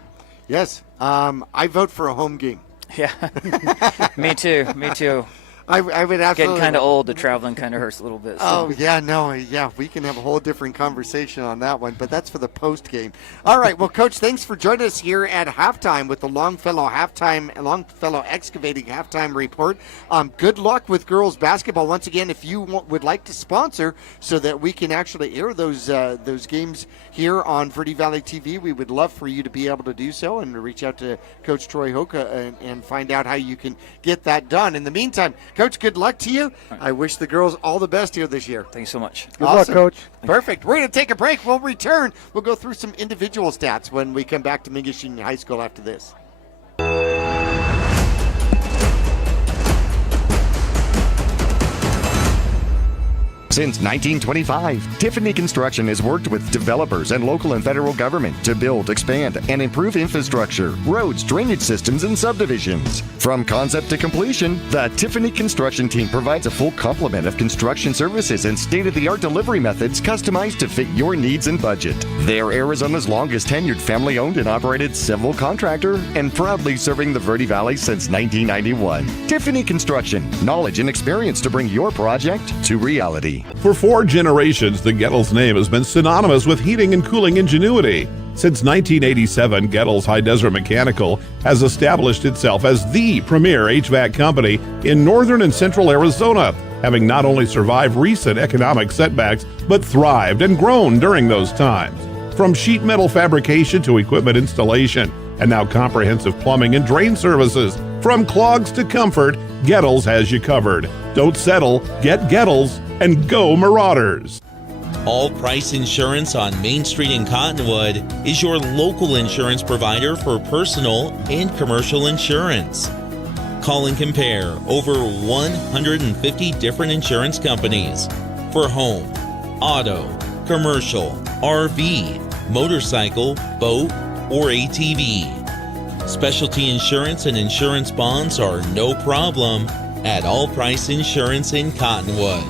yes, I vote for a home game. Yeah, me too. I would absolutely. Getting kind of old, the traveling kind of hurts a little bit. So. Oh, yeah, we can have a whole different conversation on that one, but that's for the post game. All right, well, Coach, thanks for joining us here at halftime with the Longfellow Excavating halftime report. Good luck with girls basketball. Once again, if you would like to sponsor so that we can actually air those games here on Verde Valley TV, we would love for you to be able to do so and reach out to Coach Troy Hoka and find out how you can get that done. In the meantime, Coach, good luck to you. I wish the girls all the best here this year. Thanks so much. Good luck, Coach. Perfect. We're going to take a break. We'll return. We'll go through some individual stats when we come back to Mingus Union High School after this. Since 1925, Tiffany Construction has worked with developers and local and federal government to build, expand, and improve infrastructure, roads, drainage systems, and subdivisions. From concept to completion, the Tiffany Construction team provides a full complement of construction services and state-of-the-art delivery methods customized to fit your needs and budget. They're Arizona's longest tenured family-owned and operated civil contractor and proudly serving the Verde Valley since 1991. Tiffany Construction, knowledge and experience to bring your project to reality. For 4 generations, the Gettles name has been synonymous with heating and cooling ingenuity. Since 1987, Gettles High Desert Mechanical has established itself as the premier HVAC company in northern and central Arizona, having not only survived recent economic setbacks, but thrived and grown during those times. From sheet metal fabrication to equipment installation, and now comprehensive plumbing and drain services. From clogs to comfort, Gettles has you covered. Don't settle, get Gettles, and go Marauders. All Price Insurance on Main Street in Cottonwood is your local insurance provider for personal and commercial insurance. Call and compare over 150 different insurance companies for home, auto, commercial, RV, motorcycle, boat, or ATV. Specialty insurance and insurance bonds are no problem at All Price Insurance in Cottonwood.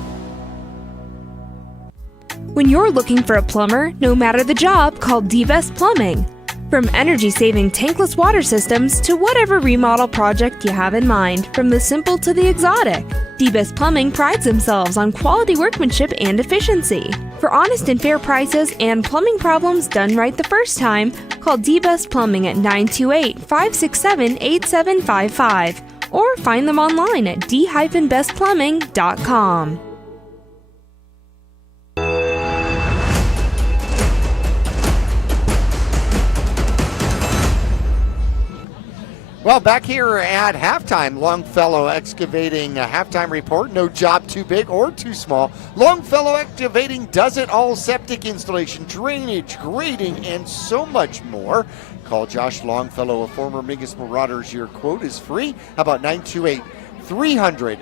When you're looking for a plumber, no matter the job, call D-Best Plumbing. From energy-saving tankless water systems to whatever remodel project you have in mind, from the simple to the exotic, D-Best Plumbing prides themselves on quality workmanship and efficiency. For honest and fair prices and plumbing problems done right the first time, call D-Best Plumbing at 928-567-8755 or find them online at d-bestplumbing.com. Well, back here at halftime, Longfellow Excavating halftime report. No job too big or too small. Longfellow Excavating does it all. Septic installation, drainage, grading, and so much more. Call Josh Longfellow, a former Mingus Marauders. Your quote is free. How about 928-300-3792?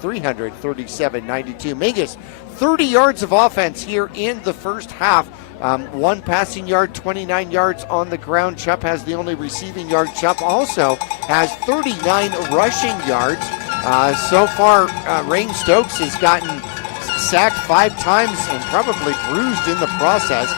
928-300-3792. Mingus, 30 yards of offense here in the first half. 1 passing yard, 29 yards on the ground. Chubb has the only receiving yard. Chubb also has 39 rushing yards. So far, Rain Stokes has gotten sacked 5 times and probably bruised in the process.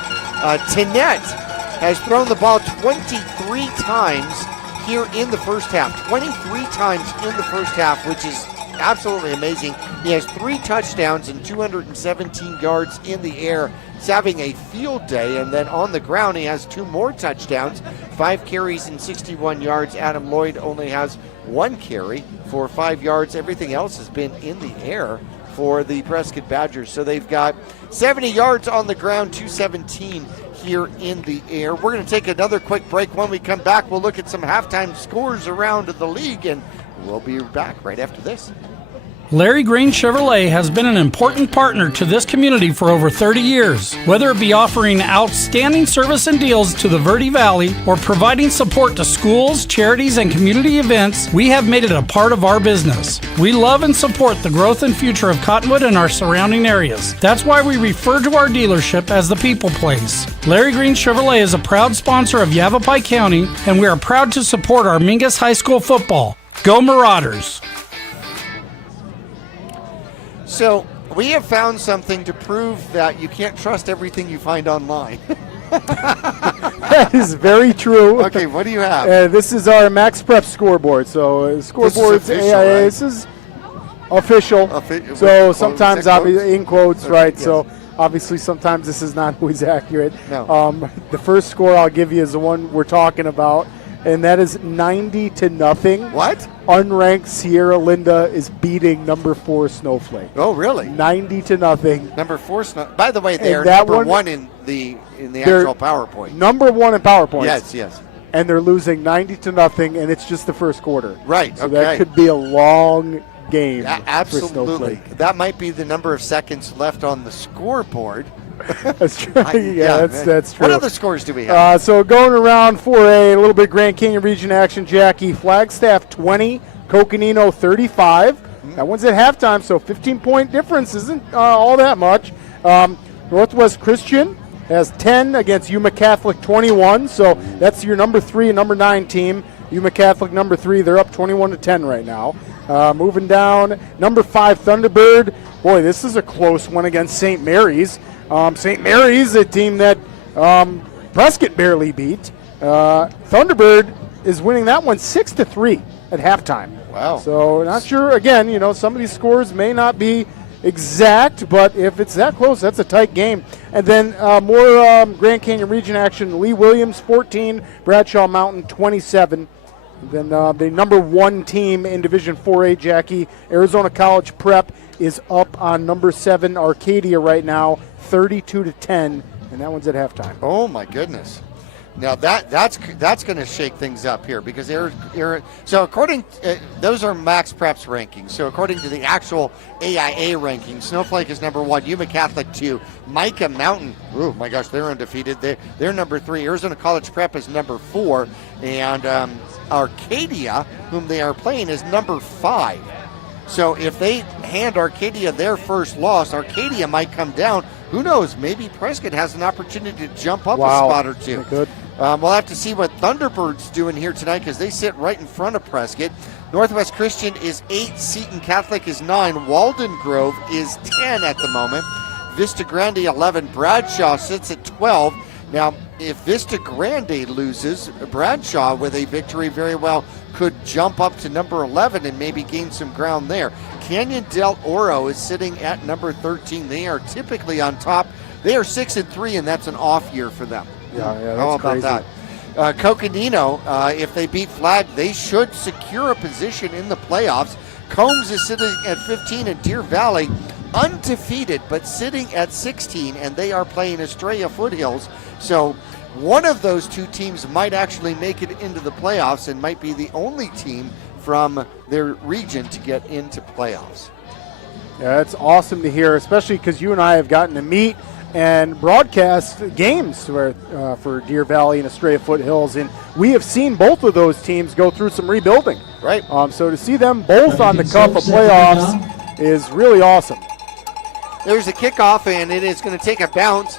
Tinette has thrown the ball 23 times here in the first half. 23 times in the first half, which is absolutely amazing. He has 3 touchdowns and 217 yards in the air. He's having a field day, and then on the ground he has 2 more touchdowns, 5 carries and 61 yards. Adam Lloyd only has 1 carry for 5 yards. Everything else has been in the air for the Prescott Badgers. So they've got 70 yards on the ground, 217 here in the air. We're going to take another quick break. When we come back, we'll look at some halftime scores around the league, and we'll be back right after this. Larry Green Chevrolet has been an important partner to this community for over 30 years. Whether it be offering outstanding service and deals to the Verde Valley or providing support to schools, charities, and community events, we have made it a part of our business. We love and support the growth and future of Cottonwood and our surrounding areas. That's why we refer to our dealership as the People Place. Larry Green Chevrolet is a proud sponsor of Yavapai County, and we are proud to support our Mingus High School football. Go Marauders! So we have found something to prove that you can't trust everything you find online. That is very true. Okay, what do you have? This is our Max Prep scoreboard. So scoreboard's official, AIA. right? This is official. So sometimes, obviously, in quotes, Okay, right? yes. So obviously, sometimes this is not always accurate. No. The first score I'll give you is the one we're talking about, and that is 90-0. What? Unranked Sierra Linda is beating number 4 Snowflake. Oh, really? 90-0. Number 4 By the way, they're And that number one- 1 in the They're actual PowerPoint. Number 1 in PowerPoint. Yes. And they're losing 90-0, and it's just the first quarter. Right. So okay. that could be a long game. For Absolutely. Snowflake. That might be the number of seconds left on the scoreboard. That's true. That's true. What other scores do we have? So going around 4A, a little bit Grand Canyon region action, Jackie. Flagstaff 20, Coconino 35. That one's at halftime, so 15-point difference isn't all that much. Northwest Christian has 10 against Yuma Catholic 21, so that's your number 3 and number 9 team. Yuma Catholic number 3, they're up 21-10 right now. Moving down, number 5 Thunderbird. Boy, this is a close one against St. Mary's. St. Mary's, a team that Prescott barely beat. Thunderbird is winning that one 6-3 at halftime. Wow. So not sure, again, some of these scores may not be exact, but if it's that close, that's a tight game. And then more Grand Canyon region action. Lee Williams 14, Bradshaw Mountain 27. Then the number 1 team in Division 4A, Jackie, Arizona College Prep, is up on number 7 Arcadia right now, 32-10, and that one's at halftime. Oh my goodness. Now that's going to shake things up here because so according those are Max Preps rankings. So according to the actual AIA rankings, Snowflake is number 1, Yuma Catholic 2, Micah Mountain. Oh my gosh, they're undefeated. They're number 3. Arizona College Prep is number 4, and Arcadia, whom they are playing, is number 5. So if they hand Arcadia their first loss, Arcadia might come down. Who knows? Maybe Prescott has an opportunity to jump up a spot or two. We'll have to see what Thunderbird's doing here tonight because they sit right in front of Prescott. Northwest Christian is 8, Seton Catholic is 9, Walden Grove is 10 at the moment, Vista Grande 11, Bradshaw sits at 12. Now, if Vista Grande loses, Bradshaw with a victory very well could jump up to number 11 and maybe gain some ground there. Canyon del Oro is sitting at number 13. They are typically on top. They are 6-3, and that's an off year for them. Yeah, that's How about crazy. that? Coconino, if they beat Flag, they should secure a position in the playoffs. Combs is sitting at 15, and Deer Valley undefeated, but sitting at 16, and they are playing Estrella Foothills. So one of those two teams might actually make it into the playoffs and might be the only team from their region to get into playoffs. Yeah, it's awesome to hear, especially because you and I have gotten to meet and broadcast games for Deer Valley and Estrella Foothills, and we have seen both of those teams go through some rebuilding. Right. So to see them both on the cusp of playoffs is really awesome. There's a kickoff, and it is going to take a bounce.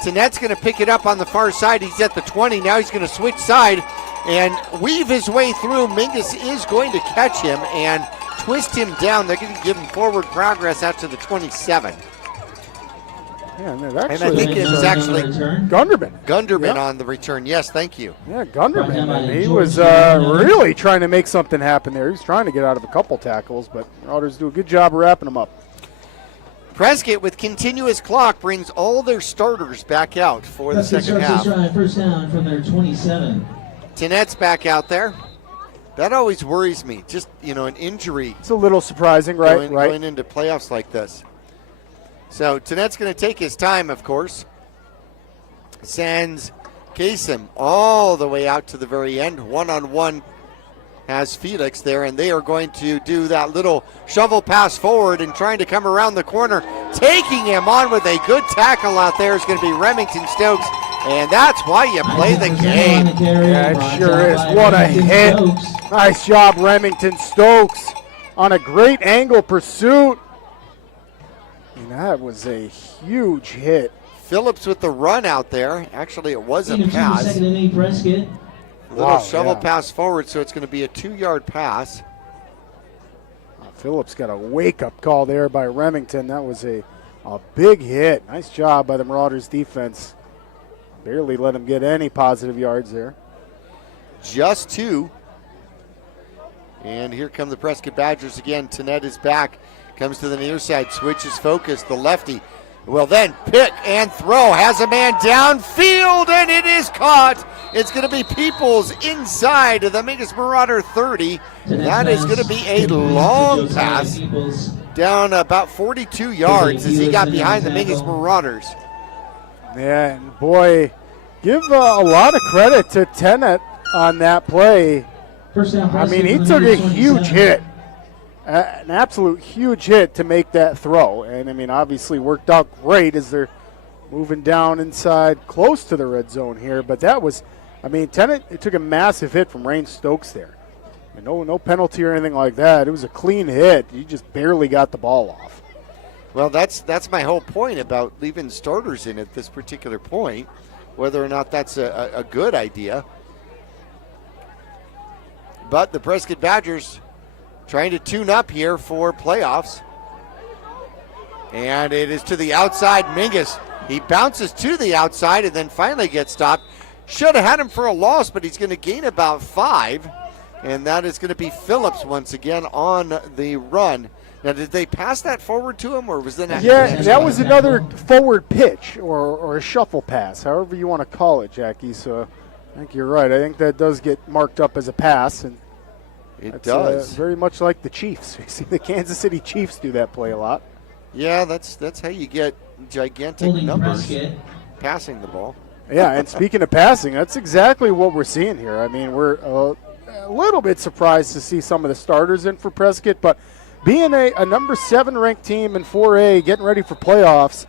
Tanet's going to pick it up on the far side. He's at the 20. Now he's going to switch side and weave his way through. Mingus is going to catch him and twist him down. They're going to give him forward progress out to the 27. Yeah, and I think it was actually Gunderman. On the return. Yes, thank you. Yeah, Gunderman. And he was really trying to make something happen there. He was trying to get out of a couple tackles, but Marauders do a good job of wrapping them up. Prescott, with continuous clock, brings all their starters back out for the second half. First down from their 27. Tanet's back out there. That always worries me. Just, an injury. It's a little surprising, right? Going into playoffs like this. So Tanet's going to take his time, of course. Sends Kasem all the way out to the very end. One-on-one has Felix there, and they are going to do that little shovel pass forward and trying to come around the corner. Taking him on with a good tackle out there is going to be Remington Stokes, and that's why you play the game. Yeah, it sure is. What a hit. Nice job, Remington Stokes, on a great angle pursuit. And that was a huge hit. Phillips with the run out there. Actually, it was a pass. Second and 8, Prescott. Little shovel pass forward, so it's going to be a 2-yard pass. Phillips got a wake-up call there by Remington. That was a big hit. Nice job by the Marauders defense. Barely let him get any positive yards there. Just 2. And here come the Prescott Badgers again. Tanet is back. Comes to the near side, switches focus. The lefty will then pick and throw. Has a man downfield, and it is caught. It's going to be Peoples inside of the Mingus Marauder 30. That is going to be a long pass down about 42 yards as he got behind the Mingus Marauders. Yeah, and boy, give a lot of credit to Tenet on that play. I mean, he took a huge hit. An absolute huge hit to make that throw. And, I mean, obviously worked out great as they're moving down inside close to the red zone here. But that was, Tennant, it took a massive hit from Rain Stokes there. No penalty or anything like that. It was a clean hit. You just barely got the ball off. Well, that's my whole point about leaving starters in at this particular point, whether or not that's a good idea. But the Prescott Badgers trying to tune up here for playoffs. And it is to the outside. Mingus, he bounces to the outside and then finally gets stopped. Should have had him for a loss, but he's going to gain about 5. And that is going to be Phillips once again on the run. Now, did they pass that forward to him, or was that? Yeah, that was another forward pitch or a shuffle pass, however you want to call it, Jackie. So I think you're right. I think that does get marked up as a pass, and it does. Very much like the Chiefs. We see the Kansas City Chiefs do that play a lot. Yeah, that's how you get gigantic numbers passing the ball. Yeah, and speaking of passing, that's exactly what we're seeing here. I mean, we're a little bit surprised to see some of the starters in for Prescott, but being a number 7 ranked team in 4A, getting ready for playoffs,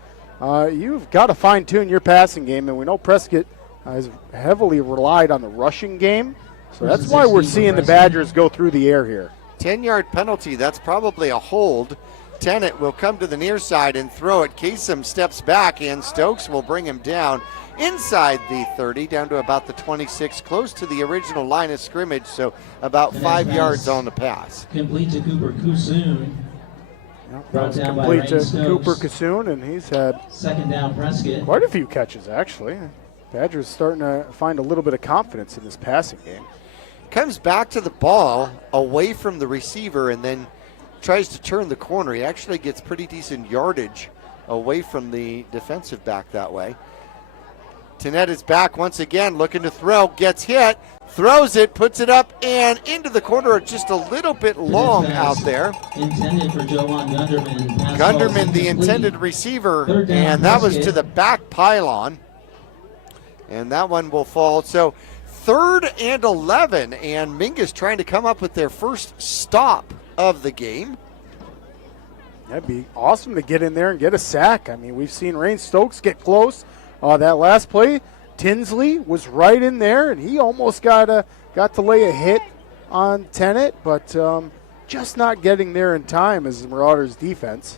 you've got to fine-tune your passing game, and we know Prescott has heavily relied on the rushing game, so that's why we're seeing the Badgers go through the air here. 10-yard penalty, that's probably a hold. Tennant will come to the near side and throw it. Kasem steps back, and Stokes will bring him down inside the 30, down to about the 26, close to the original line of scrimmage, so about 5 yards on the pass. Complete to Cooper Kusoon. Brought down by Complete Rain to Stokes. Cooper Kassoon, and he's had Second down, Prescott. quite a few catches, actually. Badgers starting to find a little bit of confidence in this passing game. Comes back to the ball away from the receiver and then tries to turn the corner. He actually gets pretty decent yardage away from the defensive back that way. Tennant is back once again, looking to throw, gets hit, throws it, puts it up and into the corner, just a little bit long out there. Intended for Jovan Gunderman. Pass Gunderman, ball the incomplete. intended receiver, Third down, and that was to Prescott. the back pylon. And that one will fall. So 3rd and 11, and Mingus trying to come up with their first stop of the game. That'd be awesome to get in there and get a sack. I mean, we've seen Rain Stokes get close. That last play, Tinsley was right in there, and he almost got to lay a hit on Tennant, but just not getting there in time as the Marauders' defense.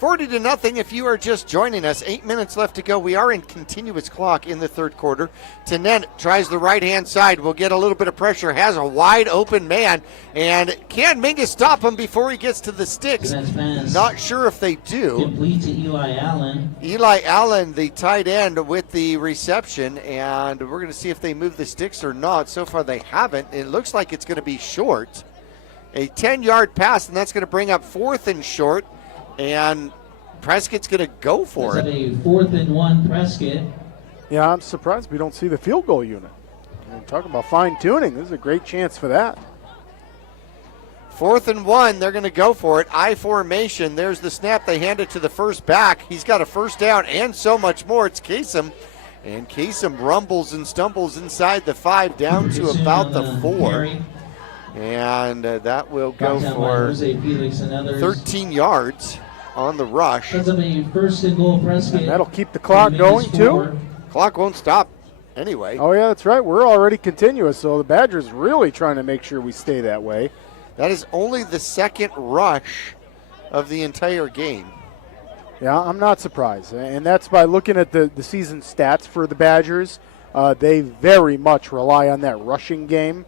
40-0 if you are just joining us. 8 minutes left to go. We are in continuous clock in the third quarter. Tennant tries the right-hand side. Will get a little bit of pressure. Has a wide open man. And can Mingus stop him before he gets to the sticks? Not sure if they do. Complete to Eli Allen. Eli Allen, the tight end, with the reception. And we're going to see if they move the sticks or not. So far they haven't. It looks like it's going to be short. A 10-yard pass, and that's going to bring up 4th and short. And Prescott's going to go for it. A 4th and 1, Prescott. Yeah, I'm surprised we don't see the field goal unit. I mean, talking about fine-tuning, this is a great chance for that. 4th and 1, they're going to go for it. I formation. There's the snap. They hand it to the first back. He's got a first down and so much more. It's Kasem. And Kasem rumbles and stumbles inside the 5 down to about the 4. And that will go for 13 yards on the rush. That's a 1st and goal, Prescott. And that'll keep the clock going, too. Clock won't stop anyway. Oh, yeah, that's right. We're already continuous, so the Badgers really trying to make sure we stay that way. That is only the second rush of the entire game. Yeah, I'm not surprised. And that's by looking at the season stats for the Badgers. They very much rely on that rushing game.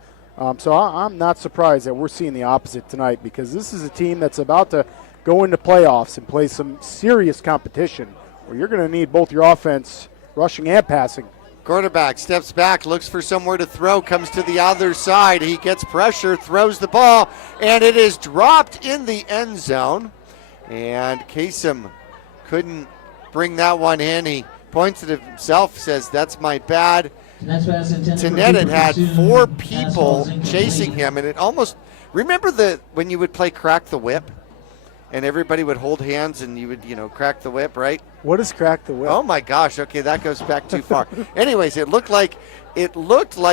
So I'm not surprised that we're seeing the opposite tonight, because this is a team that's about to go into playoffs and play some serious competition where you're going to need both your offense, rushing and passing. Quarterback steps back, looks for somewhere to throw, comes to the other side. He gets pressure, throws the ball, and it is dropped in the end zone. And Kasem couldn't bring that one in. He points at himself, says, "That's my bad." Tennant had 4 people chasing him, and it almost, remember when you would play Crack the Whip and everybody would hold hands and you would, crack the whip, right? What is Crack the Whip? Oh my gosh, okay, that goes back too far. Anyways, it looked like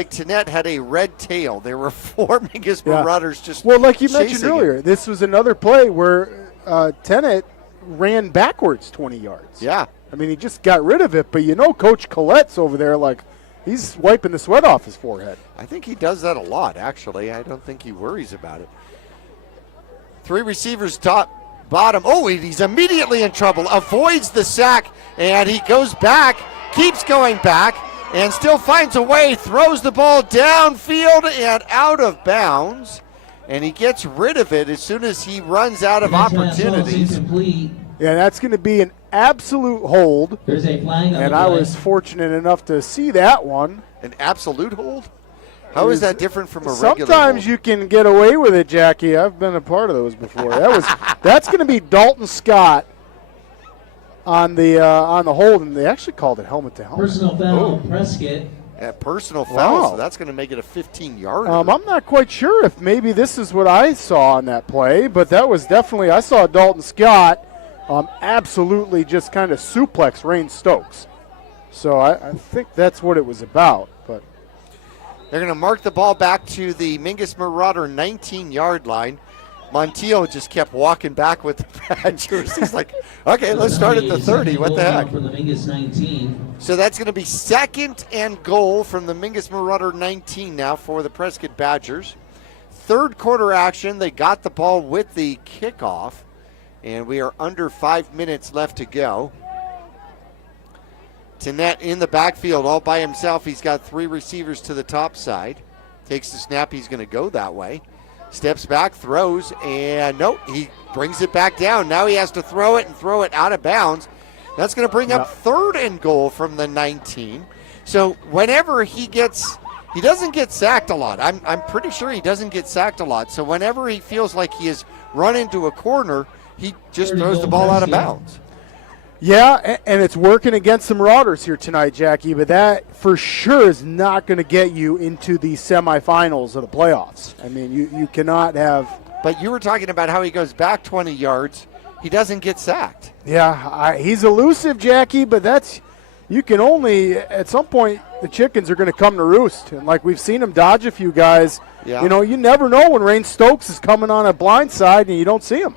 Tennant had a red tail. There were 4 Mingus Marauders just well, like you mentioned chasing earlier, him. this was another play where Tennant ran backwards 20 yards. Yeah. I mean, he just got rid of it, but Coach Collette's over there like, he's wiping the sweat off his forehead. I think he does that a lot, actually. I don't think he worries about it. 3 receivers top, bottom. Oh, he's immediately in trouble. Avoids the sack, and he goes back, keeps going back, and still finds a way. Throws the ball downfield and out of bounds. And he gets rid of it as soon as he runs out of opportunities. Yeah, that's going to be an absolute hold. There's a flag on and the I play. was fortunate enough to see that one. An absolute hold? How is that different from a regular Sometimes hold? you can get away with it, Jackie. I've been a part of those before. That's going to be Dalton Scott on the hold, and they actually called it helmet to helmet. Personal foul, Prescott. Personal foul, Wow. so that's going to make it a 15-yarder. I'm not quite sure if maybe this is what I saw on that play, but that was definitely, I saw Dalton Scott absolutely just kind of suplex Rain Stokes. So I think that's what it was about. But they're going to mark the ball back to the Mingus Marauder 19-yard line. Montiel just kept walking back with the Badgers. He's like, okay, let's start at the 30. What the heck? From the Mingus 19. So that's going to be 2nd and goal from the Mingus Marauder 19 now for the Prescott Badgers. Third quarter action. They got the ball with the kickoff, and we are under 5 minutes left to go. Tannett in the backfield all by himself. He's got 3 receivers to the top side. Takes the snap. He's going to go that way. Steps back, throws, and nope, he brings it back down. Now he has to throw it and throw it out of bounds. That's going to bring up 3rd and goal from the 19. So whenever he doesn't get sacked a lot. I'm pretty sure he doesn't get sacked a lot. So whenever he feels like he has run into a corner, he just throws the ball out of bounds. yeah, and it's working against the Marauders here tonight, Jackie, but that for sure is not going to get you into the semifinals of the playoffs. I mean, you cannot have. But you were talking about how he goes back 20 yards. He doesn't get sacked. Yeah, he's elusive, Jackie, but you can only, at some point, the chickens are going to come to roost. And like we've seen him dodge a few guys. Yeah. You know, you never know when Rain Stokes is coming on a blind side and you don't see him.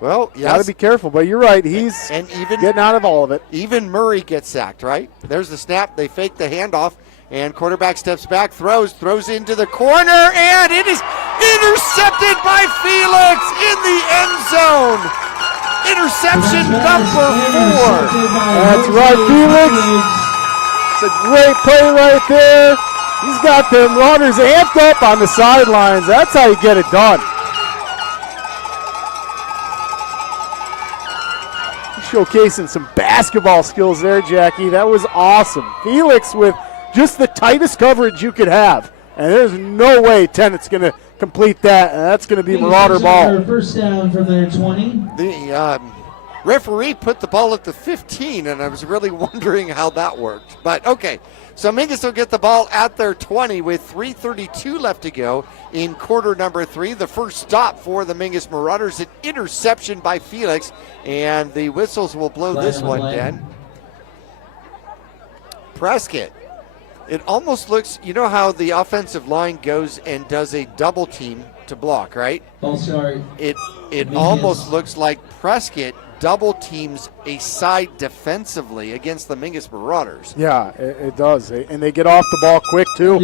Well, yes. Got to be careful, but you're right. He's getting out of all of it. Even Murray gets sacked, right? There's the snap. They fake the handoff, and quarterback steps back, throws into the corner, and it is intercepted by Felix in the end zone. Interception number 4. That's right, Felix. It's a great play right there. He's got the Marauders amped up on the sidelines. That's how you get it done. Showcasing some basketball skills there, Jackie. That was awesome. Felix with just the tightest coverage you could have. And there's no way Tennett's going to complete that. And that's going to be Marauder ball. First down from their 20. The referee put the ball at the 15, and I was really wondering how that worked. But, okay, so Mingus will get the ball at their 20 with 3:32 left to go in quarter number 3. The first stop for the Mingus Marauders, an interception by Felix, and the whistles will blow this one dead. Prescott. It almost looks, you know how the offensive line goes and does a double team to block, right? It almost looks like Prescott double teams a side defensively against the Mingus Marauders. Yeah, it does. And they get off the ball quick, too.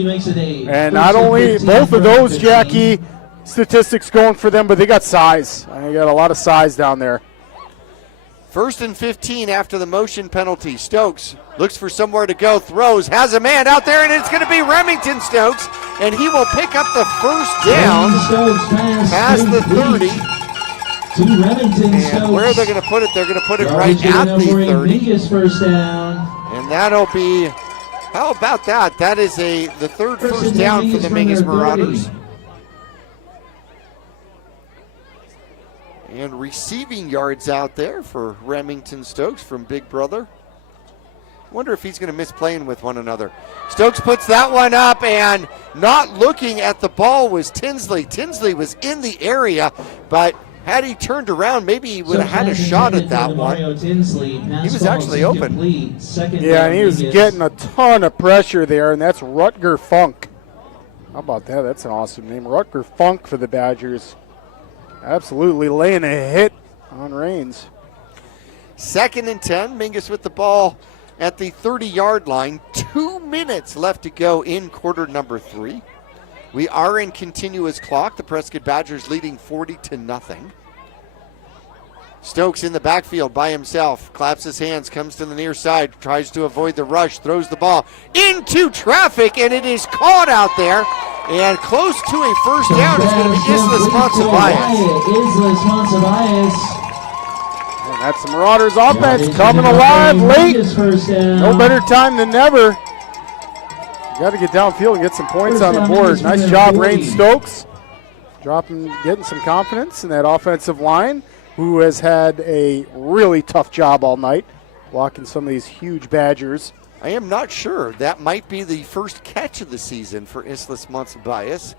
And not only both of those, Jackie, statistics going for them, but they got size. They got a lot of size down there. 1st and 15 after the motion penalty. Stokes looks for somewhere to go, throws, has a man out there, and it's going to be Remington Stokes, and he will pick up the first down past the 30. And where they're going to put it, they're going to put it right at the 30. First down. And that'll be, how about that? That is the third first down for the Mingus Marauders. And receiving yards out there for Remington Stokes from Big Brother. Wonder if he's going to miss playing with one another. Stokes puts that one up, and not looking at the ball was Tinsley. Tinsley was in the area, but had he turned around, maybe he would have had a shot at that one. He was actually open. Yeah, and he was getting a ton of pressure there, and that's Rutger Funk. How about that? That's an awesome name. Rutger Funk for the Badgers. Absolutely laying a hit on Rains. 2nd and 10. Mingus with the ball at the 30-yard line. 2 minutes left to go in quarter number 3. We are in continuous clock. The Prescott Badgers leading 40-0. Stokes in the backfield by himself. Claps his hands, comes to the near side, tries to avoid the rush, throws the ball into traffic, and it is caught out there. And close to a first down is going to be Islas Monsiváis. And that's the Marauders offense coming alive late. No better time than never. You got to get downfield and get some points on the board. Nice job, Rain Stokes. Getting some confidence in that offensive line, who has had a really tough job all night, blocking some of these huge Badgers. I am not sure. That might be the first catch of the season for Islas Monsiváis.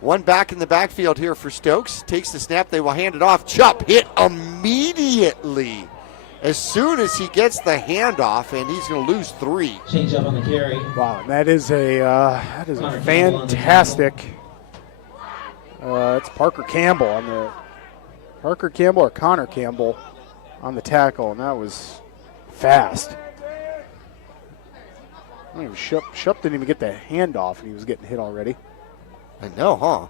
One back in the backfield here for Stokes. Takes the snap. They will hand it off. Chupp hit immediately as soon as he gets the handoff, and he's going to lose 3. Change up on the carry. Wow, that is a fantastic. It's Parker Campbell on the Connor Campbell on the tackle, and that was fast. I don't even Shupp didn't even get the handoff, and he was getting hit already. I know, huh?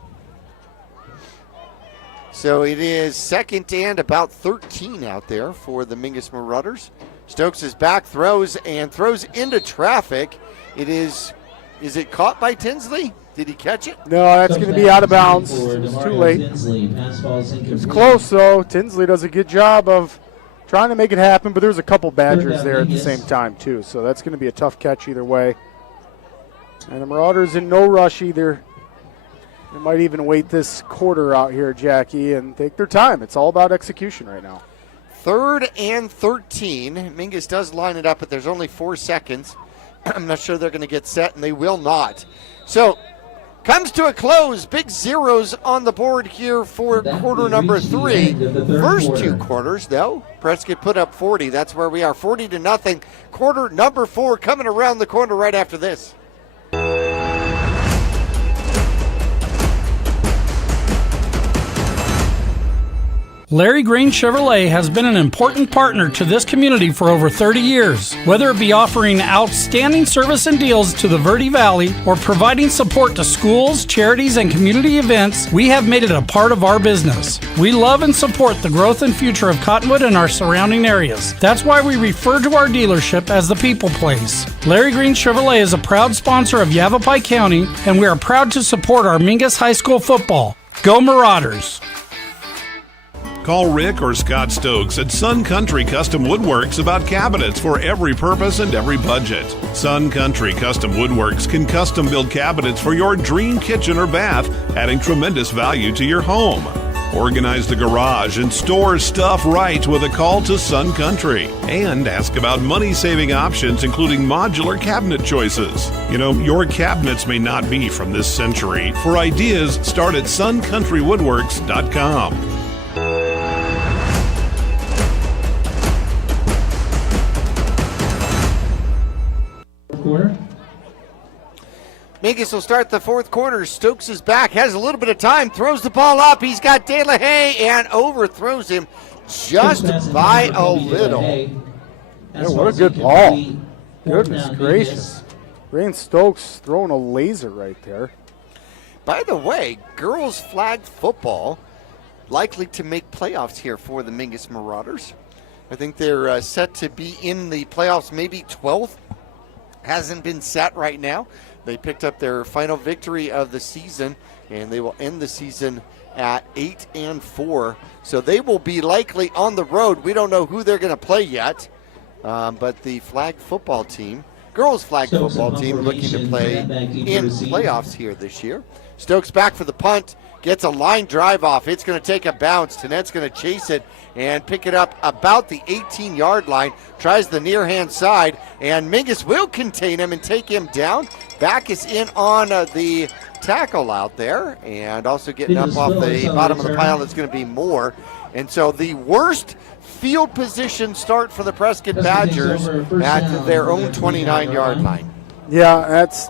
So it is 2nd and about 13 out there for the Mingus Marauders. Stokes is back, throws into traffic. Is it caught by Tinsley? Did he catch it? No, that's going to be out of bounds. It's too late. It's close, though. Tinsley does a good job of trying to make it happen, but there's a couple Badgers there at the same time, too. So that's going to be a tough catch either way. And the Marauders in no rush either. They might even wait this quarter out here, Jackie, and take their time. It's all about execution right now. 3rd and 13. Mingus does line it up, but there's only 4 seconds. I'm not sure they're going to get set, and they will not. So, comes to a close. Big zeros on the board here for quarter number 3. First 2 quarters, though, Prescott put up 40. That's where we are, 40-0. Quarter number 4 coming around the corner right after this. Larry Green Chevrolet has been an important partner to this community for over 30 years. Whether it be offering outstanding service and deals to the Verde Valley or providing support to schools, charities, and community events, we have made it a part of our business. We love and support the growth and future of Cottonwood and our surrounding areas. That's why we refer to our dealership as the People Place. Larry Green Chevrolet is a proud sponsor of Yavapai County, and we are proud to support our Mingus High School football. Go Marauders! Call Rick or Scott Stokes at Sun Country Custom Woodworks about cabinets for every purpose and every budget. Sun Country Custom Woodworks can custom build cabinets for your dream kitchen or bath, adding tremendous value to your home. Organize the garage and store stuff right with a call to Sun Country. And ask about money-saving options, including modular cabinet choices. You know, your cabinets may not be from this century. For ideas, start at suncountrywoodworks.com. Quarter. Mingus will start the 4th quarter. Stokes is back, has a little bit of time, throws the ball up. He's got De La Haye and overthrows him just by a little. Yeah, what a good ball. Goodness gracious. Rain Stokes throwing a laser right there. By the way, girls flag football likely to make playoffs here for the Mingus Marauders. I think they're set to be in the playoffs, maybe 12th. Hasn't been set right now. They picked up their final victory of the season, and they will end the season at 8-4. So they will be likely on the road. We don't know who they're going to play yet, but the flag football team, girls flag football team, looking to play in playoffs here this year. Stokes back for the punt, gets a line drive off. It's going to take a bounce. Tanet's going to chase it and pick it up about the 18-yard line. Tries the near hand side, and Mingus will contain him and take him down. Back is in on the tackle out there, and also getting up off the bottom of the pile is going to be Moore. And so the worst field position start for the Prescott Badgers at their own 29-yard line. Yeah, that's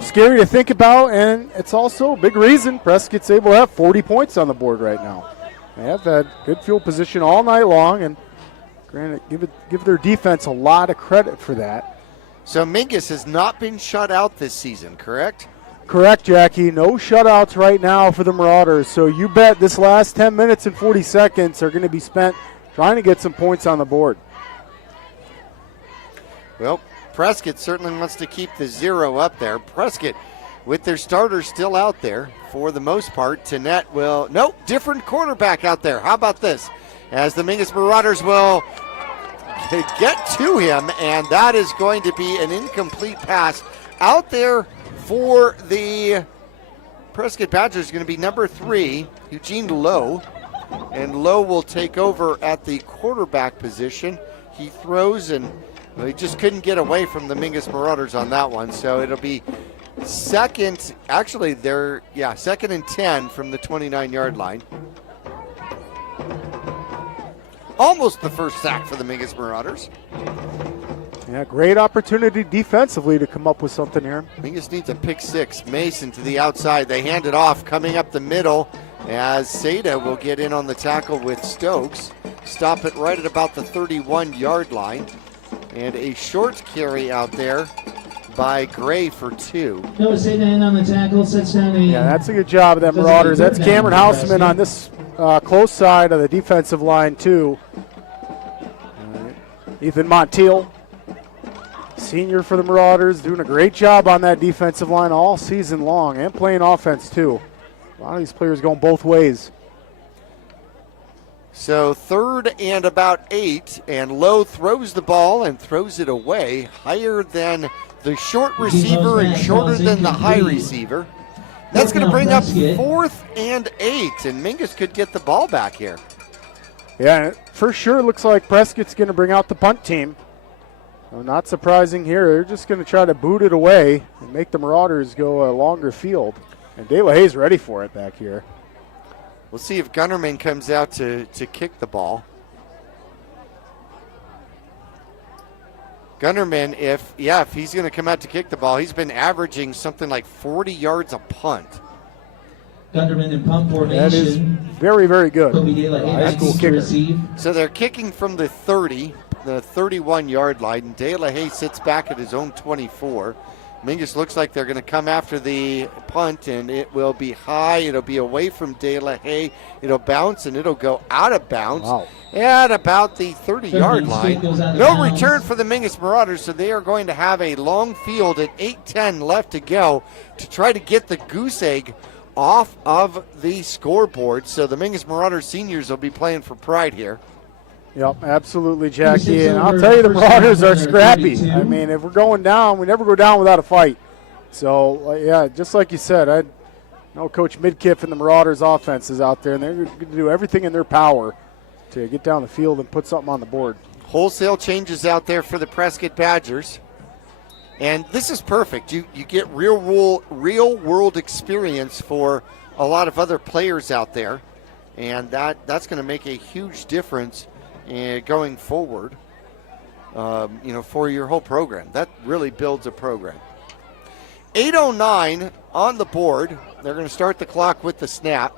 scary to think about, and it's also a big reason Prescott's able to have 40 points on the board right now. They have had good field position all night long, and granted, give their defense a lot of credit for that. So Mingus has not been shut out this season, correct? Correct, Jackie. No shutouts right now for the Marauders. So you bet this last 10 minutes and 40 seconds are going to be spent trying to get some points on the board. Well, Prescott certainly wants to keep the 0 up there. Prescott, with their starters still out there for the most part, Tanet will, nope, different quarterback out there. How about this? As the Mingus Marauders will get to him, and that is going to be an incomplete pass. Out there for the Prescott Badgers is going to be number 3, Eugene Lowe, and Lowe will take over at the quarterback position. He throws, and he just couldn't get away from the Mingus Marauders on that one, so it'll be second and 10 from the 29-yard line. almost the first sack for the Mingus Marauders. Yeah, great opportunity defensively to come up with something here. Mingus needs a pick six. Mason to the outside. They hand it off, coming up the middle as Seda will get in on the tackle with Stokes. Stop it right at about the 31-yard line. And a short carry out there by Gray for 2. Noah Seda in on the tackle, sets down a... Yeah, that's a good job of them Marauders. That's Cameron Houseman on this close side of the defensive line, too. Ethan Montiel, senior for the Marauders, doing a great job on that defensive line all season long and playing offense, too. A lot of these players going both ways. So 3rd and about 8, and Lowe throws the ball and throws it away higher than the short receiver and shorter than the high receiver. That's going to bring up 4th and 8, and Mingus could get the ball back here. Yeah, for sure looks like Prescott's going to bring out the punt team. Well, not surprising here. They're just going to try to boot it away and make the Marauders go a longer field. And De La Haye's ready for it back here. We'll see if Gunnerman comes out to kick the ball. Gunnerman, if he's going to come out to kick the ball, he's been averaging something like 40 yards a punt. Gunderman in punt formation. That is very, very good. High school kicker. So they're kicking from the 30, the 31-yard line, and De La Haye sits back at his own 24. Mingus looks like they're going to come after the punt, and it will be high. It'll be away from De La Haye. It'll bounce, and it'll go out of bounds at about the 30-yard line. No return for the Mingus Marauders, so they are going to have a long field at 8:10 left to go to try to get the goose egg off of the scoreboard. So the Mingus Marauders seniors will be playing for pride here. Yep, absolutely, Jackie. And I'll tell you, the Marauders are scrappy. I mean, if we're going down, we never go down without a fight. So, yeah, just like you said, I know Coach Midkiff and the Marauders offense is out there, and they're going to do everything in their power to get down the field and put something on the board. Wholesale changes out there for the Prescott Badgers. And this is perfect. You get real world experience for a lot of other players out there. And that's going to make a huge difference going forward, for your whole program. That really builds a program. 8:09 on the board. They're going to start the clock with the snap.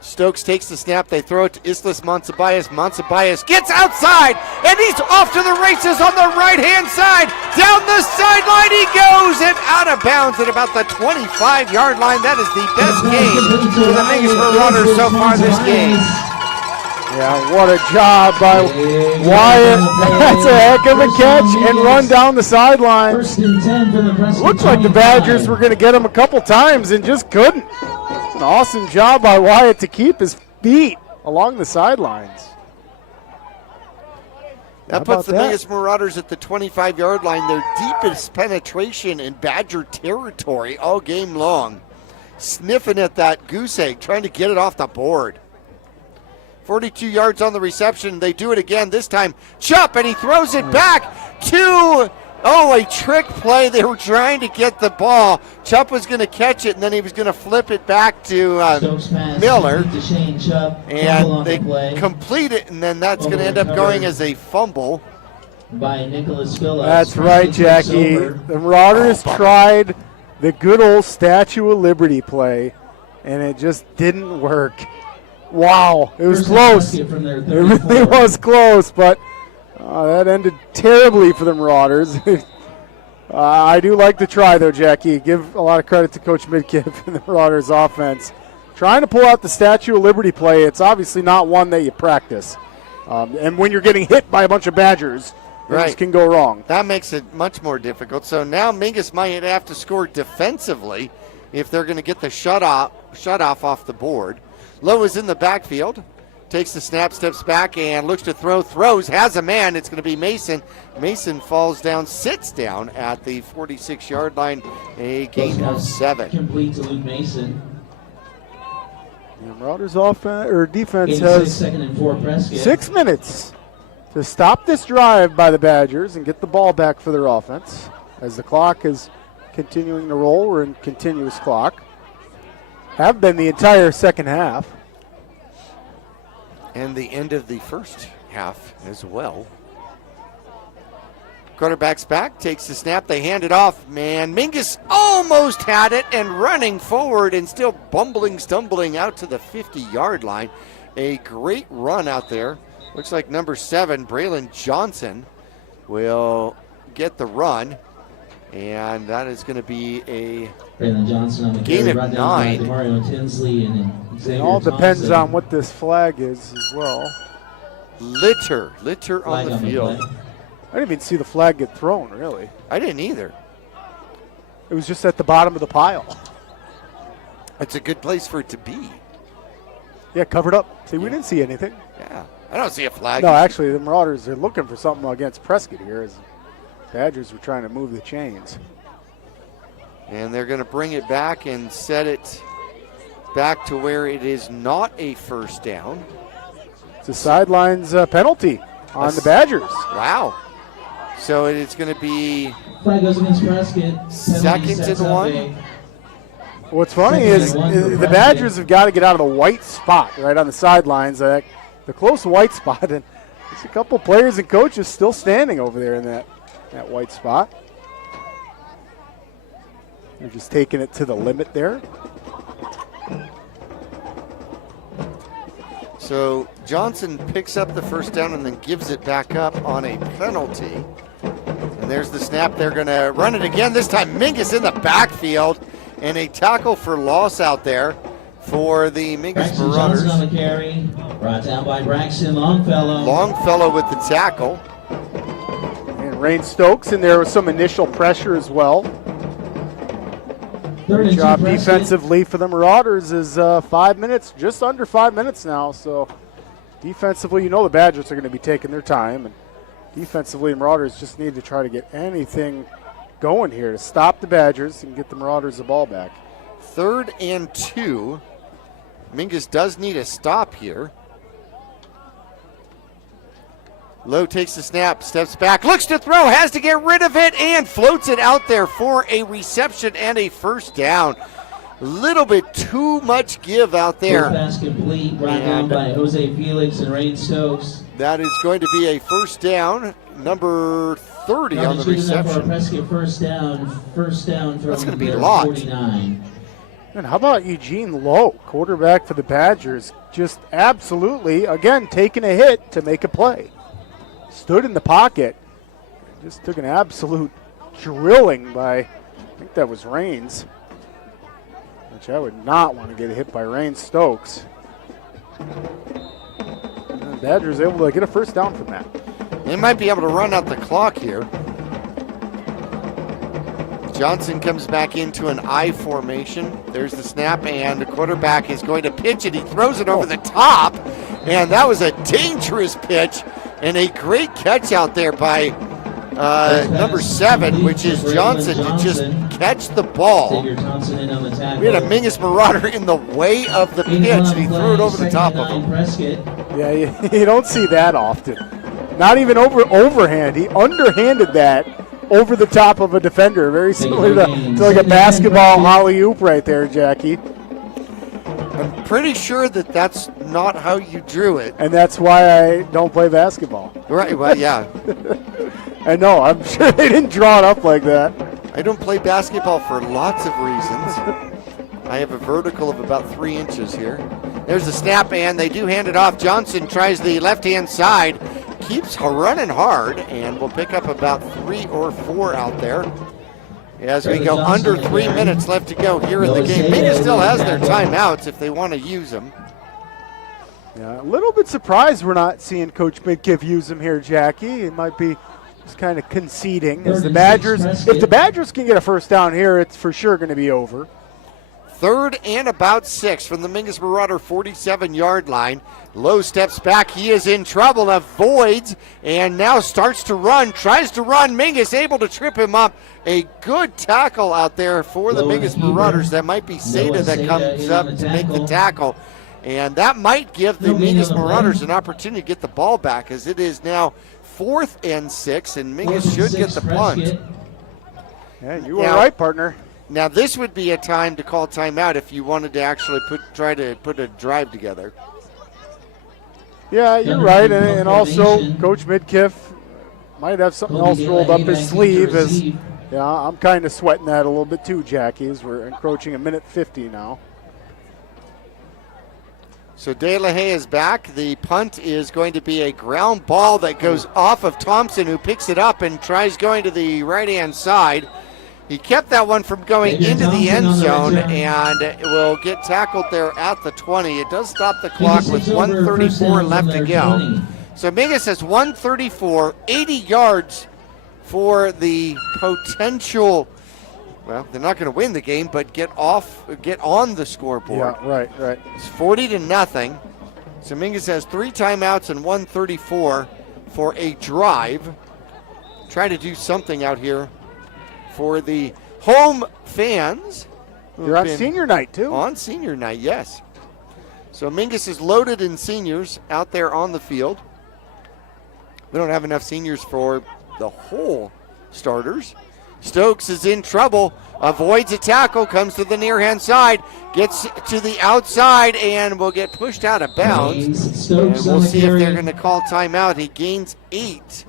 Stokes takes the snap. They throw it to Islas Monsabayas. Monsabayas gets outside, and he's off to the races on the right-hand side. Down the sideline he goes, and out of bounds at about the 25-yard line. That is the best game for the Mingus Marauders so far this game. Yeah, what a job by Wyatt. That's a heck of a catch and run down the sideline. Looks like the Badgers were going to get him a couple times and just couldn't. An awesome job by Wyatt to keep his feet along the sidelines. That puts the Mingus Marauders at the 25-yard line, their deepest penetration in Badger territory all game long. Sniffing at that goose egg, trying to get it off the board. 42 yards on the reception. They do it again. This time, Chupp, and he throws it back to, a trick play. They were trying to get the ball. Chupp was going to catch it, and then he was going to flip it back to Miller. And they complete it, and then that's going to end up going as a fumble. By Nicholas Phillips. That's right, Jackie. The Marauders tried the good old Statue of Liberty play, and it just didn't work. Wow, it was close. It really was close, but that ended terribly for the Marauders. I do like the try, though, Jackie. Give a lot of credit to Coach Midkiff and the Marauders offense. Trying to pull out the Statue of Liberty play, it's obviously not one that you practice. And when you're getting hit by a bunch of Badgers, things can go wrong. That makes it much more difficult. So now Mingus might have to score defensively if they're going to get the shut off off the board. Lowe is in the backfield, takes the snap, steps back, and looks to throws, has a man. It's going to be Mason. Mason falls down, sits down at the 46-yard line, a gain of 7. Complete to Luke Mason. The Marauders defense has 6 minutes to stop this drive by the Badgers and get the ball back for their offense. As the clock is continuing to roll, we're in continuous clock. Have been the entire second half. And the end of the first half as well. Quarterback's back, takes the snap, they hand it off. Man, Mingus almost had it and running forward and still stumbling out to the 50-yard line. A great run out there. Looks like number 7, Braylon Johnson, will get the run. And that is going to be a gain of 9. It all depends on what this flag is as well. Litter on the field. I didn't even see the flag get thrown, really. I didn't either. It was just at the bottom of the pile. It's a good place for it to be. Yeah, covered up. See, we didn't see anything. Yeah, I don't see a flag. No, actually, the Marauders are looking for something against Prescott here as Badgers were trying to move the chains. And they're going to bring it back and set it back to where it is not a first down. It's a sidelines penalty on the Badgers. Wow. So it's going to be flag goes against Prescott. Second and 1. What's funny is the Badgers have got to get out of the white spot right on the sidelines, the close white spot, and there's a couple players and coaches still standing over there in that white spot. They're just taking it to the limit there. So Johnson picks up the first down and then gives it back up on a penalty. And there's the snap. They're going to run it again. This time Mingus in the backfield and a tackle for loss out there for the Mingus Marauders. Johnson on the carry. Brought down by Braxton Longfellow. Longfellow with the tackle. And Rain Stokes in there with some initial pressure as well. Good job defensively for the Marauders is 5 minutes, just under 5 minutes now. So defensively, the Badgers are going to be taking their time. And defensively, the Marauders just need to try to get anything going here to stop the Badgers and get the Marauders the ball back. 3rd and 2. Mingus does need a stop here. Lowe takes the snap, steps back, looks to throw, has to get rid of it, and floats it out there for a reception and a first down. A little bit too much give out there. Pass complete, brought down by Jose Felix and Rain Stokes. That is going to be a first down, number 30 on the reception. Prescott first down from That's going to be locked. 49. And how about Eugene Lowe, quarterback for the Badgers, just absolutely, again, taking a hit to make a play. Stood in the pocket, just took an absolute drilling by, I think that was Rains, which I would not want to get hit by Rain Stokes. And the Badgers able to get a first down from that. They might be able to run out the clock here. Johnson comes back into an I formation. There's the snap, and the quarterback is going to pitch it. He throws it over the top, and that was a dangerous pitch. And a great catch out there by number 7, which is Johnson, to just catch the ball. We had a Mingus Marauder in the way of the pitch, and he threw it over the top of him. Yeah, you don't see that often. Not even overhand. He underhanded that over the top of a defender. Very similar to like a basketball alley-oop right there, Jackie. I'm pretty sure that that's not how you drew it. And that's why I don't play basketball. Right, well, yeah. I know, I'm sure they didn't draw it up like that. I don't play basketball for lots of reasons. I have a vertical of about 3 inches here. There's the snap, and they do hand it off. Johnson tries the left-hand side, keeps running hard, and will pick up about 3 or 4 out there. As we go under 3 minutes left to go here in the game. Mingus still has their timeouts if they want to use them. Yeah, a little bit surprised we're not seeing Coach Midkiff use them here, Jackie. It might be just kind of conceding. As the Badgers, if the Badgers can get a first down here, it's for sure going to be over. 3rd and about 6 from the Mingus Marauder 47-yard line. Lowe steps back. He is in trouble, avoids, and now starts to run. Tries to run. Mingus able to trip him up. A good tackle out there for the Mingus Marauders. That might be Seda that comes up to make the tackle. And that might give the Mingus Marauders an opportunity to get the ball back, as it is now 4th and 6, and Mingus should get the punt. Yeah, you were right, partner. Now this would be a time to call timeout if you wanted to actually try to put a drive together. Yeah, you're right. And also, Coach Midkiff might have something else rolled up his sleeve. I'm kind of sweating that a little bit too, Jackie, as we're encroaching a minute 50 now. So De La Haye is back. The punt is going to be a ground ball that goes off of Thompson, who picks it up and tries going to the right-hand side. He kept that one from going into the end zone and will get tackled there at the 20. It does stop the clock with 1:34 left to go. So Mingus has 1:34, 80 yards for the potential. Well, they're not going to win the game, but get on the scoreboard. Yeah, right. It's 40-0. So Mingus has 3 timeouts and 1:34 for a drive. Try to do something out here for the home fans. You're on senior night, too. On senior night, yes. So Mingus is loaded in seniors out there on the field. We don't have enough seniors for the whole starters. Stokes is in trouble, avoids a tackle, comes to the near-hand side, gets to the outside, and will get pushed out of bounds. And we'll see if they're going to call timeout. He gains 8.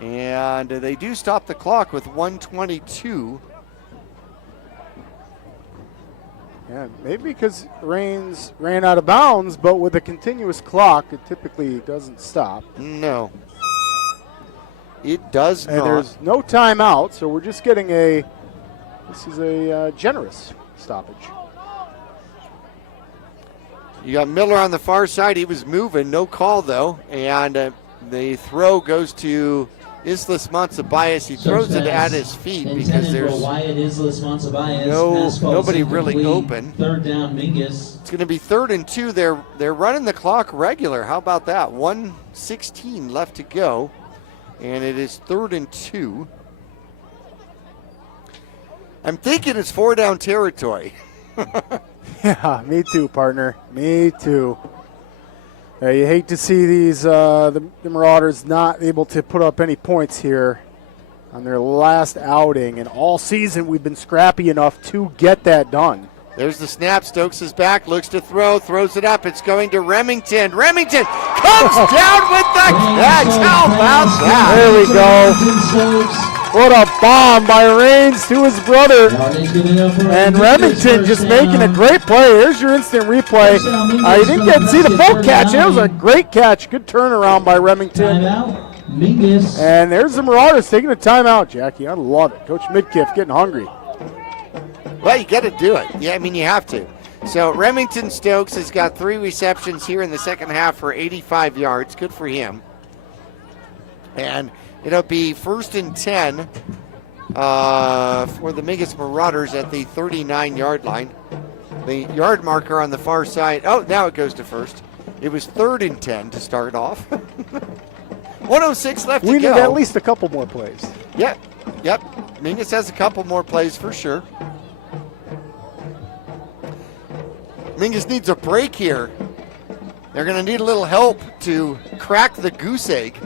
And they do stop the clock with 1:22. Yeah, maybe because Reigns ran out of bounds, but with a continuous clock, it typically doesn't stop. No. It does and not. There's no timeout, so we're just getting this is a generous stoppage. You got Miller on the far side. He was moving, no call though. And the throw goes to Islas Monsabias. He throws it at his feet because there's nobody really open. Third down, Mingus. It's going to be 3rd and 2. They're running the clock regular. How about that? 1:16 left to go. And it is 3rd and 2. I'm thinking it's 4-down territory. Yeah, me too, partner. Me too. You hate to see these the Marauders not able to put up any points here on their last outing. And all season we've been scrappy enough to get that done. There's the snap. Stokes is back, looks to throw, throws it up. It's going to Remington. Remington comes down with the catch. How about that? There we go. What a bomb by Reigns to his brother. And Remington just making a great play. Here's your instant replay. You didn't get to see the full catch. It was a great catch. Good turnaround by Remington. And there's the Marauders taking a timeout, Jackie. I love it. Coach Midkiff getting hungry. Well, you got to do it. Yeah, I mean, you have to. So Remington Stokes has got 3 receptions here in the second half for 85 yards. Good for him. And it'll be 1st and 10 for the Mingus Marauders at the 39-yard line. The yard marker on the far side. Oh, now it goes to first. It was 3rd and 10 to start off. 1:06 left to go. We need at least a couple more plays. Yep. Mingus has a couple more plays for sure. Mingus needs a break here. They're going to need a little help to crack the goose egg.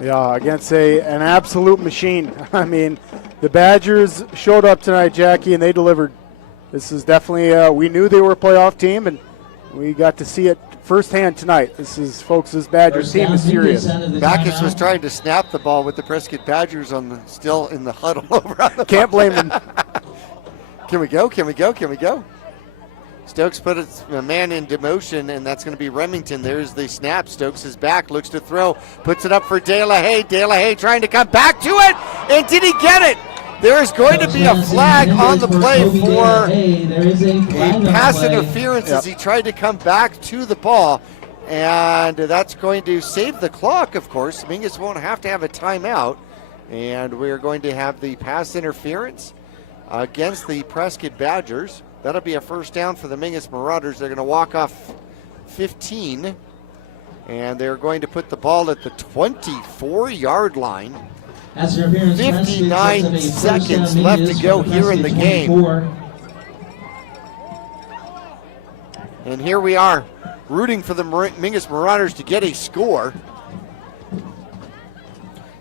Yeah, against an absolute machine. I mean, the Badgers showed up tonight, Jackie, and they delivered. This is definitely, we knew they were a playoff team, and we got to see it firsthand tonight. This Badgers team is serious. Backus was trying to snap the ball with the Prescott Badgers still in the huddle over on the Can't blame them. Can we go? Stokes put a man in demotion, and that's going to be Remington. There's the snap. Stokes is back, looks to throw, puts it up for De La Haye. De La Haye trying to come back to it, and did he get it? There is going to be a flag on the play for a pass interference as he tried to come back to the ball, and that's going to save the clock, of course. Mingus won't have to have a timeout, and we're going to have the pass interference against the Prescott Badgers. That'll be a first down for the Mingus Marauders. They're going to walk off 15, and they're going to put the ball at the 24-yard line. 59 seconds left to go here in the game. And here we are, rooting for the Mingus Marauders to get a score.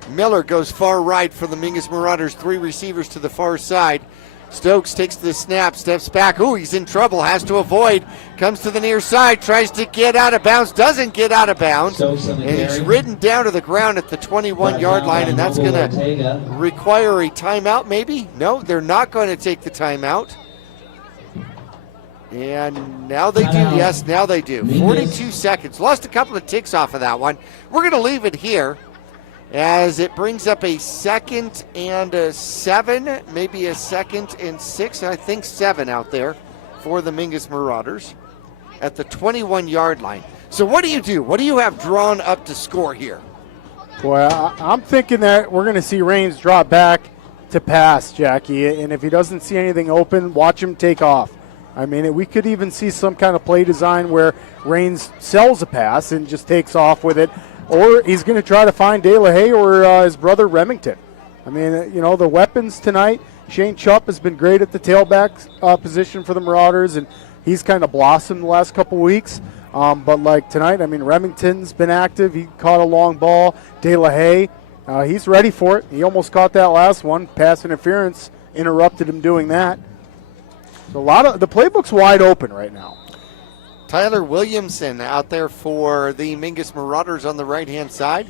Miller goes far right for the Mingus Marauders, 3 receivers to the far side. Stokes takes the snap, steps back. Ooh, he's in trouble, has to avoid. Comes to the near side, tries to get out of bounds, doesn't get out of bounds. And he's ridden down to the ground at the 21-yard line, and that's going to require a timeout maybe? No, they're not going to take the timeout. And now they do. Yes, now they do. 42 seconds. Lost a couple of ticks off of that one. We're going to leave it here as it brings up a 2nd and 7, maybe a 2nd and 6, I think 7 out there for the Mingus Marauders at the 21-yard line. So what do you do? What do you have drawn up to score here? Boy, I'm thinking that we're going to see Raines drop back to pass, Jackie, and if he doesn't see anything open, watch him take off. I mean, we could even see some kind of play design where Raines sells a pass and just takes off with it, or he's going to try to find De La Haye or his brother Remington. I mean, you know, the weapons tonight, Shane Chupp has been great at the tailback position for the Marauders, and he's kind of blossomed the last couple weeks. But like tonight, I mean, Remington's been active. He caught a long ball. De La Haye, he's ready for it. He almost caught that last one. Pass interference interrupted him doing that. So a lot of the playbook's wide open right now. Tyler Williamson out there for the Mingus Marauders on the right-hand side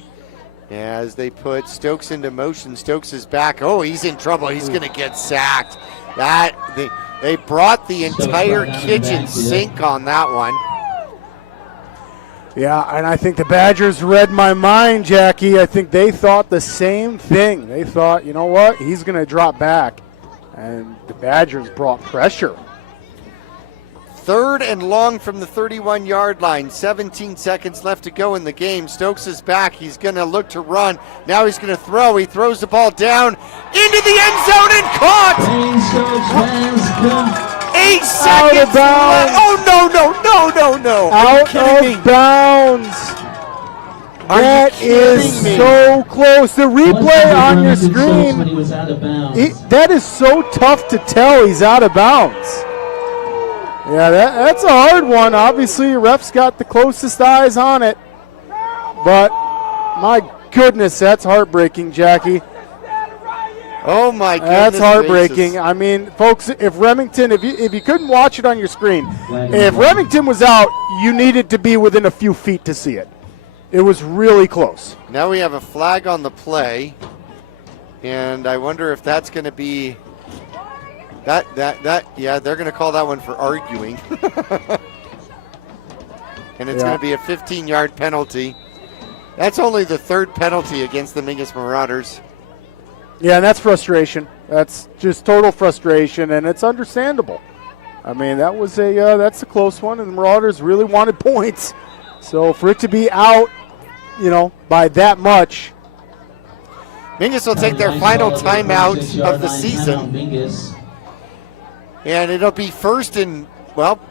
as they put Stokes into motion. Stokes is back. Oh, he's in trouble. He's going to get sacked. They brought the entire kitchen sink on that one. Yeah, and I think the Badgers read my mind, Jackie. I think they thought the same thing. They thought, you know what, he's going to drop back. And the Badgers brought pressure. 3rd and long from the 31-yard line. 17 seconds left to go in the game. Stokes is back. He's going to look to run. Now he's going to throw. He throws the ball down into the end zone and caught. 8 seconds out of bounds. No. Out of bounds. That is so close. The replay on your screen, that is so tough to tell he's out of bounds. Yeah, that's a hard one. Obviously, ref's got the closest eyes on it. But, my goodness, that's heartbreaking, Jackie. Oh, my goodness. That's heartbreaking. Gracious. I mean, folks, if Remington, if you couldn't watch it on your screen, if Remington was out, you needed to be within a few feet to see it. It was really close. Now we have a flag on the play, and I wonder if that's going to be yeah, they're going to call that one for arguing. And it's going to be a 15-yard penalty. That's only the 3rd penalty against the Mingus Marauders. Yeah, and that's frustration. That's just total frustration, and it's understandable. I mean, that's a close one, and the Marauders really wanted points. So for it to be out, by that much. Mingus will take their final timeout of the season. And it'll be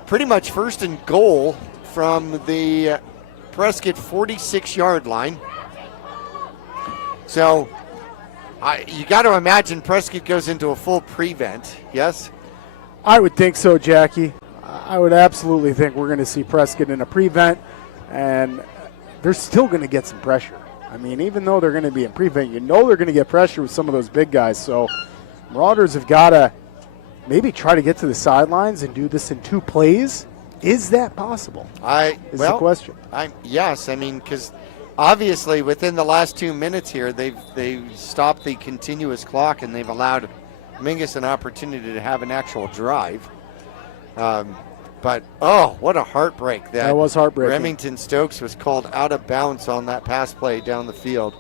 pretty much first and goal from the Prescott 46-yard line. So you got to imagine Prescott goes into a full prevent, yes? I would think so, Jackie. I would absolutely think we're going to see Prescott in a prevent, and they're still going to get some pressure. I mean, even though they're going to be in prevent, they're going to get pressure with some of those big guys. So Marauders have got to maybe try to get to the sidelines and do this in 2 plays. Is that possible? Is the question. Yes, I mean, because obviously within the last 2 minutes here, they've stopped the continuous clock and they've allowed Mingus an opportunity to have an actual drive. But, what a heartbreak. That was heartbreaking. Remington Stokes was called out of bounds on that pass play down the field.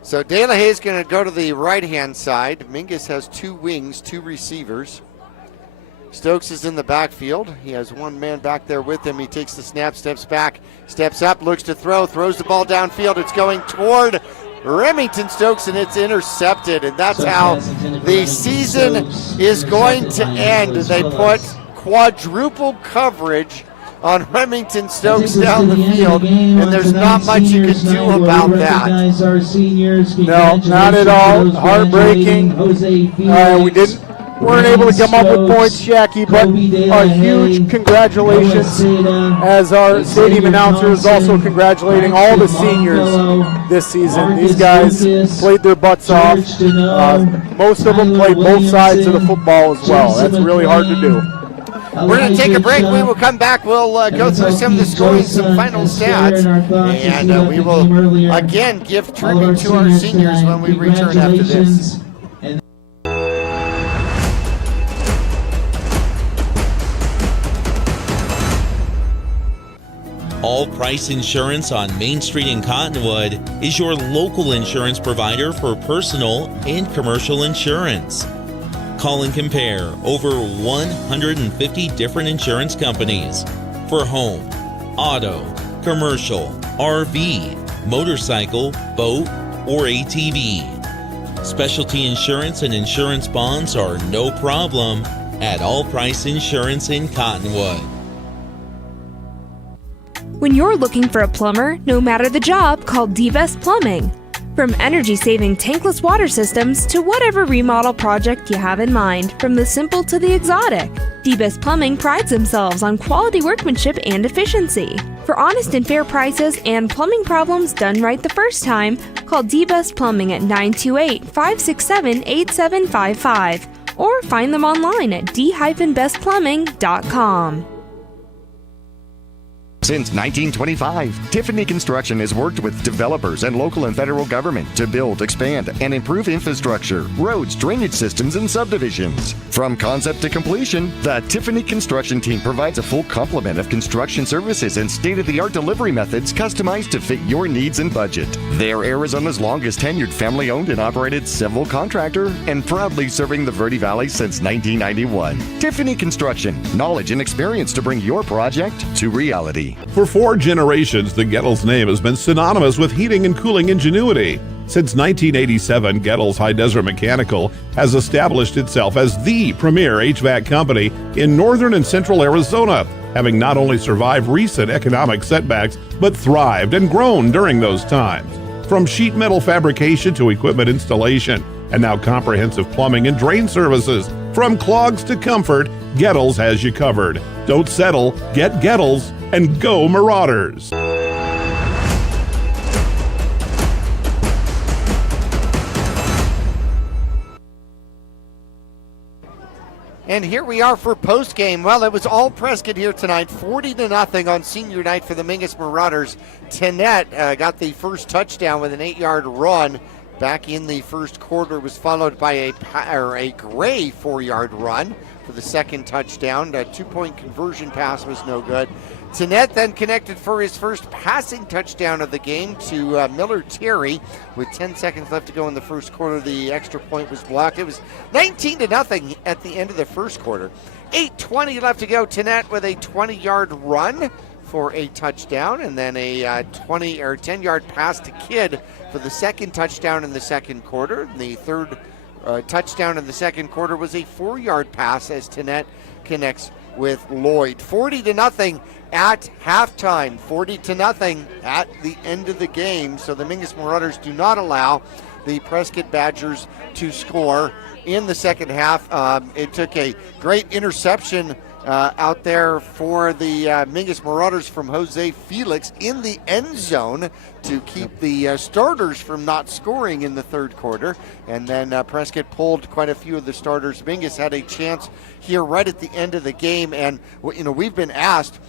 So De La Haye is going to go to the right-hand side. Mingus has 2 wings, 2 receivers. Stokes is in the backfield. He has 1 man back there with him. He takes the snap, steps back, steps up, looks to throw, throws the ball downfield. It's going toward Remington Stokes, and it's intercepted, and that's how the season is going to end. They put quadruple coverage on Remington Stokes down the field, and there's not much you can do about that. No, not at all. Heartbreaking. weren't able to come up with points, Jackie, but a huge congratulations as our stadium announcer is also congratulating all the seniors this season. These guys played their butts off. Most of them played both sides of the football as well. That's really hard to do. We're going to take a break. We will come back. We'll go through some of the scoring, some final stats, and we will again give tribute to our seniors when we return after this. All Price Insurance on Main Street in Cottonwood is your local insurance provider for personal and commercial insurance. Call and compare over 150 different insurance companies for home, auto, commercial, RV, motorcycle, boat, or ATV. Specialty insurance and insurance bonds are no problem at All Price Insurance in Cottonwood. When you're looking for a plumber, no matter the job, call D-Best Plumbing. From energy-saving tankless water systems to whatever remodel project you have in mind, from the simple to the exotic, D-Best Plumbing prides themselves on quality workmanship and efficiency. For honest and fair prices and plumbing problems done right the first time, call D-Best Plumbing at 928-567-8755 or find them online at d-bestplumbing.com. Since 1925, Tiffany Construction has worked with developers and local and federal government to build, expand, and improve infrastructure, roads, drainage systems, and subdivisions. From concept to completion, the Tiffany Construction team provides a full complement of construction services and state-of-the-art delivery methods customized to fit your needs and budget. They're Arizona's longest tenured family-owned and operated civil contractor and proudly serving the Verde Valley since 1991. Tiffany Construction, knowledge and experience to bring your project to reality. For 4 generations, the Gettles name has been synonymous with heating and cooling ingenuity. Since 1987, Gettles High Desert Mechanical has established itself as the premier HVAC company in northern and central Arizona, having not only survived recent economic setbacks, but thrived and grown during those times. From sheet metal fabrication to equipment installation, and now comprehensive plumbing and drain services. From clogs to comfort, Gettles has you covered. Don't settle, get Gettles, and go Marauders! And here we are for post-game. Well, it was all Prescott here tonight, 40-0 on senior night for the Mingus Marauders. Tanette got the first touchdown with an 8-yard run back in the first quarter. Was followed by a Gray 4-yard run for the second touchdown. A 2-point conversion pass was no good. Tanette then connected for his first passing touchdown of the game to Miller Terry with 10 seconds left to go in the first quarter. The extra point was blocked. It was 19-0 at the end of the first quarter. 8:20 left to go. Tanette with a 20-yard run for a touchdown, and then a 10-yard pass to Kidd for the second touchdown in the second quarter. The third touchdown in the second quarter was a 4-yard pass as Tanette connects with Lloyd. 40-0 at halftime, 40-0 at the end of the game. So the Mingus Marauders do not allow the Prescott Badgers to score in the second half. It took a great interception out there for the Mingus Marauders from Jose Felix in the end zone to keep the starters from not scoring in the third quarter. And then Prescott pulled quite a few of the starters. Mingus had a chance here right at the end of the game. And, you know, we've been asked,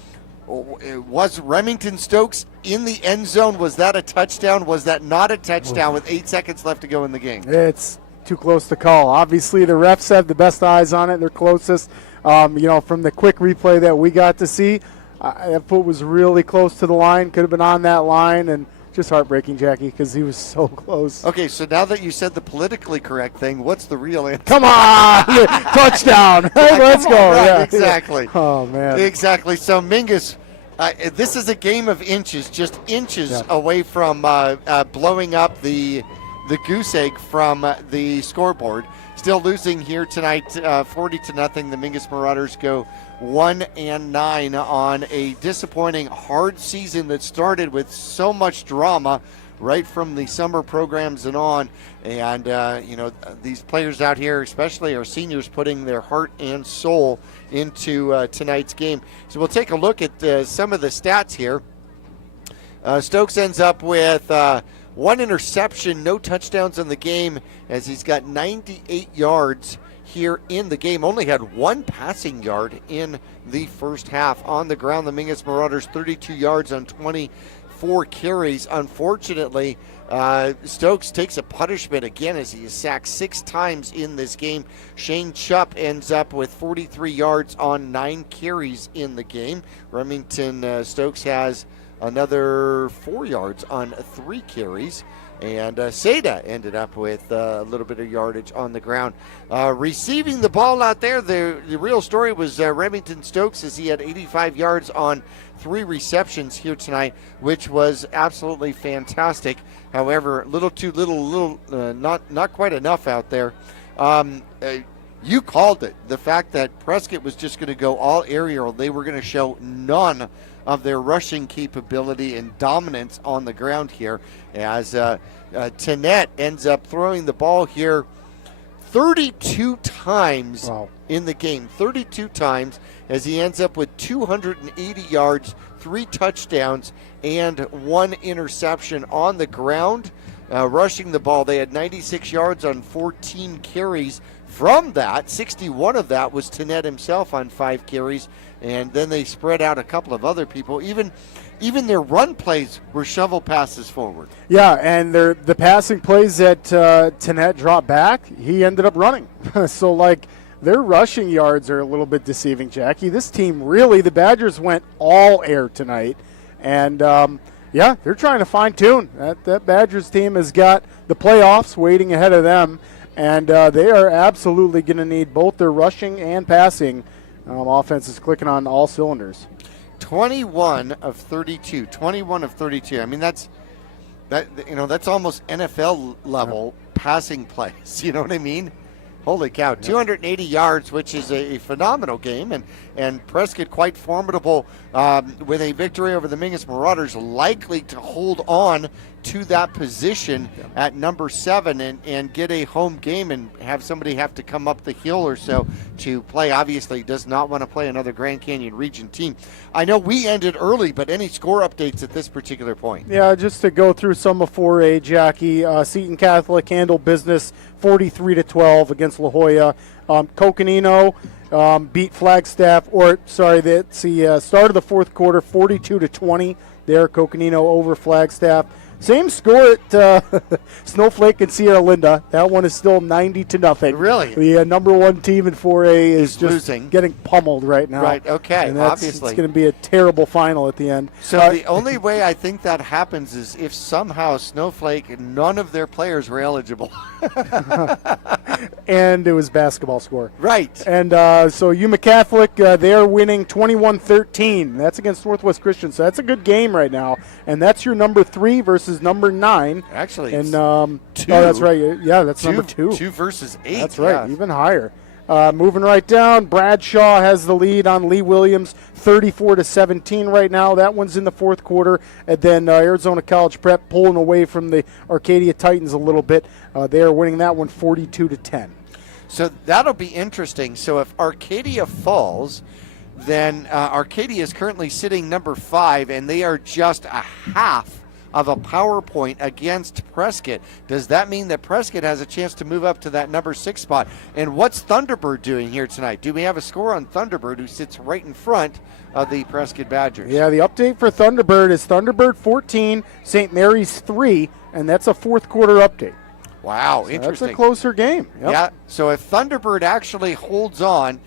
was Remington Stokes in the end zone? Was that a touchdown? Was that not a touchdown with 8 seconds left to go in the game? It's too close to call. Obviously, the refs have the best eyes on it. They're closest. You know, from the quick replay that we got to see, that foot was really close to the line. Could have been on that line, and just heartbreaking, Jackie, because he was so close. Okay, so now that you said the politically correct thing, what's the real answer? Come on! Touchdown! Let's go. Right, yeah. Exactly. Oh, man. Exactly. So, Mingus, this is a game of inches, just inches away from blowing up the goose egg from the scoreboard. Still losing here tonight, 40-0. The Mingus Marauders go 1-9 on a disappointing, hard season that started with so much drama right from the summer programs and on. And, these players out here, especially our seniors, putting their heart and soul into tonight's game. So we'll take a look at some of the stats here. Stokes ends up with 1 interception, no touchdowns in the game, as he's got 98 yards here in the game. Only had 1 passing yard in the first half. On the ground, the Mingus Marauders 32 yards on 24 carries. Unfortunately, Stokes takes a punishment again as he is sacked 6 times in this game. Shane Chupp ends up with 43 yards on 9 carries in the game. Remington Stokes has another 4 yards on 3 carries. And Seda ended up with a little bit of yardage on the ground. Receiving the ball out there, the real story was Remington Stokes, as he had 85 yards on 3 receptions here tonight, which was absolutely fantastic. However, little too little, not quite enough out there. You called it. The fact that Prescott was just going to go all aerial, they were going to show none of their rushing capability and dominance on the ground here, as Tannett ends up throwing the ball here 32 times in the game. 32 times, as he ends up with 280 yards, 3 touchdowns, and 1 interception on the ground. Rushing the ball, they had 96 yards on 14 carries. From that, 61 of that was Tannett himself on 5 carries, and then they spread out a couple of other people. Even their run plays were shovel passes forward. Yeah, and the passing plays that Tannett dropped back, he ended up running. So, their rushing yards are a little bit deceiving, Jackie. This team really, the Badgers went all air tonight, and they're trying to fine-tune. That Badgers team has got the playoffs waiting ahead of them. And they are absolutely going to need both their rushing and passing. Offense is clicking on all cylinders. 21 of 32. 21 of 32. I mean, that's almost NFL level passing plays. You know what I mean? Holy cow. 280 yards, which is a phenomenal game. And Prescott quite formidable with a victory over the Mingus Marauders, likely to hold on to that position at number 7 and get a home game and have somebody have to come up the hill or so to play. Obviously does not want to play another Grand Canyon region team. I know we ended early, but any score updates at this particular point? Yeah, just to go through some of 4A, Jackie. Seton Catholic handled business 43-12 against La Jolla. Coconino beat Flagstaff, that's the start of the fourth quarter, 42-20 there. Coconino over Flagstaff. Same score at Snowflake and Sierra Linda. That one is still 90-0. Really? The number 1 team in 4A is just losing, getting pummeled right now. Right, okay, and obviously. It's going to be a terrible final at the end. So the only way I think that happens is if somehow Snowflake, none of their players were eligible. And it was basketball score. Right. And so Yuma Catholic, they're winning 21-13. That's against Northwest Christian. So that's a good game right now. And that's your number 3 versus number 9. Actually, and 2. Oh, that's right. Yeah, that's number 2. 2 versus 8. That's right. Yeah. Even higher. Moving right down, Bradshaw has the lead on Lee Williams, 34-17 right now. That one's in the fourth quarter. And then Arizona College Prep pulling away from the Arcadia Titans a little bit. They are winning that one 42-10. So that'll be interesting. So if Arcadia falls, then Arcadia is currently sitting number 5, and they are just a half of a power point against Prescott. Does that mean that Prescott has a chance to move up to that number 6 spot? And what's Thunderbird doing here tonight? Do we have a score on Thunderbird, who sits right in front of the Prescott Badgers? Yeah, the update for Thunderbird is Thunderbird 14, St. Mary's 3, and that's a fourth quarter update. Wow, so interesting. That's a closer game. Yep. Yeah, so if Thunderbird actually holds on,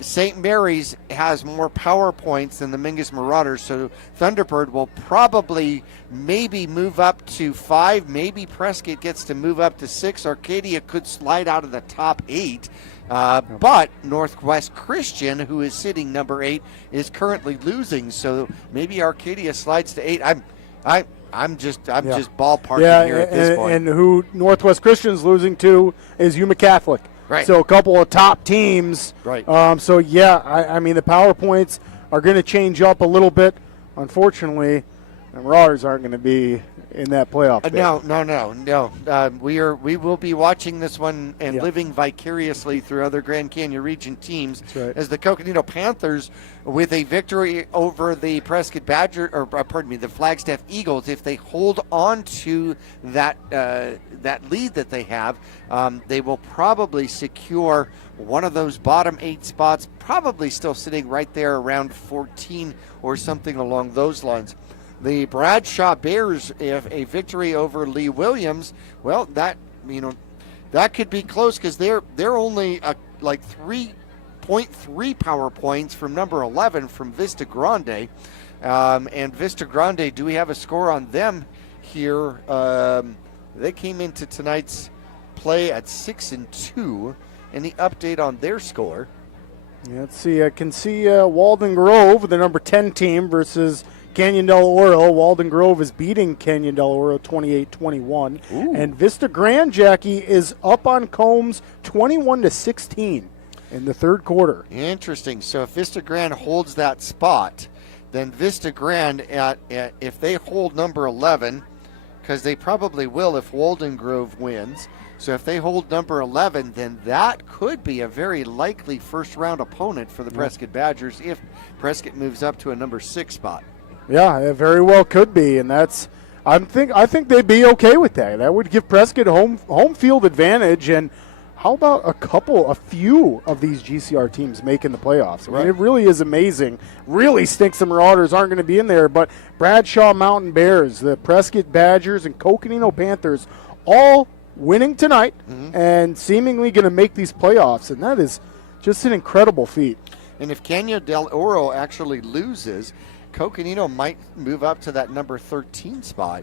St. Mary's has more power points than the Mingus Marauders, so Thunderbird will probably maybe move up to 5. Maybe Prescott gets to move up to 6. Arcadia could slide out of the top 8. But Northwest Christian, who is sitting number 8, is currently losing, so maybe Arcadia slides to 8. I'm just ballparking here at this point. And who Northwest Christian's losing to is Yuma Catholic. Right. So a couple of top teams. Right. I mean, the power points are going to change up a little bit. Unfortunately, The Marauders aren't going to be in that playoff. No. We will be watching this one and living vicariously through other Grand Canyon region teams as the Coconino Panthers, with a victory over the Prescott the Flagstaff Eagles. If they hold on to that lead that they have, they will probably secure one of those bottom 8 spots, probably still sitting right there around 14 or something along those lines. The Bradshaw Bears, if a victory over Lee Williams, well, that could be close, because they're only like 3.3 power points from number 11 from Vista Grande, and Vista Grande, do we have a score on them here? They came into tonight's play at 6-2. Any update on their score? Yeah, let's see. I can see Walden Grove, the number 10 team, versus Canyon del Oro. Walden Grove is beating Canyon del Oro 28-21. And Vista Grand, Jackie, is up on Combs 21-16 in the third quarter. Interesting. So if Vista Grand holds that spot, then Vista Grand, if they hold number 11, because they probably will if Walden Grove wins. So if they hold number 11, then that could be a very likely first-round opponent for the Prescott Badgers if Prescott moves up to a number 6 spot. Yeah, it very well could be, and I think they'd be okay with that. That would give Prescott home field advantage. And how about a few of these GCR teams making the playoffs? I mean, it really is amazing. Really stinks the Marauders aren't going to be in there, but Bradshaw Mountain Bears, the Prescott Badgers, and Coconino Panthers all winning tonight and seemingly going to make these playoffs, and that is just an incredible feat. And if Canyon del Oro actually loses, Coconino might move up to that number 13 spot.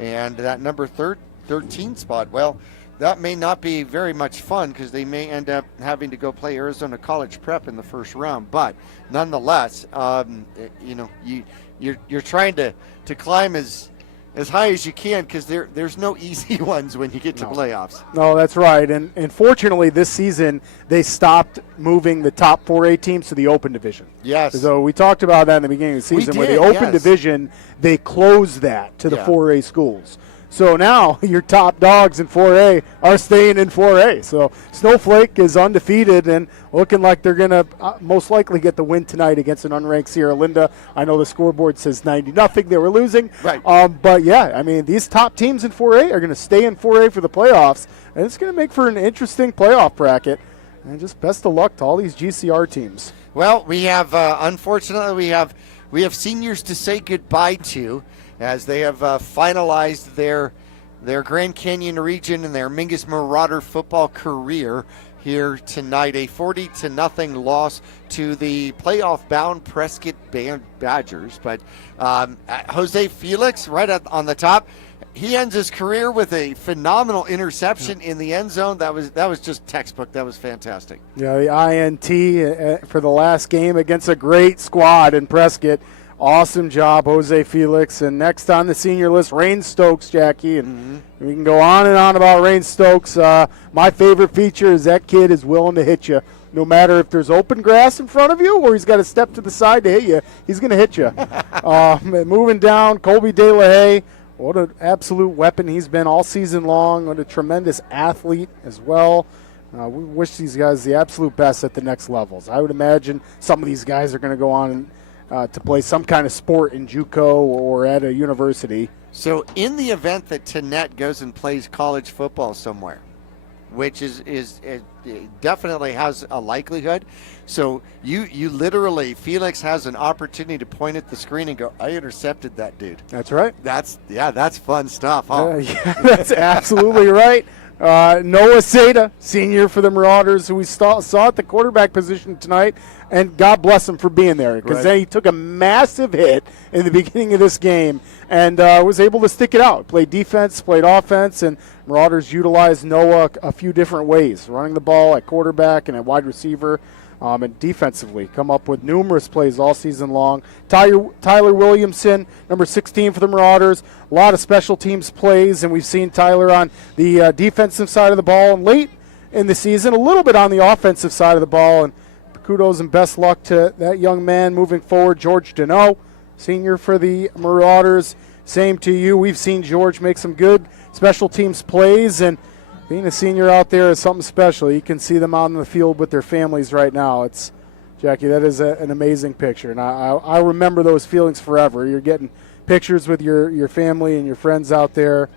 And that number 13 spot, well, that may not be very much fun, because they may end up having to go play Arizona College Prep in the first round. But nonetheless, you're trying to climb as high as you can, because there's no easy ones when you get to playoffs. No, that's right. And fortunately, this season, they stopped moving the top 4A teams to the open division. Yes. So we talked about that in the beginning of the season. Where the open division, they closed that to the 4A schools. So now your top dogs in 4A are staying in 4A. So Snowflake is undefeated and looking like they're going to most likely get the win tonight against an unranked Sierra Linda. I know the scoreboard says 90-0. They were losing. Right. But, yeah, I mean, these top teams in 4A are going to stay in 4A for the playoffs, and it's going to make for an interesting playoff bracket. And just best of luck to all these GCR teams. Well, we have, unfortunately, we have seniors to say goodbye to, as they have finalized their Grand Canyon region and their Mingus Marauder football career here tonight. A 40-0 loss to the playoff-bound Prescott Badgers. But Jose Felix, right on the top, he ends his career with a phenomenal interception in the end zone. That was just textbook. That was fantastic. Yeah, the INT for the last game against a great squad in Prescott. Awesome job, Jose Felix. And next on the senior list, Rain Stokes, Jackie. And we can go on and on about Rain Stokes. My favorite feature is that kid is willing to hit you. No matter if there's open grass in front of you or he's got to step to the side to hit you, he's going to hit you. Moving down, Colby De La Haye. What an absolute weapon he's been all season long. What a tremendous athlete as well. We wish these guys the absolute best at the next levels. I would imagine some of these guys are going to go on to play some kind of sport in JUCO or at a university. So in the event that Tanette goes and plays college football somewhere, which is definitely has a likelihood. So you literally, Felix has an opportunity to point at the screen and go, I intercepted that dude. That's right. That's fun stuff, huh? Yeah, that's absolutely right. Noah Seda, senior for the Marauders, who we saw at the quarterback position tonight, and God bless him for being there, because then he took a massive hit in the beginning of this game and was able to stick it out. Played defense, played offense, and Marauders utilized Noah a few different ways, running the ball at quarterback and at wide receiver. And defensively, come up with numerous plays all season long. Tyler Williamson, number 16 for the Marauders. A lot of special teams plays, and we've seen Tyler on the defensive side of the ball. And late in the season, a little bit on the offensive side of the ball. And kudos and best luck to that young man moving forward. George Deneau, senior for the Marauders. same to you. We've seen George make some good special teams plays, and being a senior out there is something special. You can see them out in the field with their families right now. Jackie, that is an amazing picture, and I remember those feelings forever. You're getting pictures with your family and your friends out there,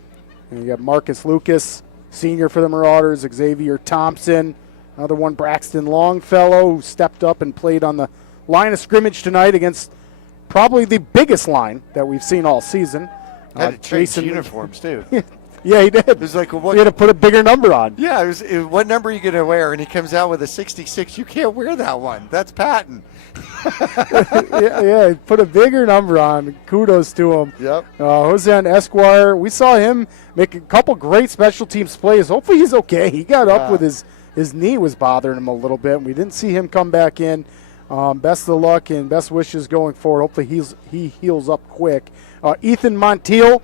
and you got Marcus Lucas, senior for the Marauders, Xavier Thompson, another one, Braxton Longfellow, who stepped up and played on the line of scrimmage tonight against probably the biggest line that we've seen all season. Had to change uniforms, too. Yeah, he did. It was like, well, he had to put a bigger number on. Yeah, what number are you going to wear? And he comes out with a 66. You can't wear that one. That's Patton. yeah, he put a bigger number on. Kudos to him. Yep. Jose Esquire, we saw him make a couple great special teams plays. Hopefully he's okay. He got up with his knee was bothering him a little bit. We didn't see him come back in. Best of luck and best wishes going forward. Hopefully he heals up quick. Ethan Montiel,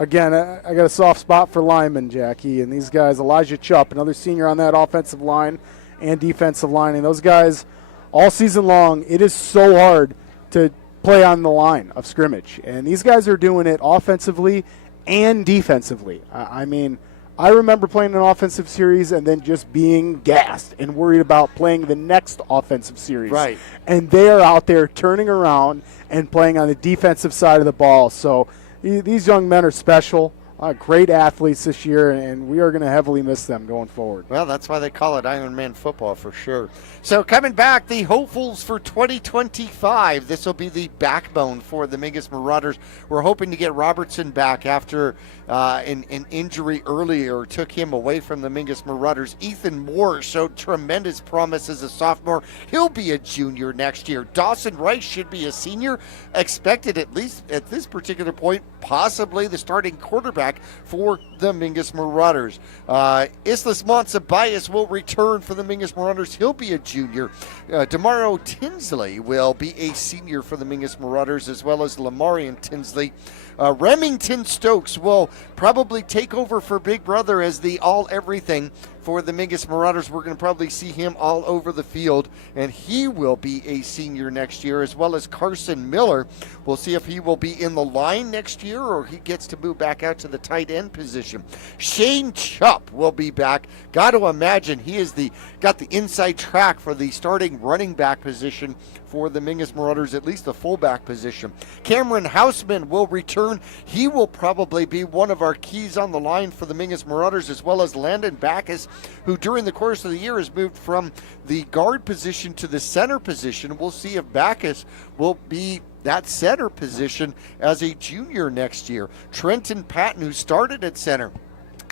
again, I got a soft spot for linemen, Jackie, and these guys, Elijah Chupp, another senior on that offensive line and defensive line, and those guys all season long, it is so hard to play on the line of scrimmage, and these guys are doing it offensively and defensively. I mean, I remember playing an offensive series and then just being gassed and worried about playing the next offensive series. Right. And they are out there turning around and playing on the defensive side of the ball. So these young men are special, great athletes this year, and we are going to heavily miss them going forward. Well, that's why they call it Ironman football for sure. So coming back, the hopefuls for 2025. This will be the backbone for the Mingus Marauders. We're hoping to get Robertson back after an injury earlier took him away from the Mingus Marauders. Ethan Moore showed tremendous promise as a sophomore. He'll be a junior next year. Dawson Rice should be a senior, expected at least at this particular point, possibly the starting quarterback for the Mingus Marauders. Islas Monsabayas will return for the Mingus Marauders. He'll be a junior. Demaro Tinsley will be a senior for the Mingus Marauders, as well as Lamarian Tinsley. Remington Stokes will probably take over for Big Brother as the all-everything for the Mingus Marauders. We're going to probably see him all over the field, and he will be a senior next year, as well as Carson Miller. We'll see if he will be in the line next year or he gets to move back out to the tight end position. Shane Chupp will be back. Got to imagine he is got the inside track for the starting running back position for the Mingus Marauders, at least the fullback position. Cameron Houseman will return. He will probably be one of our keys on the line for the Mingus Marauders, as well as Landon Backus, who during the course of the year has moved from the guard position to the center position. We'll see if Backus will be that center position as a junior next year. Trenton Patton, who started at center,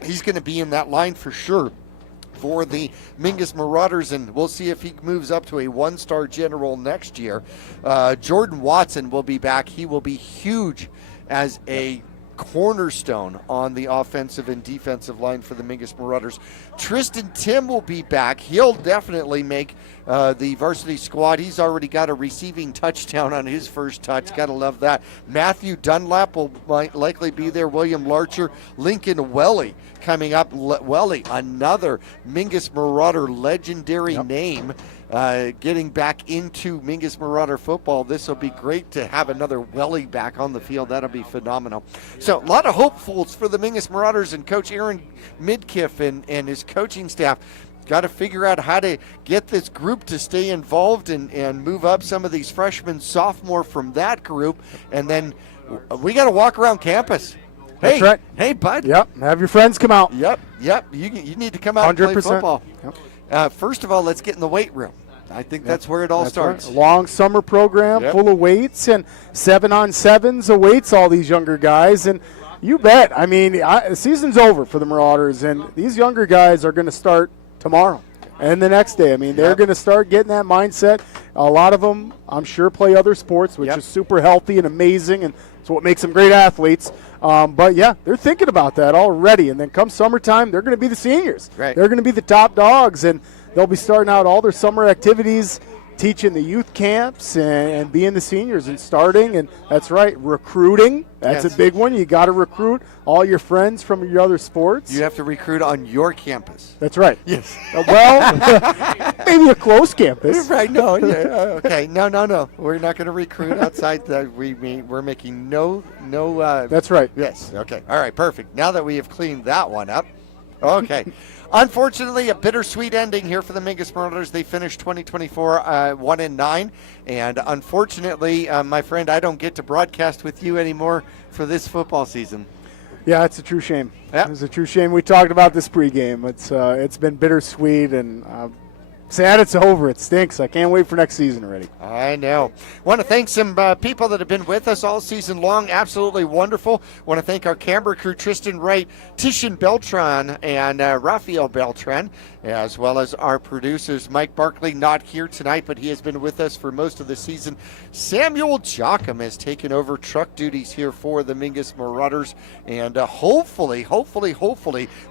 he's going to be in that line for sure for the Mingus Marauders, and we'll see if he moves up to a one-star general next year. Jordan Watson will be back. He will be huge as a cornerstone on the offensive and defensive line for the Mingus Marauders. Tristan Tim will be back. He'll definitely make the varsity squad. He's already got a receiving touchdown on his first touch. Gotta love that. Matthew Dunlap will likely be there. William Larcher, Lincoln Welly coming up. Welly, another Mingus Marauder legendary name. Getting back into Mingus Marauder football. This will be great to have another Welly back on the field. That'll be phenomenal. So a lot of hopefuls for the Mingus Marauders, and Coach Aaron Midkiff and his coaching staff got to figure out how to get this group to stay involved and move up some of these freshmen, sophomore from that group, and then we got to walk around campus. Hey, that's right. Hey, bud. Yep, have your friends come out. Yep. You need to come out 100%. And play football. Yep. First of all, let's get in the weight room. I think that's where it all starts. Right. A long summer program full of weights, and 7-on-7s awaits all these younger guys. And you bet. I mean, the season's over for the Marauders, and these younger guys are going to start tomorrow and the next day. I mean, they're going to start getting that mindset. A lot of them, I'm sure, play other sports, which is super healthy and amazing, and it's what makes them great athletes. But, yeah, they're thinking about that already. And then come summertime, they're going to be the seniors. Right. They're going to be the top dogs, and they'll be starting out all their summer activities, teaching the youth camps and being the seniors and starting. And that's right, recruiting. That's a big one. You got to recruit all your friends from your other sports. You have to recruit on your campus. That's right. Yes. Well, Maybe a close campus. Right? No. Yeah. Okay. No. We're not going to recruit outside. We're making no. That's right. Yes. Okay. All right. Perfect. Now that we have cleaned that one up. Okay. Unfortunately, a bittersweet ending here for the Mingus Marauders. They finished 2024 1-9, and unfortunately, my friend, I don't get to broadcast with you anymore for this football season. Yeah, it's a true shame. Yep. It's a true shame. We talked about this pregame. It's been bittersweet, and sad it's over. It stinks. I can't wait for next season already. I know. Want to thank some people that have been with us all season long. Absolutely wonderful. Want to thank our camera crew, Tristan Wright, Tishan Beltran, and Rafael Beltran, as well as our producers, Mike Barkley, not here tonight, but he has been with us for most of the season. Samuel Jocham has taken over truck duties here for the Mingus Marauders, and hopefully,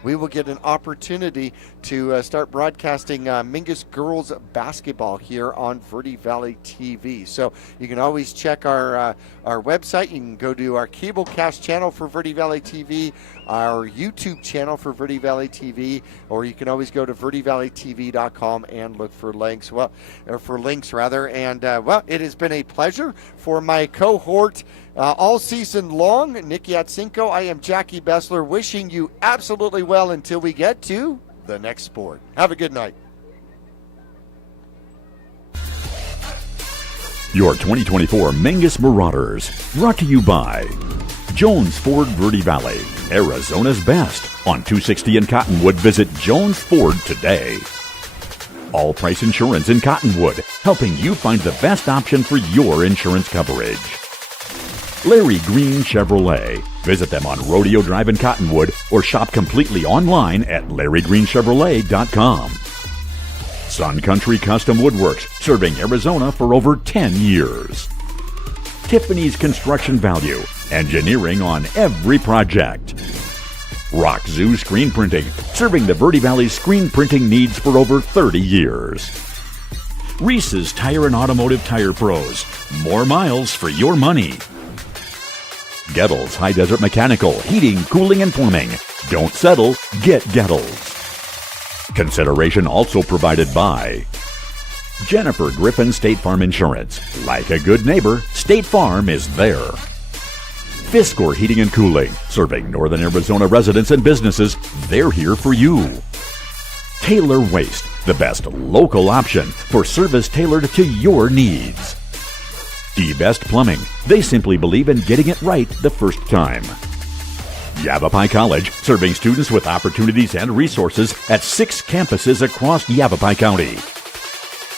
we will get an opportunity to start broadcasting Mingus girls basketball here on Verde Valley TV. So you can always check our website. You can go to our Cablecast channel for Verde Valley TV, our YouTube channel for Verde Valley TV, or you can always go to verdevalleytv.com and look for links. And it has been a pleasure for my cohort all season long, Nick Yatsenko. I am Jackie Bessler, wishing you absolutely well until we get to the next sport. Have a good night. Your 2024 Mingus Marauders, brought to you by Jones Ford Verde Valley, Arizona's best. On 260 in Cottonwood, visit Jones Ford today. All Price Insurance in Cottonwood, helping you find the best option for your insurance coverage. Larry Green Chevrolet. Visit them on Rodeo Drive in Cottonwood or shop completely online at LarryGreenChevrolet.com. Sun Country Custom Woodworks, serving Arizona for over 10 years. Tiffany's Construction Value, engineering on every project. Rock Zoo Screen Printing, serving the Verde Valley screen printing needs for over 30 years. Reese's Tire and Automotive Tire Pros, more miles for your money. Gettles High Desert Mechanical, heating, cooling, and plumbing. Don't settle, get Gettles. Consideration also provided by Jennifer Griffin State Farm Insurance. Like a good neighbor, State Farm is there. Fiskor Heating and Cooling, serving Northern Arizona residents and businesses. They're here for you. Taylor Waste, the best local option for service tailored to your needs. D-Best Plumbing, they simply believe in getting it right the first time. Yavapai College, serving students with opportunities and resources at 6 campuses across Yavapai County.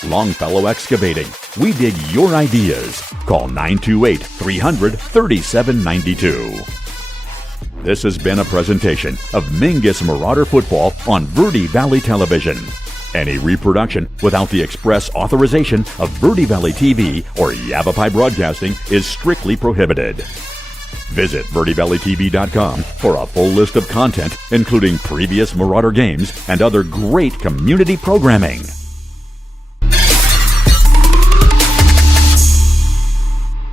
Longfellow Excavating, we dig your ideas. Call 928-300-3792. This has been a presentation of Mingus Marauder Football on Verde Valley Television. Any reproduction without the express authorization of Verde Valley TV or Yavapai Broadcasting is strictly prohibited. Visit verdevalleytv.com for a full list of content, including previous Marauder games and other great community programming.